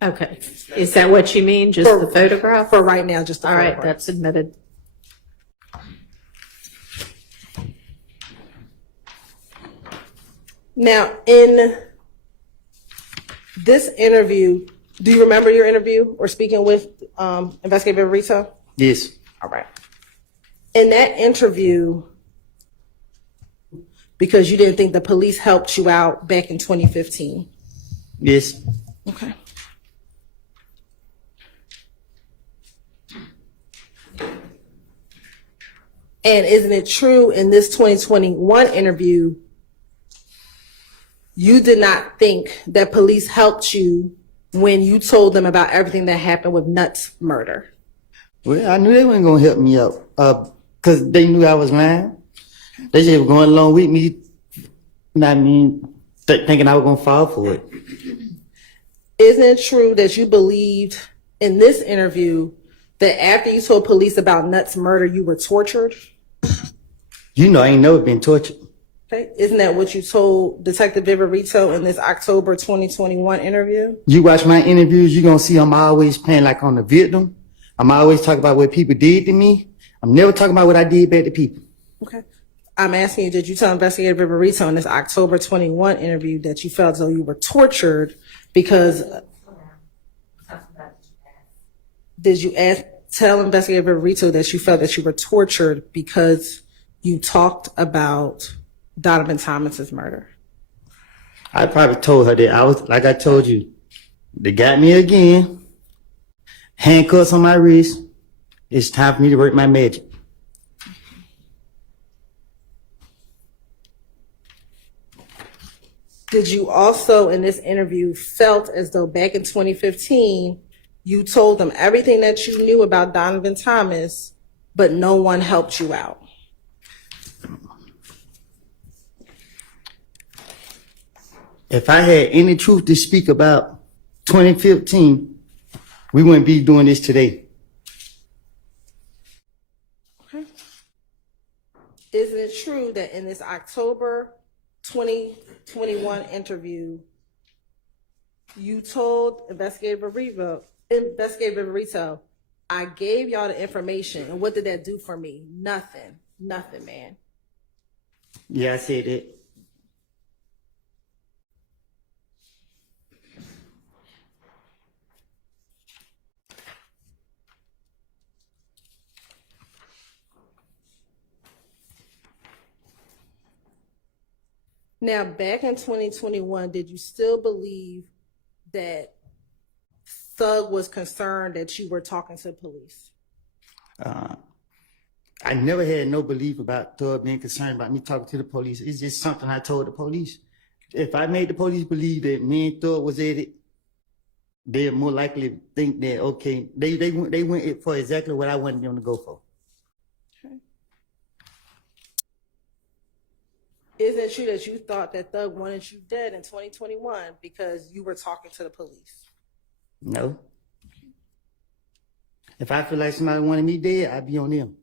Okay. Is that what you mean? Just the photograph? For right now, just the photograph. All right, that's admitted. Now, in this interview, do you remember your interview or speaking with Investigator Viverito? Yes. All right. In that interview, because you didn't think the police helped you out back in 2015. Yes. Okay. And isn't it true in this 2021 interview, you did not think that police helped you when you told them about everything that happened with Nutt's murder? Well, I knew they weren't going to help me out because they knew I was lying. They just were going along with me, thinking I was going to fall for it. Isn't it true that you believed in this interview that after you told police about Nutt's murder, you were tortured? You know I ain't never been tortured. Okay. Isn't that what you told Detective Viverito in this October 2021 interview? You watch my interviews, you're going to see I'm always playing like on the victim. I'm always talking about what people did to me. I'm never talking about what I did back to people. Okay. I'm asking you, did you tell Investigator Viverito in this October 21 interview that you felt as though you were tortured because... Did you tell Investigator Viverito that you felt that you were tortured because you talked about Donovan Thomas's murder? I probably told her that I was, like I told you, they got me again, handcuffs on my wrist. It's time for me to work my magic. Did you also, in this interview, felt as though back in 2015, you told them everything that you knew about Donovan Thomas, but no one helped you out? If I had any truth to speak about 2015, we wouldn't be doing this today. Okay. Isn't it true that in this October 2021 interview, you told Investigator Viverito, I gave y'all the information, and what did that do for me? Nothing, man. Yeah, I said it. Now, back in 2021, did you still believe that Thug was concerned that you were talking to police? I never had no belief about Thug being concerned about me talking to the police. It's just something I told the police. If I made the police believe that me and Thug was at it, they're more likely to think that, okay, they went for exactly what I wanted them to go for. Okay. Isn't it true that you thought that Thug wanted you dead in 2021 because you were talking to the police? No. If I feel like somebody wanted me dead, I'd be on them.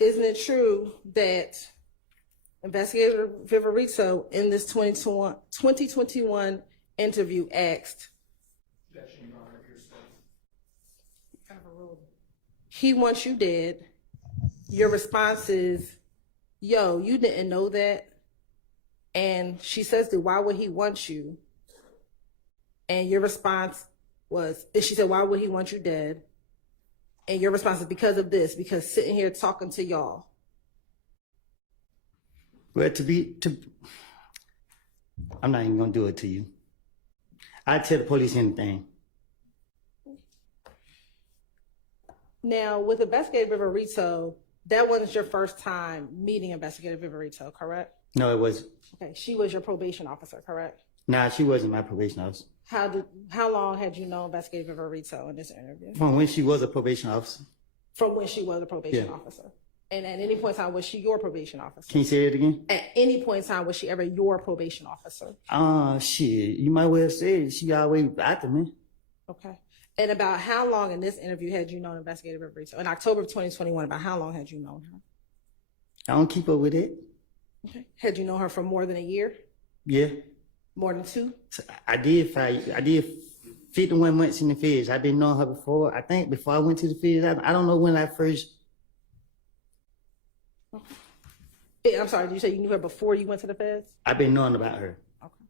Isn't it true that Investigator Viverito in this 2021 interview asked, he wants you dead. Your response is, yo, you didn't know that. And she says, why would he want you? And your response was, she said, why would he want you dead? And your response is because of this, because sitting here talking to y'all. Well, I'm not even gonna do it to you. I tell the police anything. Now, with Investigator Viverito, that wasn't your first time meeting Investigator Viverito, correct? No, it wasn't. Okay, she was your probation officer, correct? Nah, she wasn't my probation officer. How long had you known Investigator Viverito in this interview? From when she was a probation officer. From when she was a probation officer. And at any point in time, was she your probation officer? Can you say it again? At any point in time, was she ever your probation officer? Shit. You might well say it. She always after me. Okay. And about how long in this interview had you known Investigator Viverito? In October of 2021, about how long had you known her? I don't keep up with it. Okay. Had you known her for more than a year? Yeah. More than 2? I did 51 months in the feds. I've been knowing her before. I think before I went to the feds. I don't know when I first. Okay. I'm sorry, did you say you knew her before you went to the feds? I've been knowing about her. Okay.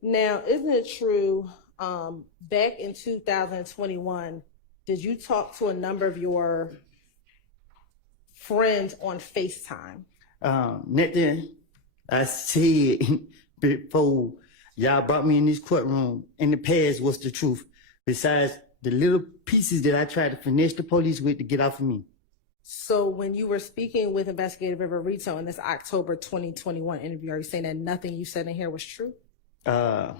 Now, isn't it true, back in 2021, did you talk to a number of your friends on FaceTime? Nothing I said before y'all brought me in this courtroom in the past was the truth, besides the little pieces that I tried to finesse the police with to get off of me. So when you were speaking with Investigator Viverito in this October 2021 interview, are you saying that nothing you said in here was true? I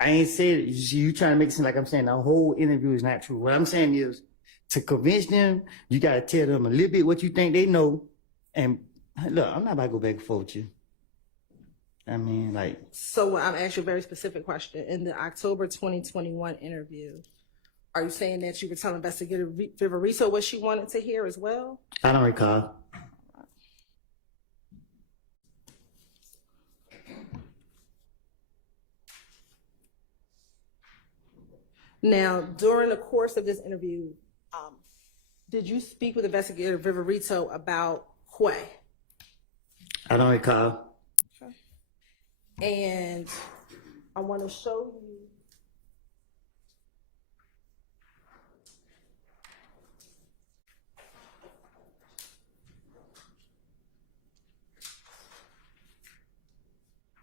ain't said it. You trying to make it seem like I'm saying the whole interview is not true. What I'm saying is, to convince them, you got to tell them a little bit what you think they know and Look, I'm not about to go back and forth with you. I mean, like, So I'm asking you a very specific question. In the October 2021 interview, are you saying that you were telling investigator Viverito what she wanted to hear as well? I don't recall. Now, during the course of this interview, did you speak with investigator Viverito about Quay? I don't recall. And I want to show you.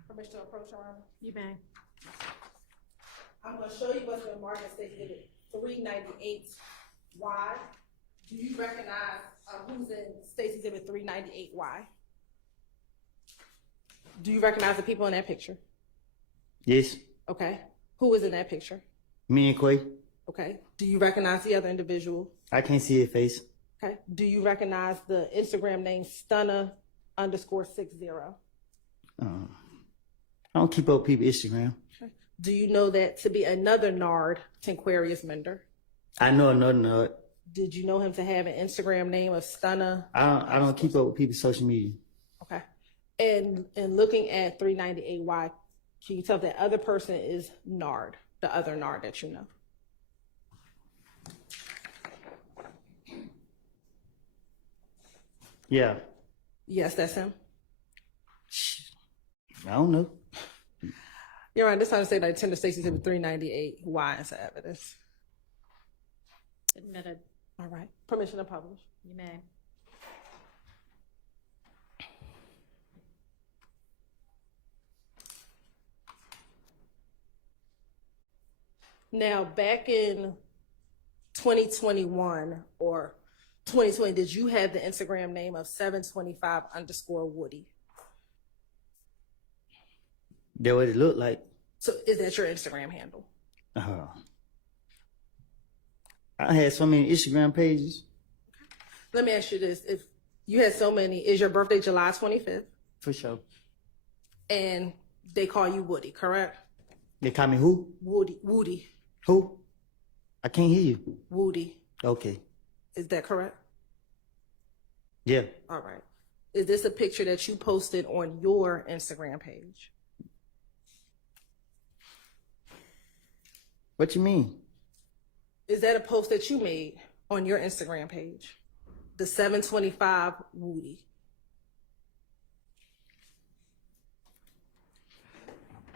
Permission to approach, Your Honor? You may. I'm going to show you what's been marked as Exhibit 398Y. Do you recognize who's in State's Exhibit 398Y? Do you recognize the people in that picture? Yes. Okay. Who is in that picture? Me and Quay. Okay. Do you recognize the other individual? I can't see his face. Okay. Do you recognize the Instagram name Stunner_60? I don't keep up with people's Instagram. Okay. Do you know that to be another Nard Tinquarius Mender? I know another nerd. Did you know him to have an Instagram name of Stunner? I don't keep up with people's social media. Okay. And looking at 398Y, can you tell if that other person is Nard, the other Nard that you know? Yeah. Yes, that's him. I don't know. You're right. This time to say like Tender Stacy Exhibit 398Y as evidence. Admitted. All right. Permission to publish. You may. Now, back in 2021 or 2020, did you have the Instagram name of 725_Woody? That what it looked like. So is that your Instagram handle? I had so many Instagram pages. Let me ask you this. If you had so many, is your birthday July 25th? For sure. And they call you Woody, correct? They call me who? Woody. Who? I can't hear you. Woody. Okay. Is that correct? Yeah. All right. Is this a picture that you posted on your Instagram page? What you mean? Is that a post that you made on your Instagram page? The 725 Woody.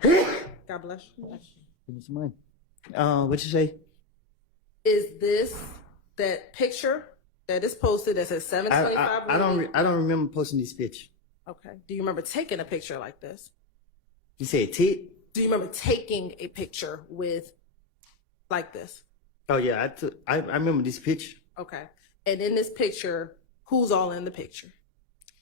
God bless you. Give me some money. What you say? Is this that picture that is posted that says 725 Woody? I don't remember posting this picture. Okay. Do you remember taking a picture like this? You said tit? Do you remember taking a picture with like this? Oh yeah, I remember this picture. Okay. And in this picture, who's all in the picture?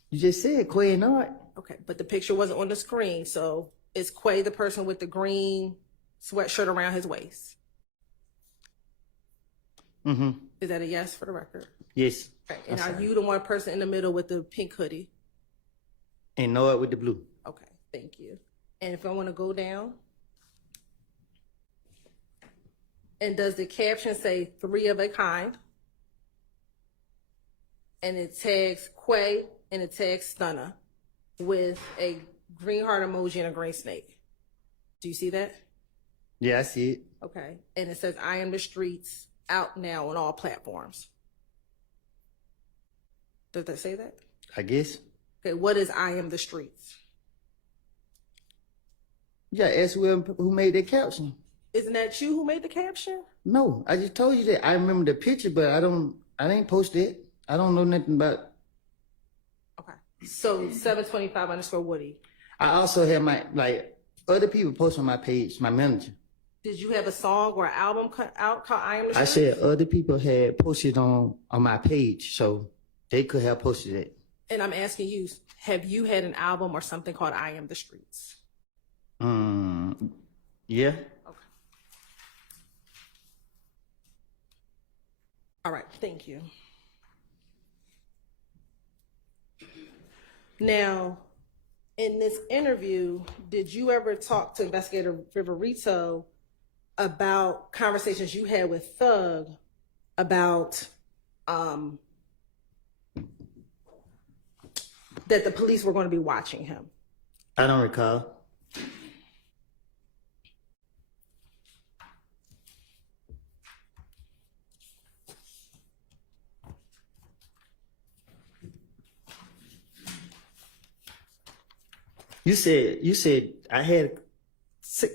You just said Quay and Art. Okay, but the picture wasn't on the screen, so is Quay the person with the green sweatshirt around his waist? Mm-hmm. Is that a yes for the record? Yes. Okay. And are you the one person in the middle with the pink hoodie? And Art with the blue. Okay, thank you. And if I want to go down, and does the caption say 3 of a kind? And it tags Quay and it tags Stunner with a green heart emoji and a green snake. Do you see that? Yeah, I see it. Okay. And it says, I am the streets, out now on all platforms. Does that say that? I guess. Okay, what is I am the streets? Yeah, ask who made that caption. Isn't that you who made the caption? No, I just told you that. I remember the picture, but I didn't post it. I don't know nothing about. Okay. So 725_Woody. I also have other people post on my page, my manager. Did you have a song or an album out called I Am the Streets? I said other people had posted on my page, so they could have posted it. And I'm asking you, have you had an album or something called I Am the Streets? Yeah. Okay. All right, thank you. Now, in this interview, did you ever talk to Investigator Viverito about conversations you had with Thug about that the police were going to be watching him? I don't recall. You said I had.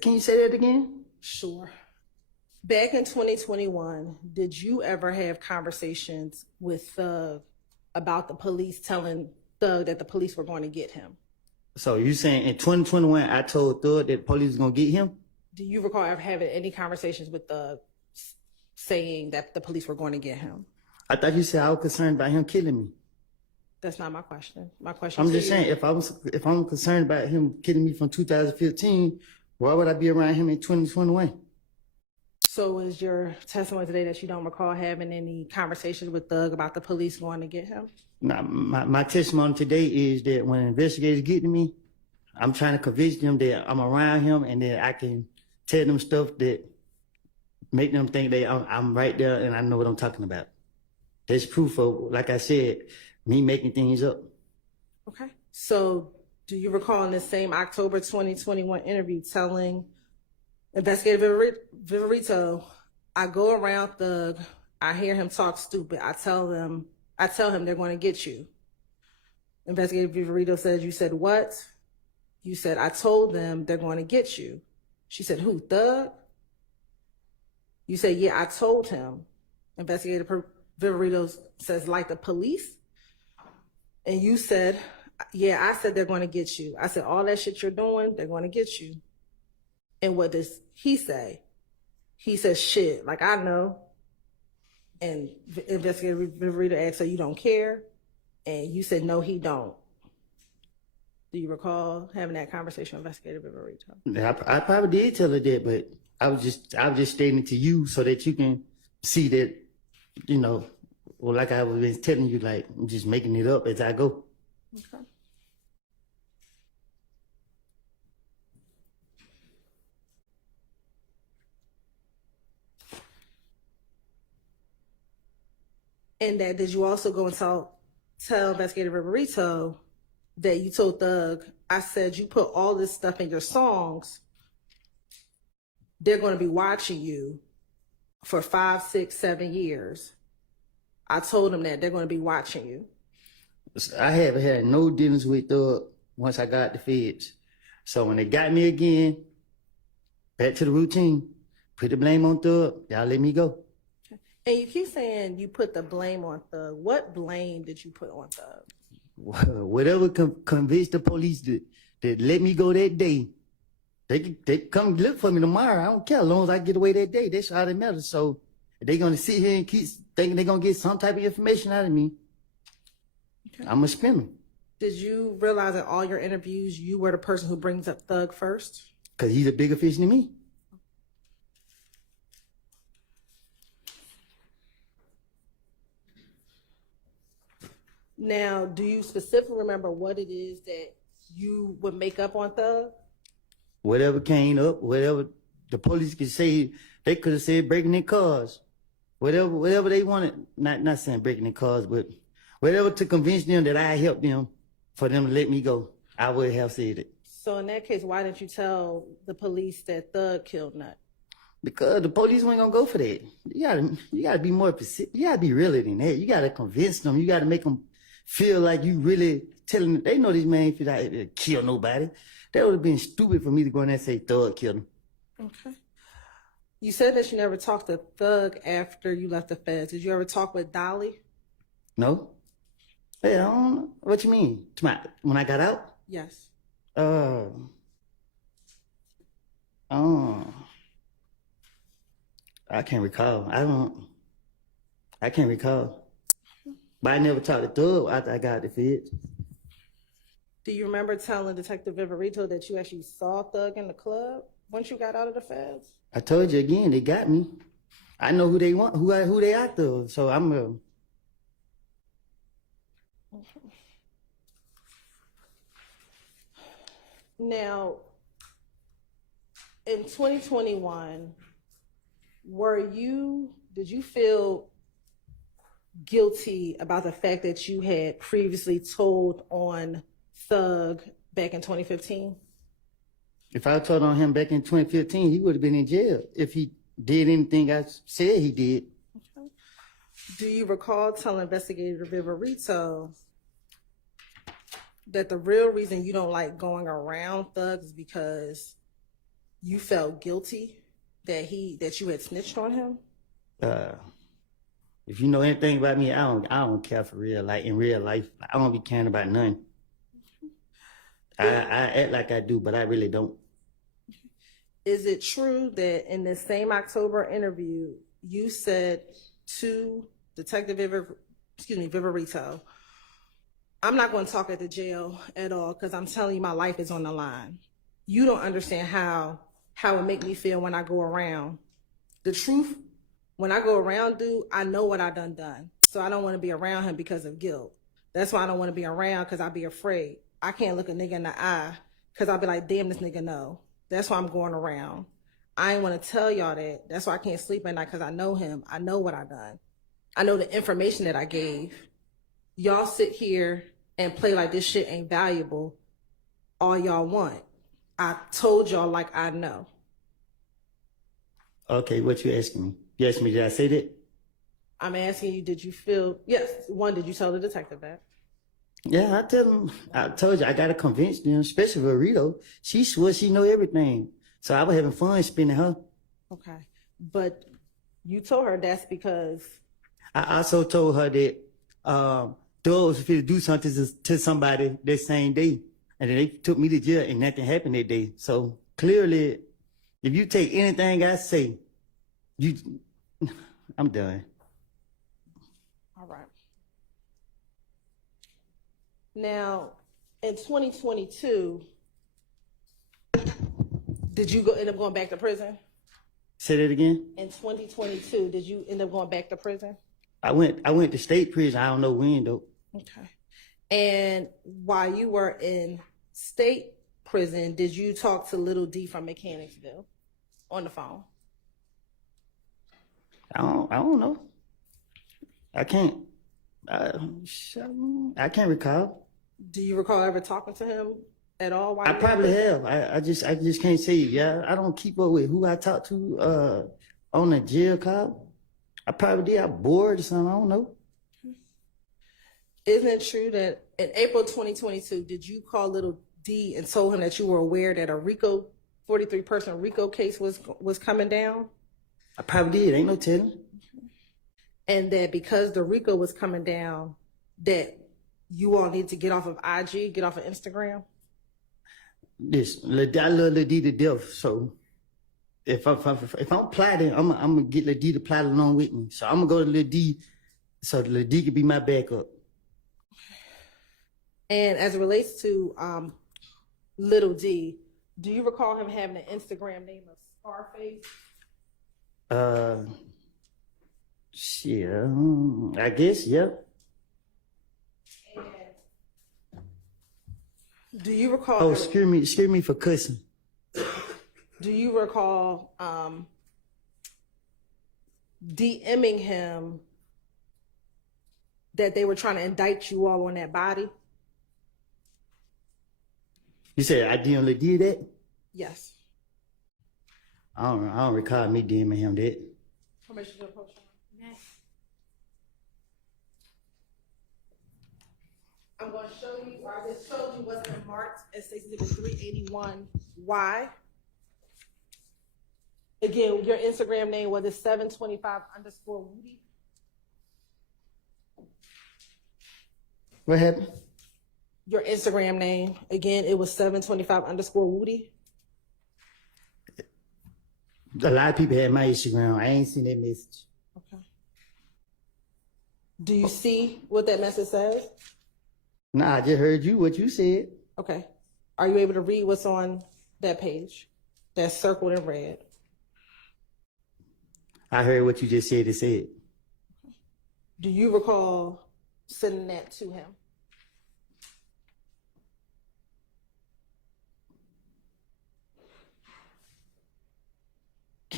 Can you say that again? Sure. Back in 2021, did you ever have conversations with Thug about the police telling Thug that the police were going to get him? So you saying in 2021 I told Thug that the police was gonna get him? Do you recall ever having any conversations with Thug saying that the police were going to get him? I thought you said I was concerned about him killing me. That's not my question. My question. I'm just saying if I'm concerned about him killing me from 2015, why would I be around him in 2021? So is your testimony today that you don't recall having any conversations with Thug about the police going to get him? Now, my testimony today is that when investigators get to me, I'm trying to convince them that I'm around him and that I can tell them stuff that make them think that I'm right there and I know what I'm talking about. There's proof of, like I said, me making things up. Okay. So do you recall in the same October 2021 interview telling Investigator Viverito, I go around Thug, I hear him talk stupid, I tell him they're going to get you. Investigator Viverito says, you said what? You said, I told them they're going to get you. She said, who, Thug? You said, yeah, I told him. Investigator Viverito says, like the police? And you said, yeah, I said they're going to get you. I said, all that shit you're doing, they're going to get you. And what does he say? He says, shit, like I know. And Investigator Viverito asked, so you don't care? And you said, no, he don't. Do you recall having that conversation with Investigator Viverito? I probably did tell her that, but I was just stating it to you so that you can see that, you know, well, like I was telling you, like I'm just making it up as I go. Okay. And that did you also go and tell Investigator Viverito that you told Thug, I said you put all this stuff in your songs, they're going to be watching you for 5, 6, 7 years. I told him that they're going to be watching you. I haven't had no dealings with Thug once I got the feds. So when they got me again, back to the routine, put the blame on Thug, y'all let me go. And you keep saying you put the blame on Thug. What blame did you put on Thug? Whatever convinced the police that let me go that day, they come look for me tomorrow. I don't care as long as I get away that day. That's all that matters. So they're gonna sit here and keep thinking they're gonna get some type of information out of me. Okay. I'm a spinner. Did you realize in all your interviews you were the person who brings up Thug first? Cause he's a bigger fish than me. Now, do you specifically remember what it is that you would make up on Thug? Whatever came up, whatever the police could say, they could have said breaking their cars. Whatever they wanted, not saying breaking their cars, but whatever to convince them that I helped them for them to let me go, I would have said it. So in that case, why didn't you tell the police that Thug killed Nut? Because the police weren't gonna go for that. You gotta be more specific. You gotta be realer than that. You gotta convince them. You gotta make them feel like you really telling them. They know this man feel like to kill nobody. That would have been stupid for me to go in there and say Thug killed him. Okay. You said that you never talked to Thug after you left the feds. Did you ever talk with Dolly? No. Hey, I don't know. What you mean? When I got out? Yes. I can't recall. I can't recall. But I never talked to Thug after I got the feds. Do you remember telling Detective Viverito that you actually saw Thug in the club once you got out of the feds? I told you again, they got me. I know who they want, who they after. So I'm Now, in 2021, did you feel guilty about the fact that you had previously told on Thug back in 2015? If I told on him back in 2015, he would have been in jail if he did anything I said he did. Okay. Do you recall telling investigator Viverito that the real reason you don't like going around Thug is because you felt guilty that you had snitched on him? If you know anything about me, I don't care for real. Like in real life, I don't be caring about nothing. I act like I do, but I really don't. Is it true that in this same October interview, you said to Detective Viverito, I'm not going to talk at the jail at all because I'm telling you my life is on the line. You don't understand how it make me feel when I go around. The truth, when I go around, dude, I know what I done. So I don't want to be around him because of guilt. That's why I don't want to be around, because I'll be afraid. I can't look a nigga in the eye because I'll be like, damn, this nigga know. That's why I'm going around. I ain't want to tell y'all that. That's why I can't sleep at night, because I know him. I know what I done. I know the information that I gave. Y'all sit here and play like this shit ain't valuable all y'all want. I told y'all like I know. Okay, what you asking me? You asked me, did I say that? I'm asking you, did you feel, yes, one, did you tell the detective that? Yeah, I told you, I gotta convince them, especially with Rito. She swore she know everything. So I was having fun spinning her. Okay. But you told her that's because... I also told her that Doug was going to do something to somebody that same day. And then they took me to jail and nothing happened that day. So clearly, if you take anything I say, I'm done. All right. Now, in 2022, did you end up going back to prison? Say that again? In 2022, did you end up going back to prison? I went to state prison. I don't know when though. Okay. And while you were in state prison, did you talk to Little D from Mechanicsville on the phone? I don't know. I can't recall. Do you recall ever talking to him at all? I probably have. I just can't say. Yeah, I don't keep up with who I talk to on the jail call. I probably did. I'm bored or something. I don't know. Isn't it true that in April 2022, did you call Little D and told him that you were aware that a 43-person RICO case was coming down? I probably did. Ain't no telling. And that because the RICO was coming down, that you all need to get off of IG, get off of Instagram? Listen, I love Lil D to death. So if I'm plotting, I'm gonna get Lil D to plot along with me. So I'm gonna go to Lil D, so Lil D can be my backup. And as it relates to Little D, do you recall him having an Instagram name of Scarface? Shit, I guess, yep. Do you recall? Oh, excuse me for cussing. Do you recall DMing him that they were trying to indict you all on that body? You said I didn't did that? Yes. I don't recall me DMing him that. Permission to approach him. I'm going to show you, or I just showed you what's been marked as Exhibit 381Y. Again, your Instagram name was 725_Woody. What happened? Your Instagram name, again, it was 725_Woody. A lot of people had my Instagram. I ain't seen that message. Okay. Do you see what that message says? Nah, I just heard what you said. Okay. Are you able to read what's on that page that's circled in red? I heard what you just said. It said. Do you recall sending that to him?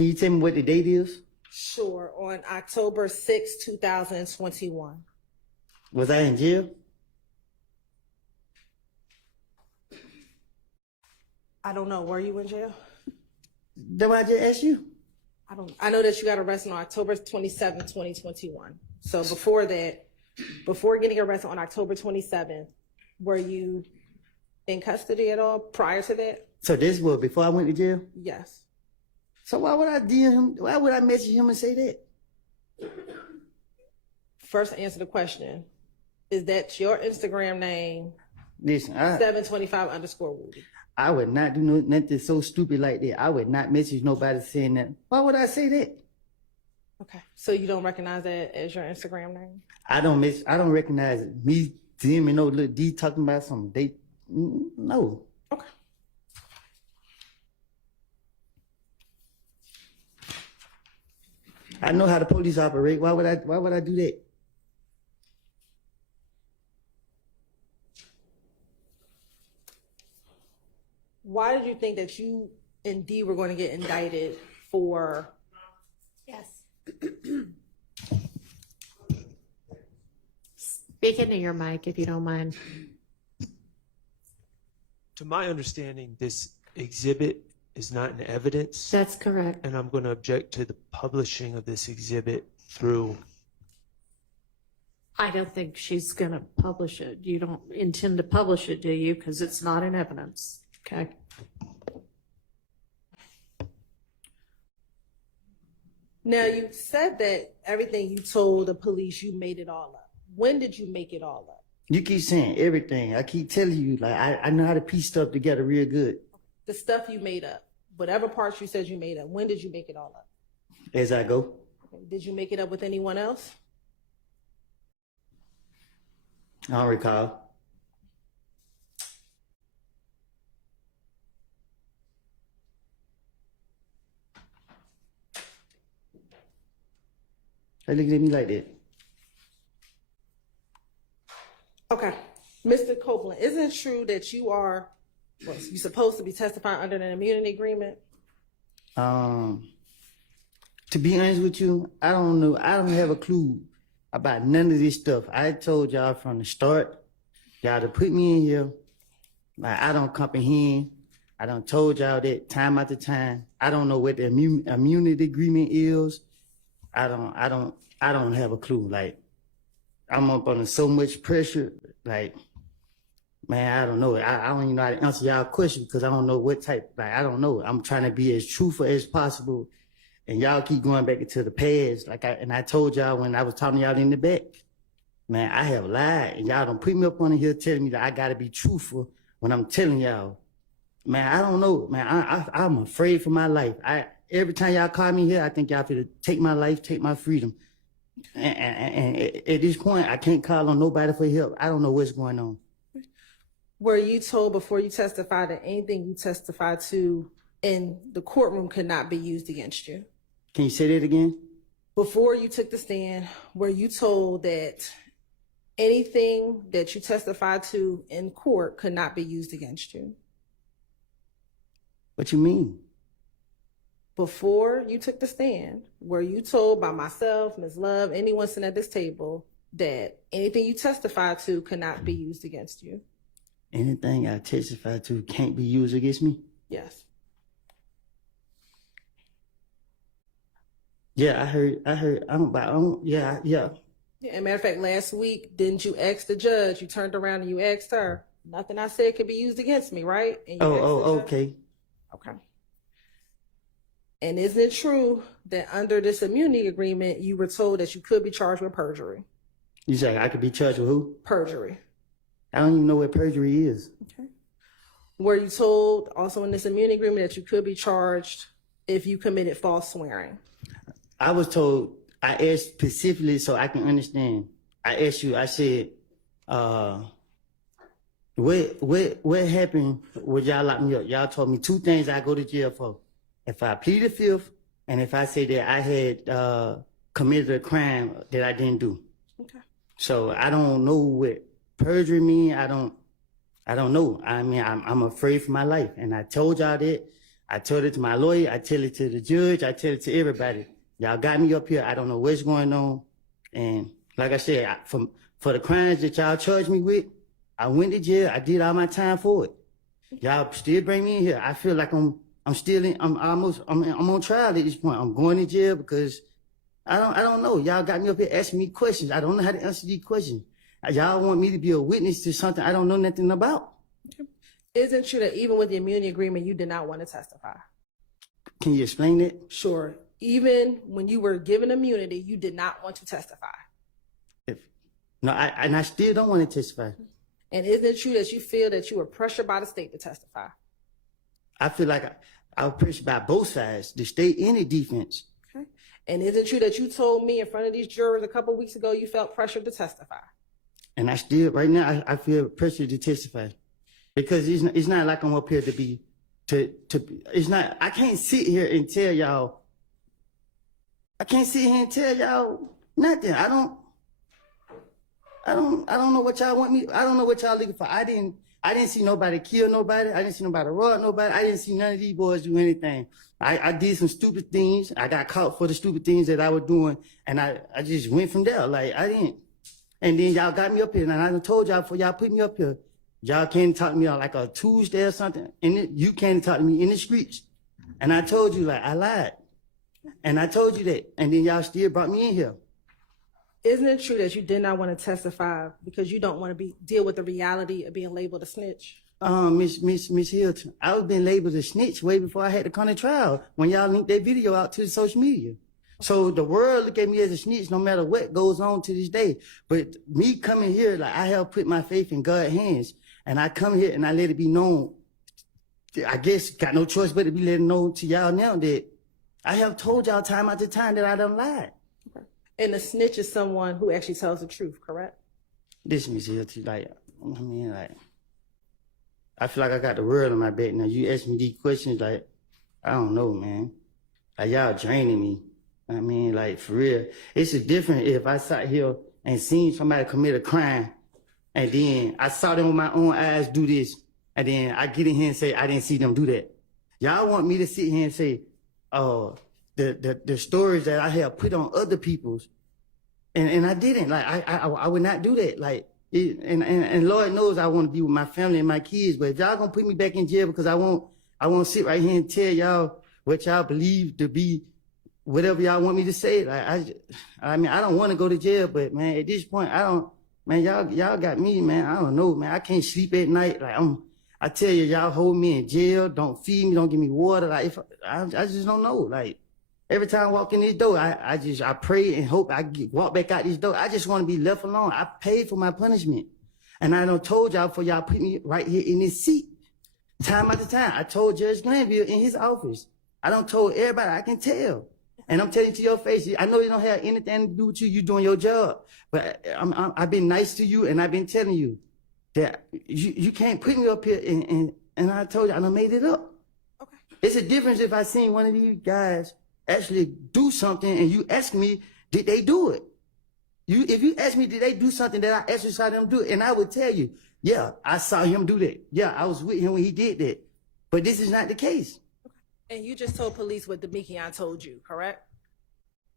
Can you tell me what the date is? Sure, on October 6, 2021. Was I in jail? I don't know. Were you in jail? Then I just asked you. I know that you got arrested on October 27, 2021. So before that, before getting arrested on October 27th, were you in custody at all prior to that? So this was before I went to jail? Yes. So why would I DM him? Why would I message him and say that? First, answer the question. Is that your Instagram name? Listen, 725_Woody. I would not do nothing so stupid like that. I would not message nobody saying that. Why would I say that? Okay. So you don't recognize that as your Instagram name? I don't recognize me DMing no little D talking about some date. No. Okay. I know how the police operate. Why would I do that? Why did you think that you and D were going to get indicted for? Yes. Speak into your mic if you don't mind. To my understanding, this exhibit is not in evidence. That's correct. And I'm going to object to the publishing of this exhibit through. I don't think she's going to publish it. You don't intend to publish it, do you? Because it's not in evidence. Okay. Now, you said that everything you told the police, you made it all up. When did you make it all up? You keep saying everything. I keep telling you, like, I know how to piece stuff together real good. The stuff you made up, whatever parts you said you made up, when did you make it all up? As I go. Did you make it up with anyone else? I don't recall. They looking at me like that. Okay. Mr. Copeland, isn't it true that you're supposed to be testifying under an immunity agreement? To be honest with you, I don't know. I don't have a clue about none of this stuff. I told y'all from the start, y'all to put me in here. Like, I don't comprehend. I done told y'all that time after time. I don't know what the immunity agreement is. I don't have a clue. Like, I'm up under so much pressure. Like, man, I don't know. I don't even know how to answer y'all question because I don't know what type. Like, I don't know. I'm trying to be as truthful as possible, and y'all keep going back into the past. Like, I told y'all when I was talking to y'all in the back, man, I have lied, and y'all don't put me up on here telling me that I gotta be truthful when I'm telling y'all. Man, I don't know. Man, I'm afraid for my life. Every time y'all call me here, I think y'all finna take my life, take my freedom. And at this point, I can't call on nobody for help. I don't know what's going on. Were you told before you testified that anything you testified to in the courtroom could not be used against you? Can you say that again? Before you took the stand, were you told that anything that you testified to in court could not be used against you? What you mean? Before you took the stand, were you told by myself, Ms. Love, anyone sitting at this table, that anything you testified to could not be used against you? Anything I testified to can't be used against me? Yes. Yeah, I heard. Yeah. Yeah, as a matter of fact, last week, didn't you ask the judge? You turned around and you asked her, nothing I said could be used against me, right? And you asked the judge? Okay. Okay. And isn't it true that under this immunity agreement, you were told that you could be charged with perjury? You say I could be charged with who? Perjury. I don't even know what perjury is. Okay. Were you told also in this immunity agreement that you could be charged if you committed false swearing? I was told, I asked specifically so I can understand. I asked you, I said, what happened when y'all locked me up? Y'all told me two things I go to jail for. If I plead the fifth, and if I say that I had committed a crime that I didn't do. Okay. So I don't know what perjury mean. I don't know. I mean, I'm afraid for my life, and I told y'all that. I told it to my lawyer. I tell it to the judge. I tell it to everybody. Y'all got me up here. I don't know what's going on. And like I said, for the crimes that y'all charged me with, I went to jail. I did all my time for it. Y'all still bring me in here. I feel like I'm on trial at this point. I'm going to jail because I don't know. Y'all got me up here asking me questions. I don't know how to answer these questions. Y'all want me to be a witness to something I don't know nothing about. Isn't true that even with the immunity agreement, you did not want to testify? Can you explain that? Sure. Even when you were given immunity, you did not want to testify. No, I still don't want to testify. And isn't it true that you feel that you were pressured by the state to testify? I feel like I was pressured by both sides, the state and the defense. Okay. And isn't it true that you told me in front of these jurors a couple of weeks ago you felt pressured to testify? And I still, right now, I feel pressured to testify. Because it's not like I'm up here it's not, I can't sit here and tell y'all, nothing. I don't know what y'all want me, I don't know what y'all looking for. I didn't see nobody kill nobody. I didn't see nobody rob nobody. I didn't see none of these boys do anything. I did some stupid things. I got caught for the stupid things that I was doing. And I just went from there. Like, I didn't. And then y'all got me up here. And I done told y'all before y'all put me up here, y'all can't talk to me on like a Tuesday or something. And you can't talk to me in the streets. And I told you, like, I lied. And I told you that. And then y'all still brought me in here. Isn't it true that you did not want to testify because you don't want to deal with the reality of being labeled a snitch? Miss Hylton, I was being labeled a snitch way before I had to come to trial when y'all linked that video out to the social media. So the world look at me as a snitch no matter what goes on to this day. But me coming here, like, I have put my faith in God's hands. And I come here and I let it be known. I guess got no choice but to be letting know to y'all now that I have told y'all time after time that I done lied. Okay. And a snitch is someone who actually tells the truth, correct? This Miss Hylton, I feel like I got the world on my back now. You ask me these questions, like, I don't know, man. Like, y'all draining me. I mean, like, for real. It's a different if I sat here and seen somebody commit a crime and then I saw them with my own eyes do this, and then I get in here and say, I didn't see them do that. Y'all want me to sit here and say, the stories that I have put on other people's, and I didn't. Like, I would not do that. Like, and Lord knows I want to be with my family and my kids, but if y'all gonna put me back in jail because I won't sit right here and tell y'all what y'all believe to be whatever y'all want me to say. Like, I mean, I don't want to go to jail, but man, at this point, I don't. Man, y'all got me, man. I don't know, man. I can't sleep at night. Like, I tell you, y'all hold me in jail. Don't feed me. Don't give me water. Like, I just don't know. Like, every time I walk in this door, I pray and hope walk back out this door. I just want to be left alone. I paid for my punishment, and I done told y'all before y'all put me right here in this seat, time after time. I told Judge Glanville in his office. I done told everybody. I can tell. And I'm telling you to your face, I know you don't have anything to do with you. You doing your job. But I've been nice to you, and I've been telling you that you can't put me up here, and I told you, I done made it up. Okay. It's a difference if I seen one of these guys actually do something, and you ask me, did they do it? If you ask me, did they do something that I actually saw them do it, and I would tell you, yeah, I saw him do that. Yeah, I was with him when he did that. But this is not the case. And you just told police what Demekion told you, correct?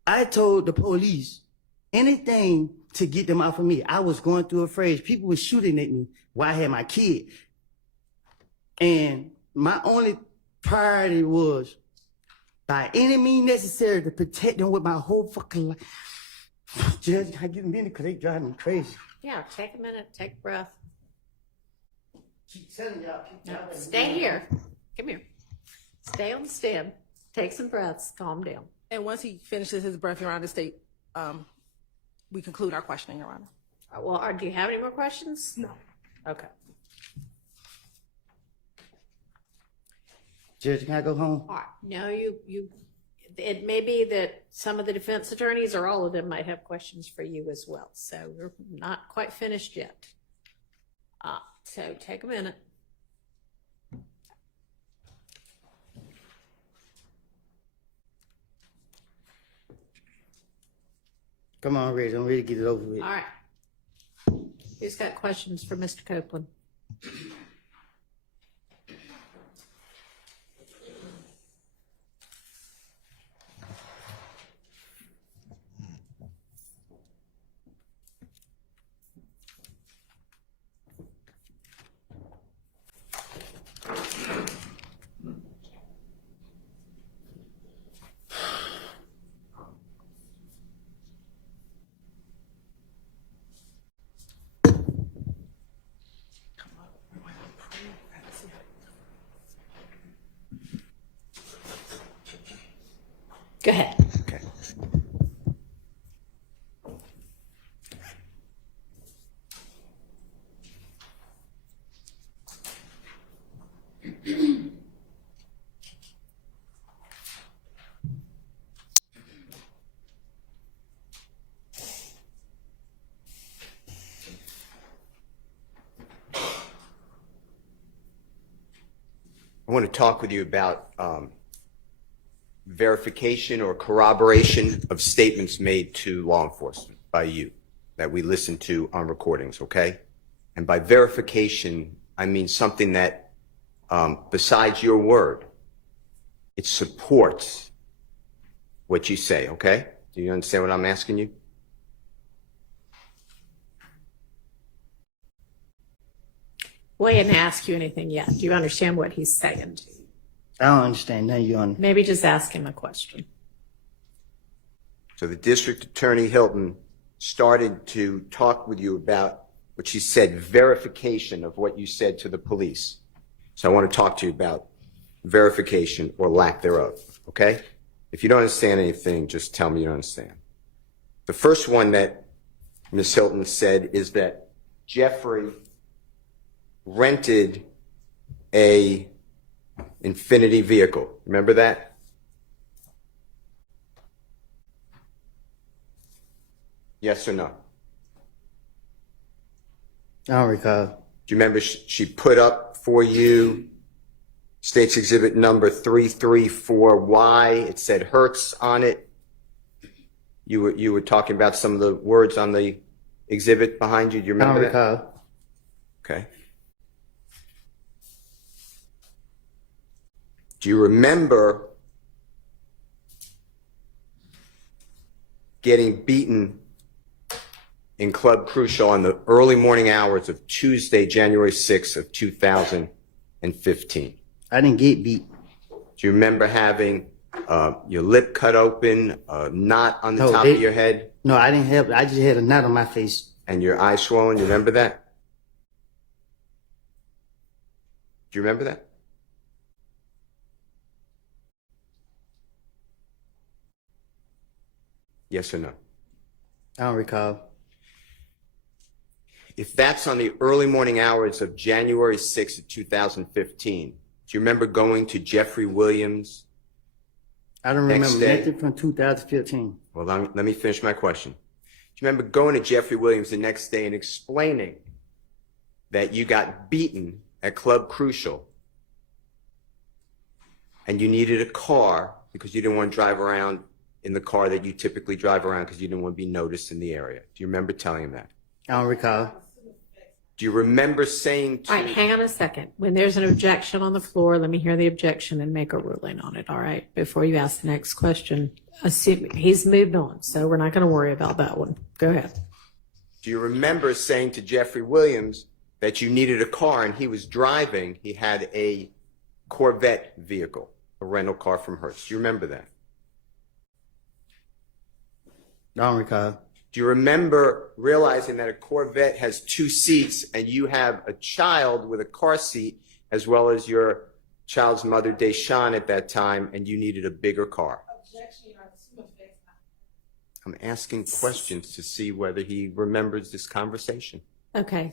I told the police anything to get them off of me. I was going through a phase. People were shooting at me while I had my kid. And my only priority was, by any means necessary, to protect them with my whole fucking life. Judge, I get a minute because they drive me crazy. Yeah, take a minute, take a breath. Keep telling y'all. Stay here. Come here. Stay on the stand. Take some breaths. Calm down. And once he finishes his breath, Your Honor, state, we conclude our questioning, Your Honor. Well, do you have any more questions? No. Okay. Judge, can I go home? All right. No, it may be that some of the defense attorneys or all of them might have questions for you as well. So we're not quite finished yet. So take a minute. Come on, Reggie. I'm ready to get it over with. All right. Who's got questions for Mr. Copeland? want to talk with you about verification or corroboration of statements made to law enforcement by you that we listen to on recordings, okay? And by verification, I mean something that, besides your word, it supports what you say, okay? Do you understand what I'm asking you? Well, he didn't ask you anything yet. Do you understand what he's saying? I don't understand. Now you on. Maybe just ask him a question. So the district attorney, Hylton, started to talk with you about what she said, verification of what you said to the police. So I want to talk to you about verification or lack thereof, okay? If you don't understand anything, just tell me you don't understand. The first one that Ms. Hylton said is that Jeffrey rented a Infinity vehicle. Remember that? Yes or no? I don't recall. Do you remember she put up for you State's Exhibit number 334Y? It said Hertz on it. You were talking about some of the words on the exhibit behind you. Do you remember that? I don't recall. Okay. Do you remember getting beaten in Club Crucial on the early morning hours of Tuesday, January 6th of 2015? I didn't get beat. Do you remember having your lip cut open, a knot on the top of your head? No, I didn't have. I just had a knot on my face. And your eyes swollen? You remember that? Do you remember that? Yes or no? I don't recall. If that's on the early morning hours of January 6th of 2015, do you remember going to Jeffrey Williams? I don't remember day? nothing from 2015. Well, let me finish my question. Do you remember going to Jeffrey Williams the next day and explaining that you got beaten at Club Crucial and you needed a car because you didn't want to drive around in the car that you typically drive around because you didn't want to be noticed in the area? Do you remember telling him that? I don't recall. Do you remember saying to... All right, hang on a second. When there's an objection on the floor, let me hear the objection and make a ruling on it, all right? Before you ask the next question. He's moved on, so we're not going to worry about that one. Go ahead. Do you remember saying to Jeffrey Williams that you needed a car and he was driving, he had a Corvette vehicle, a rental car from Hertz? Do you remember that? I don't recall. Do you remember realizing that a Corvette has 2 seats and you have a child with a car seat as well as your child's mother, Deshawn, at that time, and you needed a bigger car? I'm asking questions to see whether he remembers this conversation. Okay,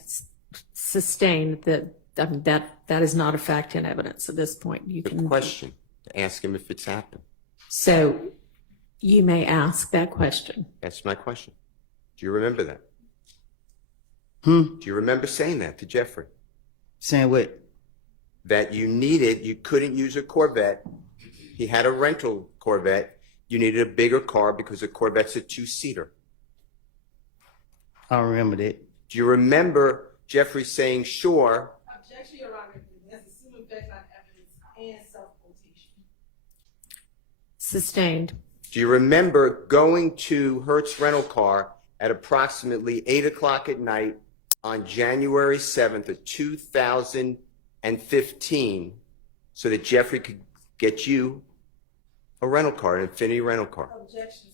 sustained. That is not a fact in evidence at this point. You The can question, to ask him if it's happened. So you may ask that question. That's my question. Do you remember that? Do you remember saying that to Jeffrey? Saying what? That you couldn't use a Corvette. He had a rental Corvette. You needed a bigger car because a Corvette's a 2-seater. I don't remember that. Do you remember Jeffrey saying, sure? Objection, Your Honor. That's assuming facts, not evidence, and self-quotation. Sustained. Do you remember going to Hertz Rental Car at approximately 8 o'clock at night on January 7th of 2015 so that Jeffrey could get you a rental car, an Infinity rental car? Objection.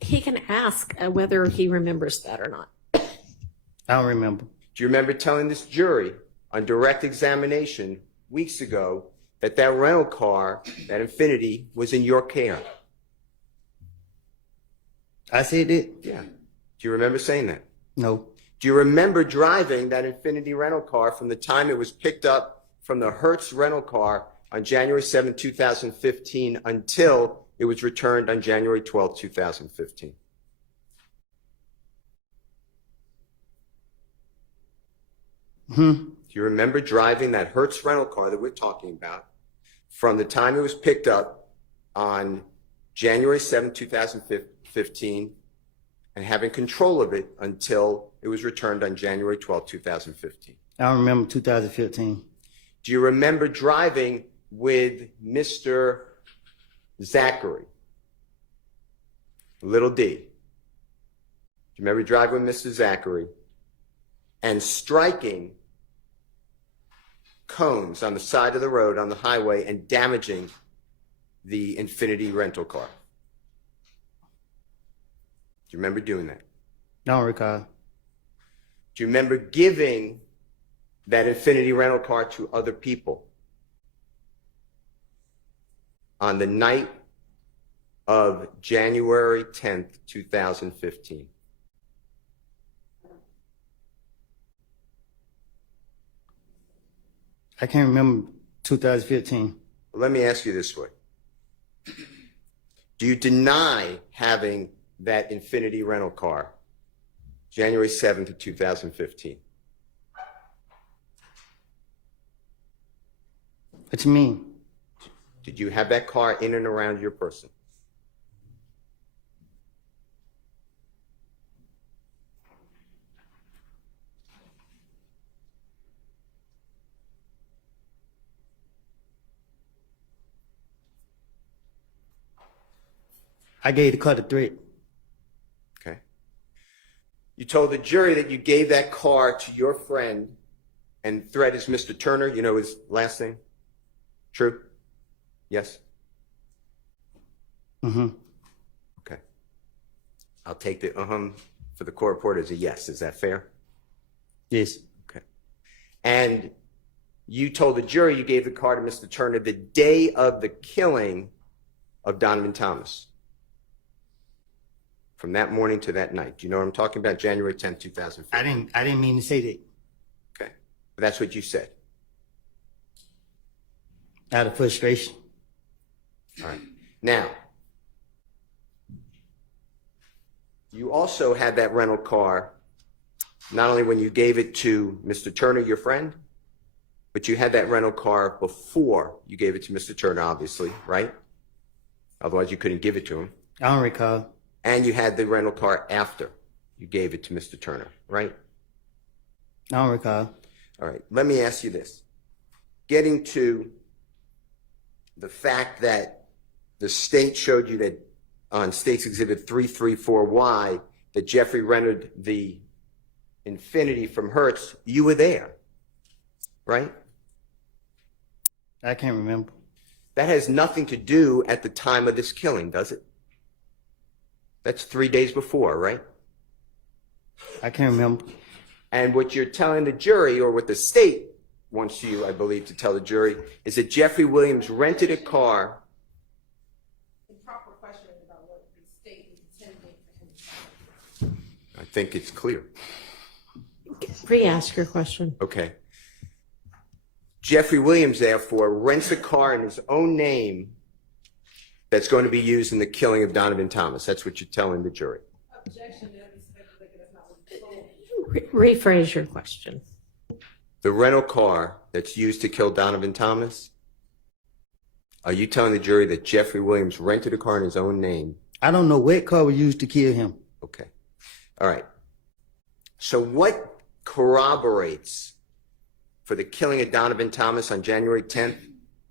He can ask whether he remembers that or not. I don't remember. Do you remember telling this jury on direct examination weeks ago that that rental car, that Infinity, was in your care? I said it? Yeah. Do you remember saying that? No. Do you remember driving that Infinity rental car from the time it was picked up from the Hertz rental car on January 7, 2015 until it was returned on January 12, 2015? Do you remember driving that Hertz rental car that we're talking about from the time it was picked up on January 7, 2015, and having control of it until it was returned on January 12, 2015? I don't remember 2015. Do you remember driving with Mr. Zachary? Little D. Do you remember driving with Mr. Zachary and striking cones on the side of the road on the highway and damaging the Infinity rental car? Do you remember doing that? Don't recall. Do you remember giving that Infinity rental car to other people on the night of January 10th, 2015? I can't remember 2015. Let me ask you this way. Do you deny having that Infinity rental car January 7th of 2015? What you mean? Did you have that car in and around your person? I gave the car to threat. Okay. You told the jury that you gave that car to your friend, and threat is Mr. Turner. You know his last name? True? Yes? Mm-hmm. Okay. I'll take the for the court report as a yes. Is that fair? Yes. Okay. And you told the jury you gave the car to Mr. Turner the day of the killing of Donovan Thomas. From that morning to that night. Do you know what I'm talking about? January 10th, 2015. I didn't mean to say that. Okay. But that's what you said. Out of frustration. All right. Now, you also had that rental car, not only when you gave it to Mr. Turner, your friend, but you had that rental car before you gave it to Mr. Turner, obviously, right? Otherwise, you couldn't give it to him. I don't recall. And you had the rental car after you gave it to Mr. Turner, right? I don't recall. All right. Let me ask you this. Getting to the fact that the state showed you that on State's Exhibit 334Y that Jeffrey rented the Infinity from Hertz, you were there, right? I can't remember. That has nothing to do at the time of this killing, does it? That's 3 days before, right? I can't remember. And what you're telling the jury, or what the state wants you, I believe, to tell the jury, is that Jeffrey Williams rented a car. Improper question about what the state is intending for him. I think it's clear. Re-ask your question. Okay. Jeffrey Williams, therefore, rents a car in his own name that's going to be used in the killing of Donovan Thomas. That's what you're telling the jury. Objection. Rephrase your question. The rental car that's used to kill Donovan Thomas, are you telling the jury that Jeffrey Williams rented a car in his own name? I don't know what car was used to kill him. Okay. All right. So what corroborates for the killing of Donovan Thomas on January 10th,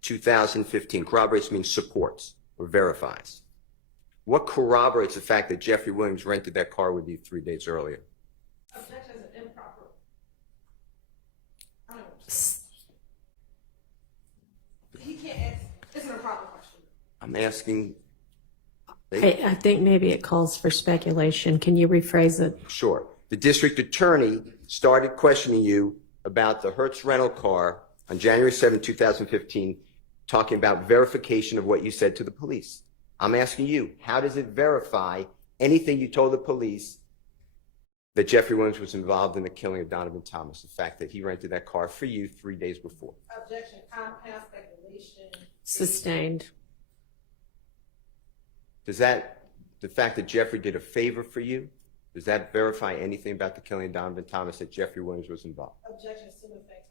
2015? Corroborates means supports or verifies. What corroborates the fact that Jeffrey Williams rented that car with you 3 days earlier? Objection is improper. He can't answer. It's an improper question. I'm asking. I think maybe it calls for speculation. Can you rephrase it? Sure. The district attorney started questioning you about the Hertz rental car on January 7, 2015, talking about verification of what you said to the police. I'm asking you, how does it verify anything you told the police that Jeffrey Williams was involved in the killing of Donovan Thomas, the fact that he rented that car for you 3 days before? Objection. Compound speculation. Sustained. Does that, the fact that Jeffrey did a favor for you, does that verify anything about the killing of Donovan Thomas, that Jeffrey Williams was involved? Objection. Assume effect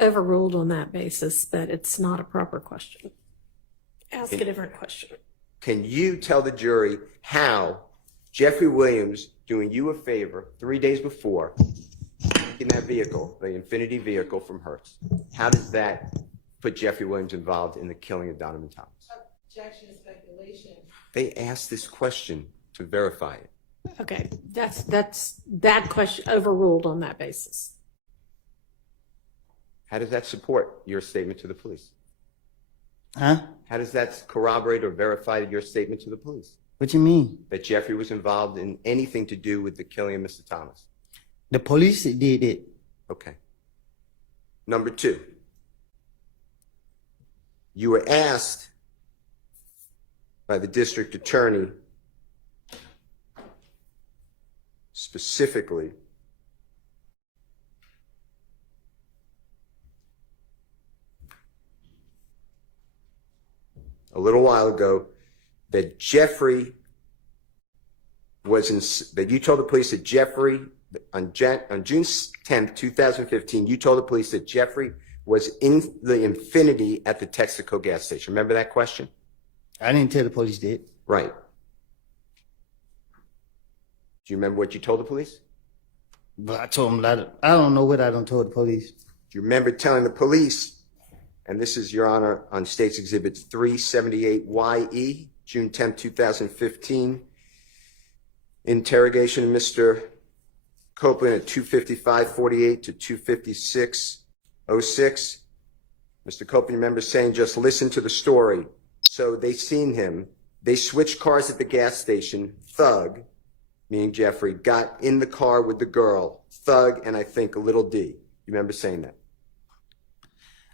overruled on that basis that it's not a proper question. Ask a different question. Can you tell the jury how Jeffrey Williams doing you a favor 3 days before taking that vehicle, the Infinity vehicle from Hertz, how does that put Jeffrey Williams involved in the killing of Donovan Thomas? Objection, speculation. They asked this question to verify it. Okay, that's that question overruled on that basis. How does that support your statement to the police? Huh? How does that corroborate or verify your statement to the police? What you mean? That Jeffrey was involved in anything to do with the killing of Mr. Thomas? The police did it. Okay. Number two, you were asked by the district attorney specifically a little while ago that Jeffrey was in, that you told the police that Jeffrey, on June 10th, 2015, you told the police that Jeffrey was in the Infinity at the Texaco gas station. Remember that question? I didn't tell the police that. Right. Do you remember what you told the police? But I told them that I don't know what I done told the police. Do you remember telling the police, and this is, Your Honor, on State's Exhibit 378YE, June 10, 2015, interrogation of Mr. Copeland at 2:55:48 to 2:56:06. Mr. Copeland, you remember saying, just listen to the story. So they seen him. They switched cars at the gas station. Thug, meaning Jeffrey, got in the car with the girl. Thug and I think a little D. You remember saying that?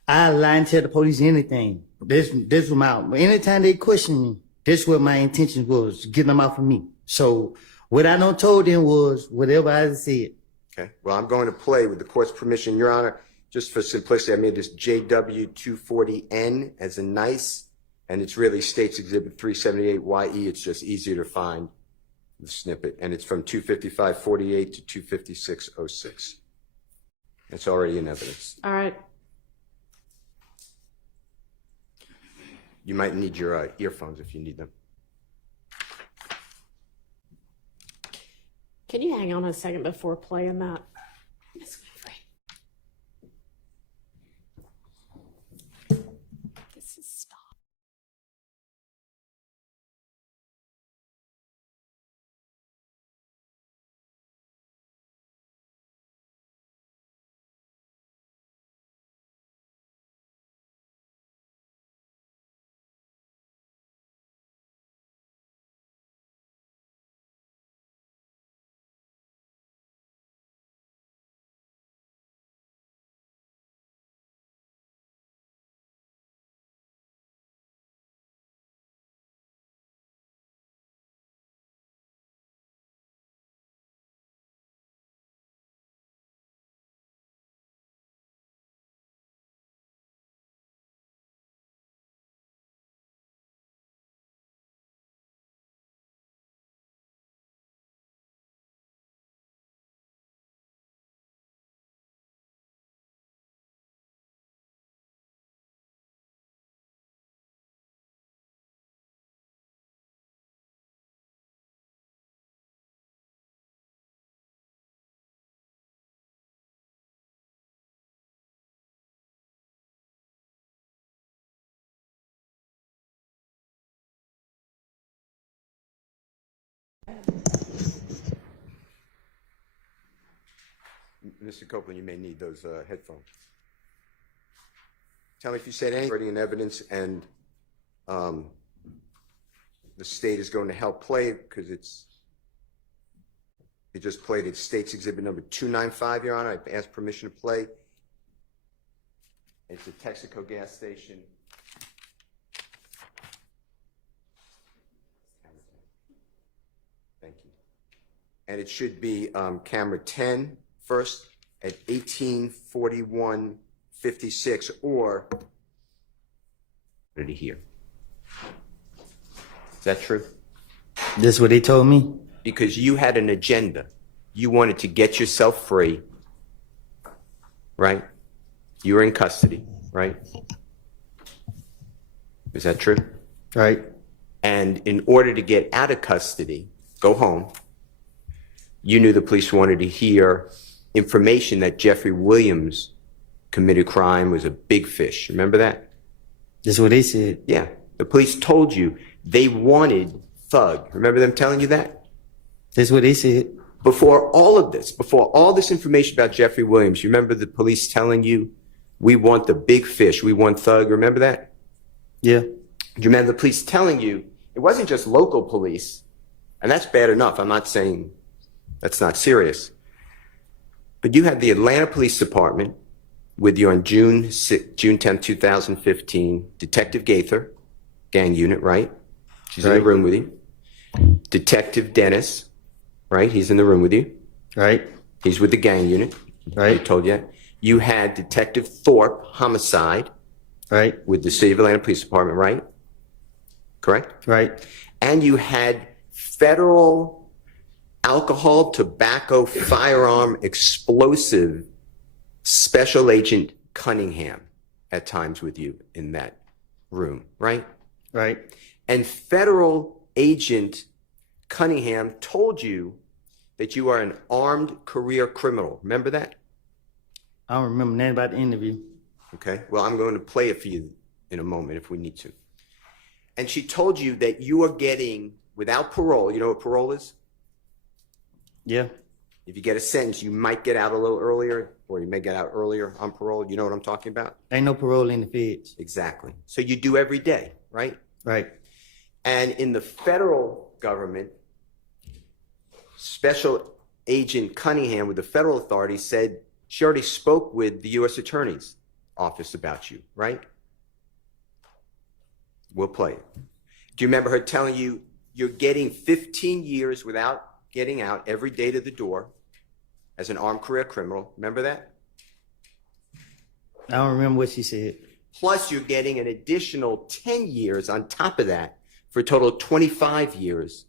I lie and tell the police anything. This was my, anytime they question me, this what my intention was, getting them out from me. So what I done told them was whatever I said. Okay. Well, I'm going to play with the court's permission, Your Honor. Just for simplicity, I made this JW240N as a nice, and it's really State's Exhibit 378YE. It's just easier to find the snippet, and it's from 2:55:48 to 2:56:06. It's already in evidence. All right. You might need your earphones if you need them. Can you hang on a second before playing that? Miss Winfrey. This is stop. Mr. Copeland, you may need those headphones. Tell me if you said anything in evidence, and the state is going to help play it because it just played it. State's Exhibit number 295, Your Honor. I've asked permission to play. It's a Texaco gas station. Thank you. And it should be camera 10 first at 18:41:56, or already here. Is that true? This what they told me? Because you had an agenda. You wanted to get yourself free, right? You were in custody, right? Is that true? Right. And in order to get out of custody, go home, you knew the police wanted to hear information that Jeffrey Williams committed crime, was a big fish. Remember that? That's what they said. Yeah. The police told you they wanted Thug. Remember them telling you that? That's what they said. Before all this information about Jeffrey Williams, you remember the police telling you, we want the big fish, we want Thug. Remember that? Yeah. Do you remember the police telling you, it wasn't just local police, and that's bad enough. I'm not saying that's not serious. But you had the Atlanta Police Department with you on June 10th, 2015, Detective Gaither, gang unit, right? She's in the room with you. Detective Dennis, right? He's in the room with you. Right. He's with the gang unit. Right. I told you. You had Detective Thorpe, homicide. Right. With the City of Atlanta Police Department, right? Correct? Right. And you had federal alcohol, tobacco, firearm, explosive Special Agent Cunningham at times with you in that room, right? Right. And Federal Agent Cunningham told you that you are an armed career criminal. Remember that? I don't remember nothing about the interview. Okay. Well, I'm going to play it for you in a moment if we need to. And she told you that you are getting, without parole, you know what parole is? Yeah. If you get a sentence, you might get out a little earlier, or you may get out earlier on parole. You know what I'm talking about? Ain't no parole in the feds. Exactly. So you do every day, right? Right. And in the federal government, Special Agent Cunningham with the federal authorities said she already spoke with the U.S. Attorney's office about you, right? We'll play it. Do you remember her telling you you're getting 15 years without getting out every day to the door as an armed career criminal? Remember that? I don't remember what she said. Plus, you're getting an additional 10 years on top of that for a total of 25 years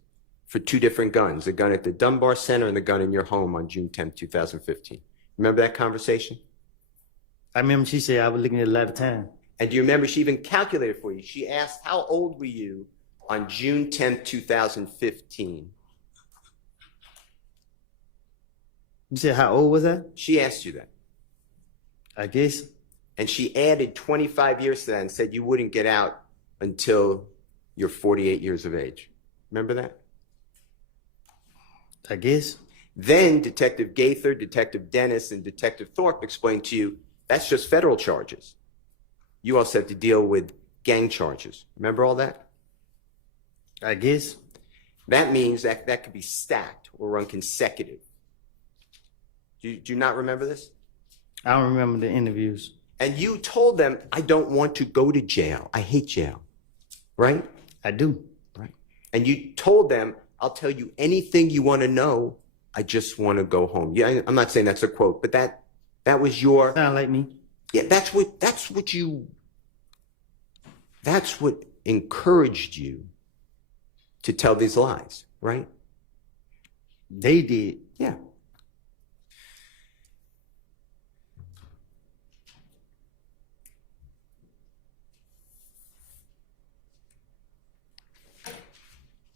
for two different guns, the gun at the Dunbar Center and the gun in your home on June 10th, 2015. Remember that conversation? I remember she said I was looking at a lot of time. And do you remember she even calculated for you? She asked, how old were you on June 10th, 2015? You said how old was I? She asked you that. I guess. And she added 25 years to that and said you wouldn't get out until you're 48 years of age. Remember that? I guess. Then Detective Gaither, Detective Dennis, and Detective Thorpe explained to you that's just federal charges. You also have to deal with gang charges. Remember all that? I guess. That means that that could be stacked or run consecutive. Do you not remember this? I don't remember the interviews. And you told them, I don't want to go to jail. I hate jail. Right? I do. Right. And you told them, I'll tell you anything you want to know. I just want to go home. Yeah, I'm not saying that's a quote, but that was your... Sound like me. Yeah, that's what encouraged you to tell these lies, right? They did. Yeah.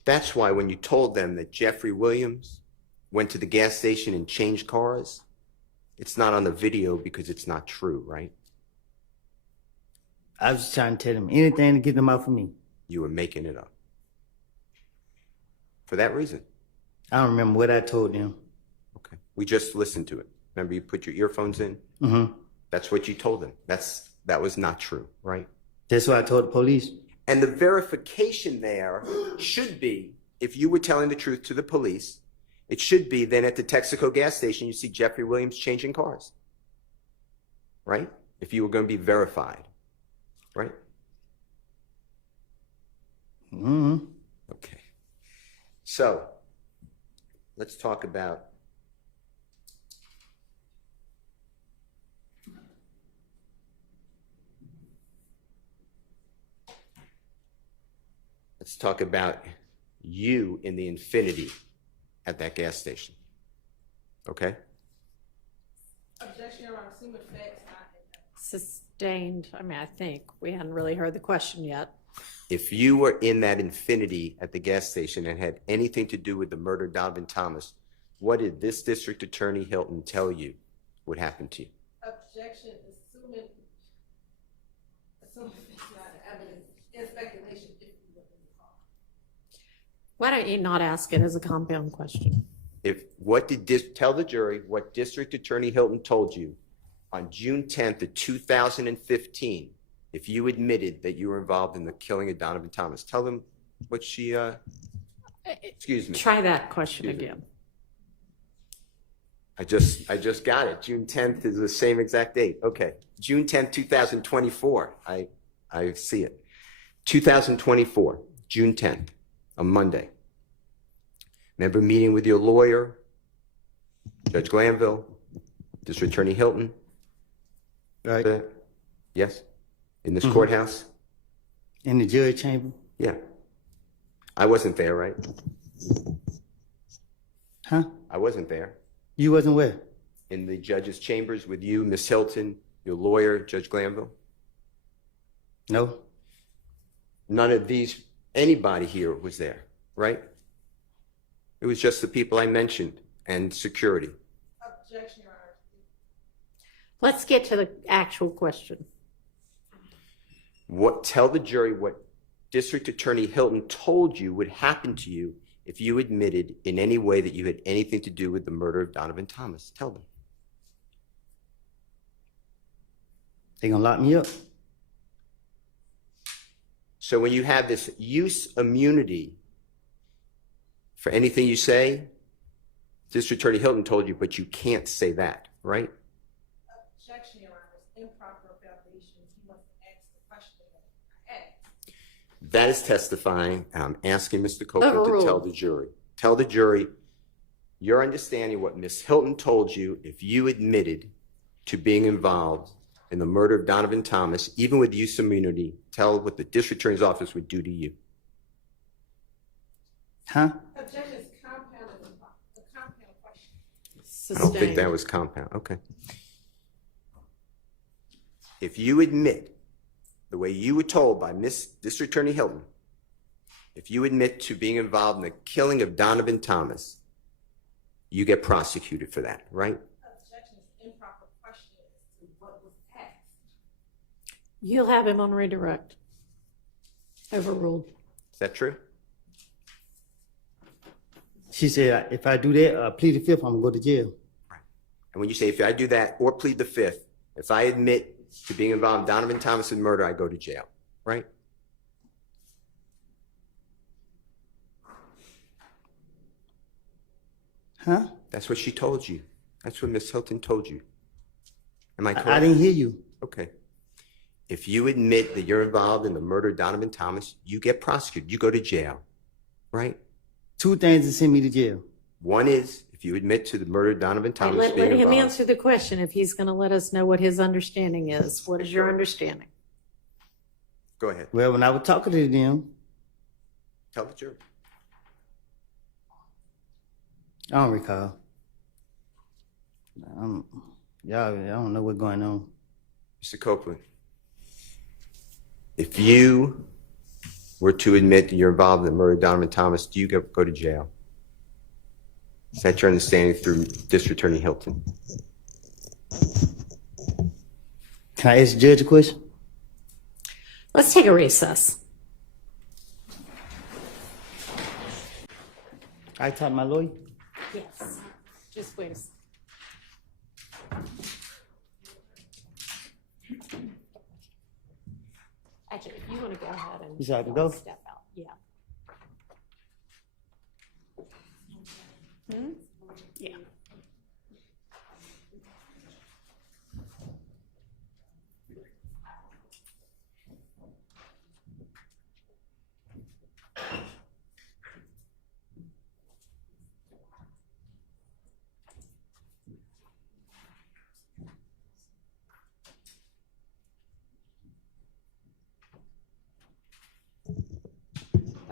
That's why when you told them that Jeffrey Williams went to the gas station and changed cars, it's not on the video because it's not true, right? I was just trying to tell them anything to get them out for me. You were making it up. For that reason. I don't remember what I told them. Okay. We just listened to it. Remember you put your earphones in? Mm-hmm. That's what you told them. That was not true, right? That's what I told the police. And the verification there should be, if you were telling the truth to the police, it should be then at the Texaco gas station, you see Jeffrey Williams changing cars, right? If you were going to be verified, right? Mm-hmm. Okay. So let's talk about you in the Infinity at that gas station. Okay? Objection, Your Honor. Sustained, I mean, I think. We hadn't really heard the question yet. If you were in that Infinity at the gas station and had anything to do with the murder of Donovan Thomas, what did this district attorney Hylton tell you would happen to you? Objection, assuming it's not evidence, it's speculation. Why don't you not ask it as a compound question? Tell the jury what District Attorney Hylton told you on June 10th of 2015 if you admitted that you were involved in the killing of Donovan Thomas. Tell them what she, excuse me. Try that question again. I just got it. June 10th is the same exact date. Okay. June 10th, 2024. I see it. 2024, June 10th, a Monday. Remember meeting with your lawyer, Judge Glanville, District Attorney Hylton? Right. Yes? In this courthouse? In the jury chamber? Yeah. I wasn't there, right? Huh? I wasn't there. You wasn't where? In the judge's chambers with you, Miss Hylton, your lawyer, Judge Glanville? No. None of these, anybody here was there, right? It was just the people I mentioned and security. Objection, Your Honor. Let's get to the actual question. Tell the jury what District Attorney Hylton told you would happen to you if you admitted in any way that you had anything to do with the murder of Donovan Thomas. Tell them. They gonna lock me up. So when you have this use immunity for anything you say, District Attorney Hylton told you, but you can't say that, right? Objection, Your Honor. Improper foundation. He must ask the question that I asked. That is testifying. I'm asking Mr. Copeland to tell the jury. Tell the jury your understanding what Miss Hylton told you if you admitted to being involved in the murder of Donovan Thomas, even with use immunity. Tell what the District Attorney's Office would do to you. Huh? Objection is compound, a compound question. I don't think that was compound. Okay. If you admit the way you were told by Miss District Attorney Hylton, if you admit to being involved in the killing of Donovan Thomas, you get prosecuted for that, right? Objection is improper question as to what was asked. You'll have him on redirect. Overruled. Is that true? She said, if I do that, plead the fifth, I'm gonna go to jail. And when you say, if I do that or plead the fifth, if I admit to being involved in Donovan Thomas' murder, I go to jail, right? Huh? That's what she told you. That's what Miss Hylton told you. Am I correct? I didn't hear you. Okay. If you admit that you're involved in the murder of Donovan Thomas, you get prosecuted. You go to jail, right? Two things to send me to jail. One is if you admit to the murder of Donovan Thomas Let being him involved. answer the question if he's going to let us know what his understanding is. What is your understanding? Go ahead. Well, when I was talking to them, Tell the jury. I don't recall. Y'all, I don't know what's going on. Mr. Copeland, if you were to admit that you're involved in the murder of Donovan Thomas, do you go to jail? Is that your understanding through District Attorney Hylton? Can I ask the judge a question? Let's take a recess. I talk to my lawyer. Yes. Just wait a second. Actually, if you want to go ahead and You said I can go? step out. Yeah. Yeah.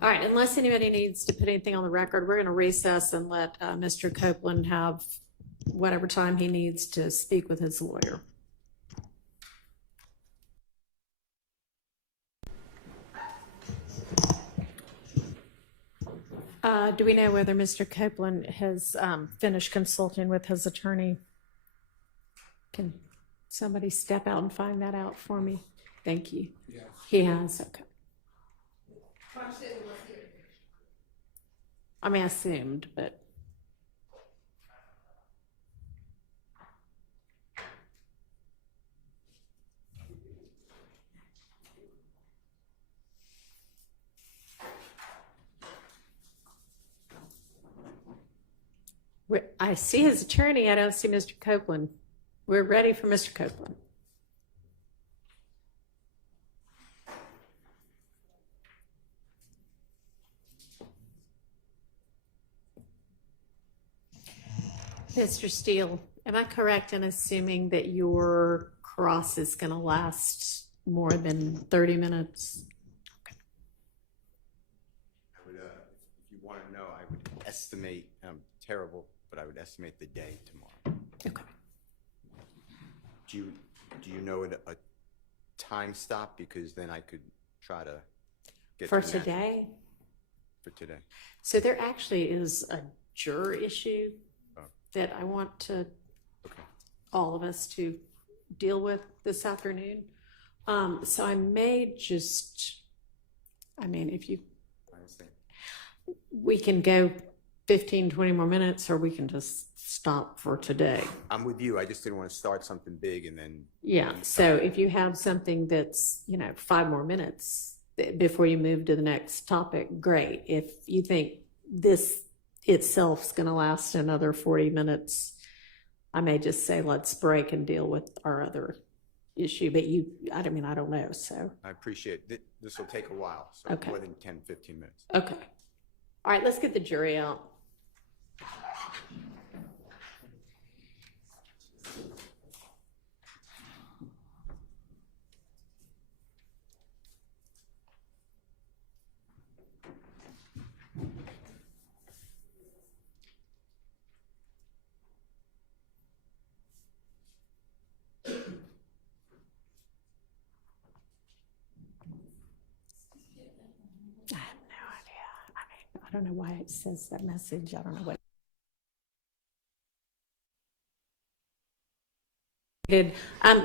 All right, unless anybody needs to put anything on the record, we're going to recess and let Mr. Copeland have whatever time he needs to speak with his lawyer. Do we know whether Mr. Copeland has finished consulting with his attorney? Can somebody step out and find that out for me? Thank you. Yeah. He has, okay. I mean, I assumed, but. I see his attorney. I don't see Mr. Copeland. We're ready for Mr. Copeland. Mr. Steele, am I correct in assuming that your cross is going to last more than 30 minutes? I would, if you want to know, I would estimate, terrible, but I would estimate the day tomorrow. Okay. Do you know a time stop? Because then I could try to get For to that. today? For today. So there actually is a juror issue that I want to all of us to deal with this afternoon. So I may just, I mean, if you, we can go 15, 20 more minutes, or we can just stop for today. I'm with you. I just didn't want to start something big and then. Yeah. So if you have something that's, 5 more minutes before you move to the next topic, great. If you think this itself is going to last another 40 minutes, I may just say, let's break and deal with our other issue. But I don't know. So I appreciate it. This will take a while. So Okay. more than 10, 15 minutes. Okay. All right, let's get the jury out. I don't know why it says that message. I don't know what.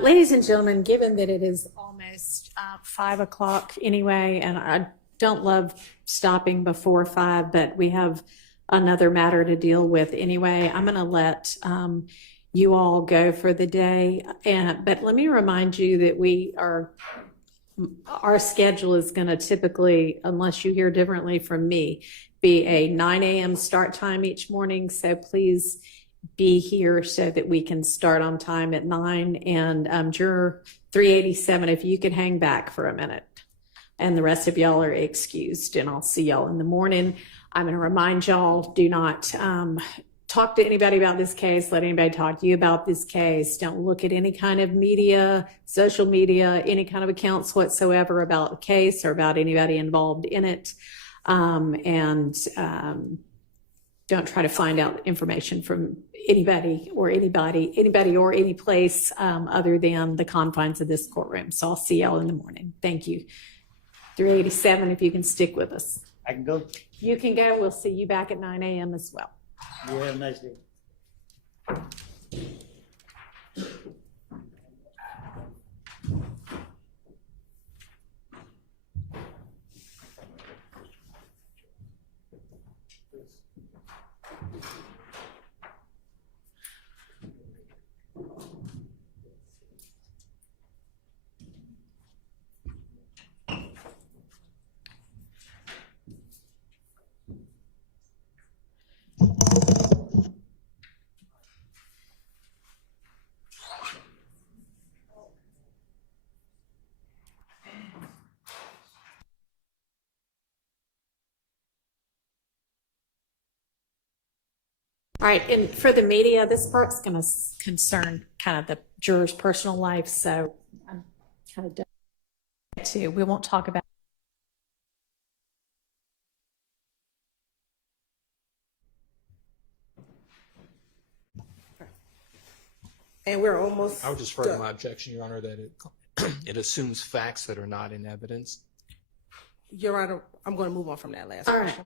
Ladies and gentlemen, given that it is almost 5 o'clock anyway, and I don't love stopping before 5, but we have another matter to deal with anyway, I'm going to let you all go for the day. But let me remind you that our schedule is going to typically, unless you hear differently from me, be a 9 a.m. start time each morning. So please be here so that we can start on time at 9. And juror 387, if you could hang back for a minute. And the rest of y'all are excused, and I'll see y'all in the morning. I'm going to remind y'all, do not talk to anybody about this case. Let anybody talk to you about this case. Don't look at any kind of media, social media, any kind of accounts whatsoever about the case or about anybody involved in it. Don't try to find out information from anybody or any place other than the confines of this courtroom. So I'll see y'all in the morning. Thank you. 387, if you can stick with us. I can go. You can go. We'll see you back at 9 a.m. as well. You have a nice day. All right, and for the media, this part's going to concern kind of the juror's personal life, so I'm kind of done too. We won't talk about. And we're almost. I would just further my objection, Your Honor, that it assumes facts that are not in evidence. Your Honor, I'm going to move on from that last All question. right.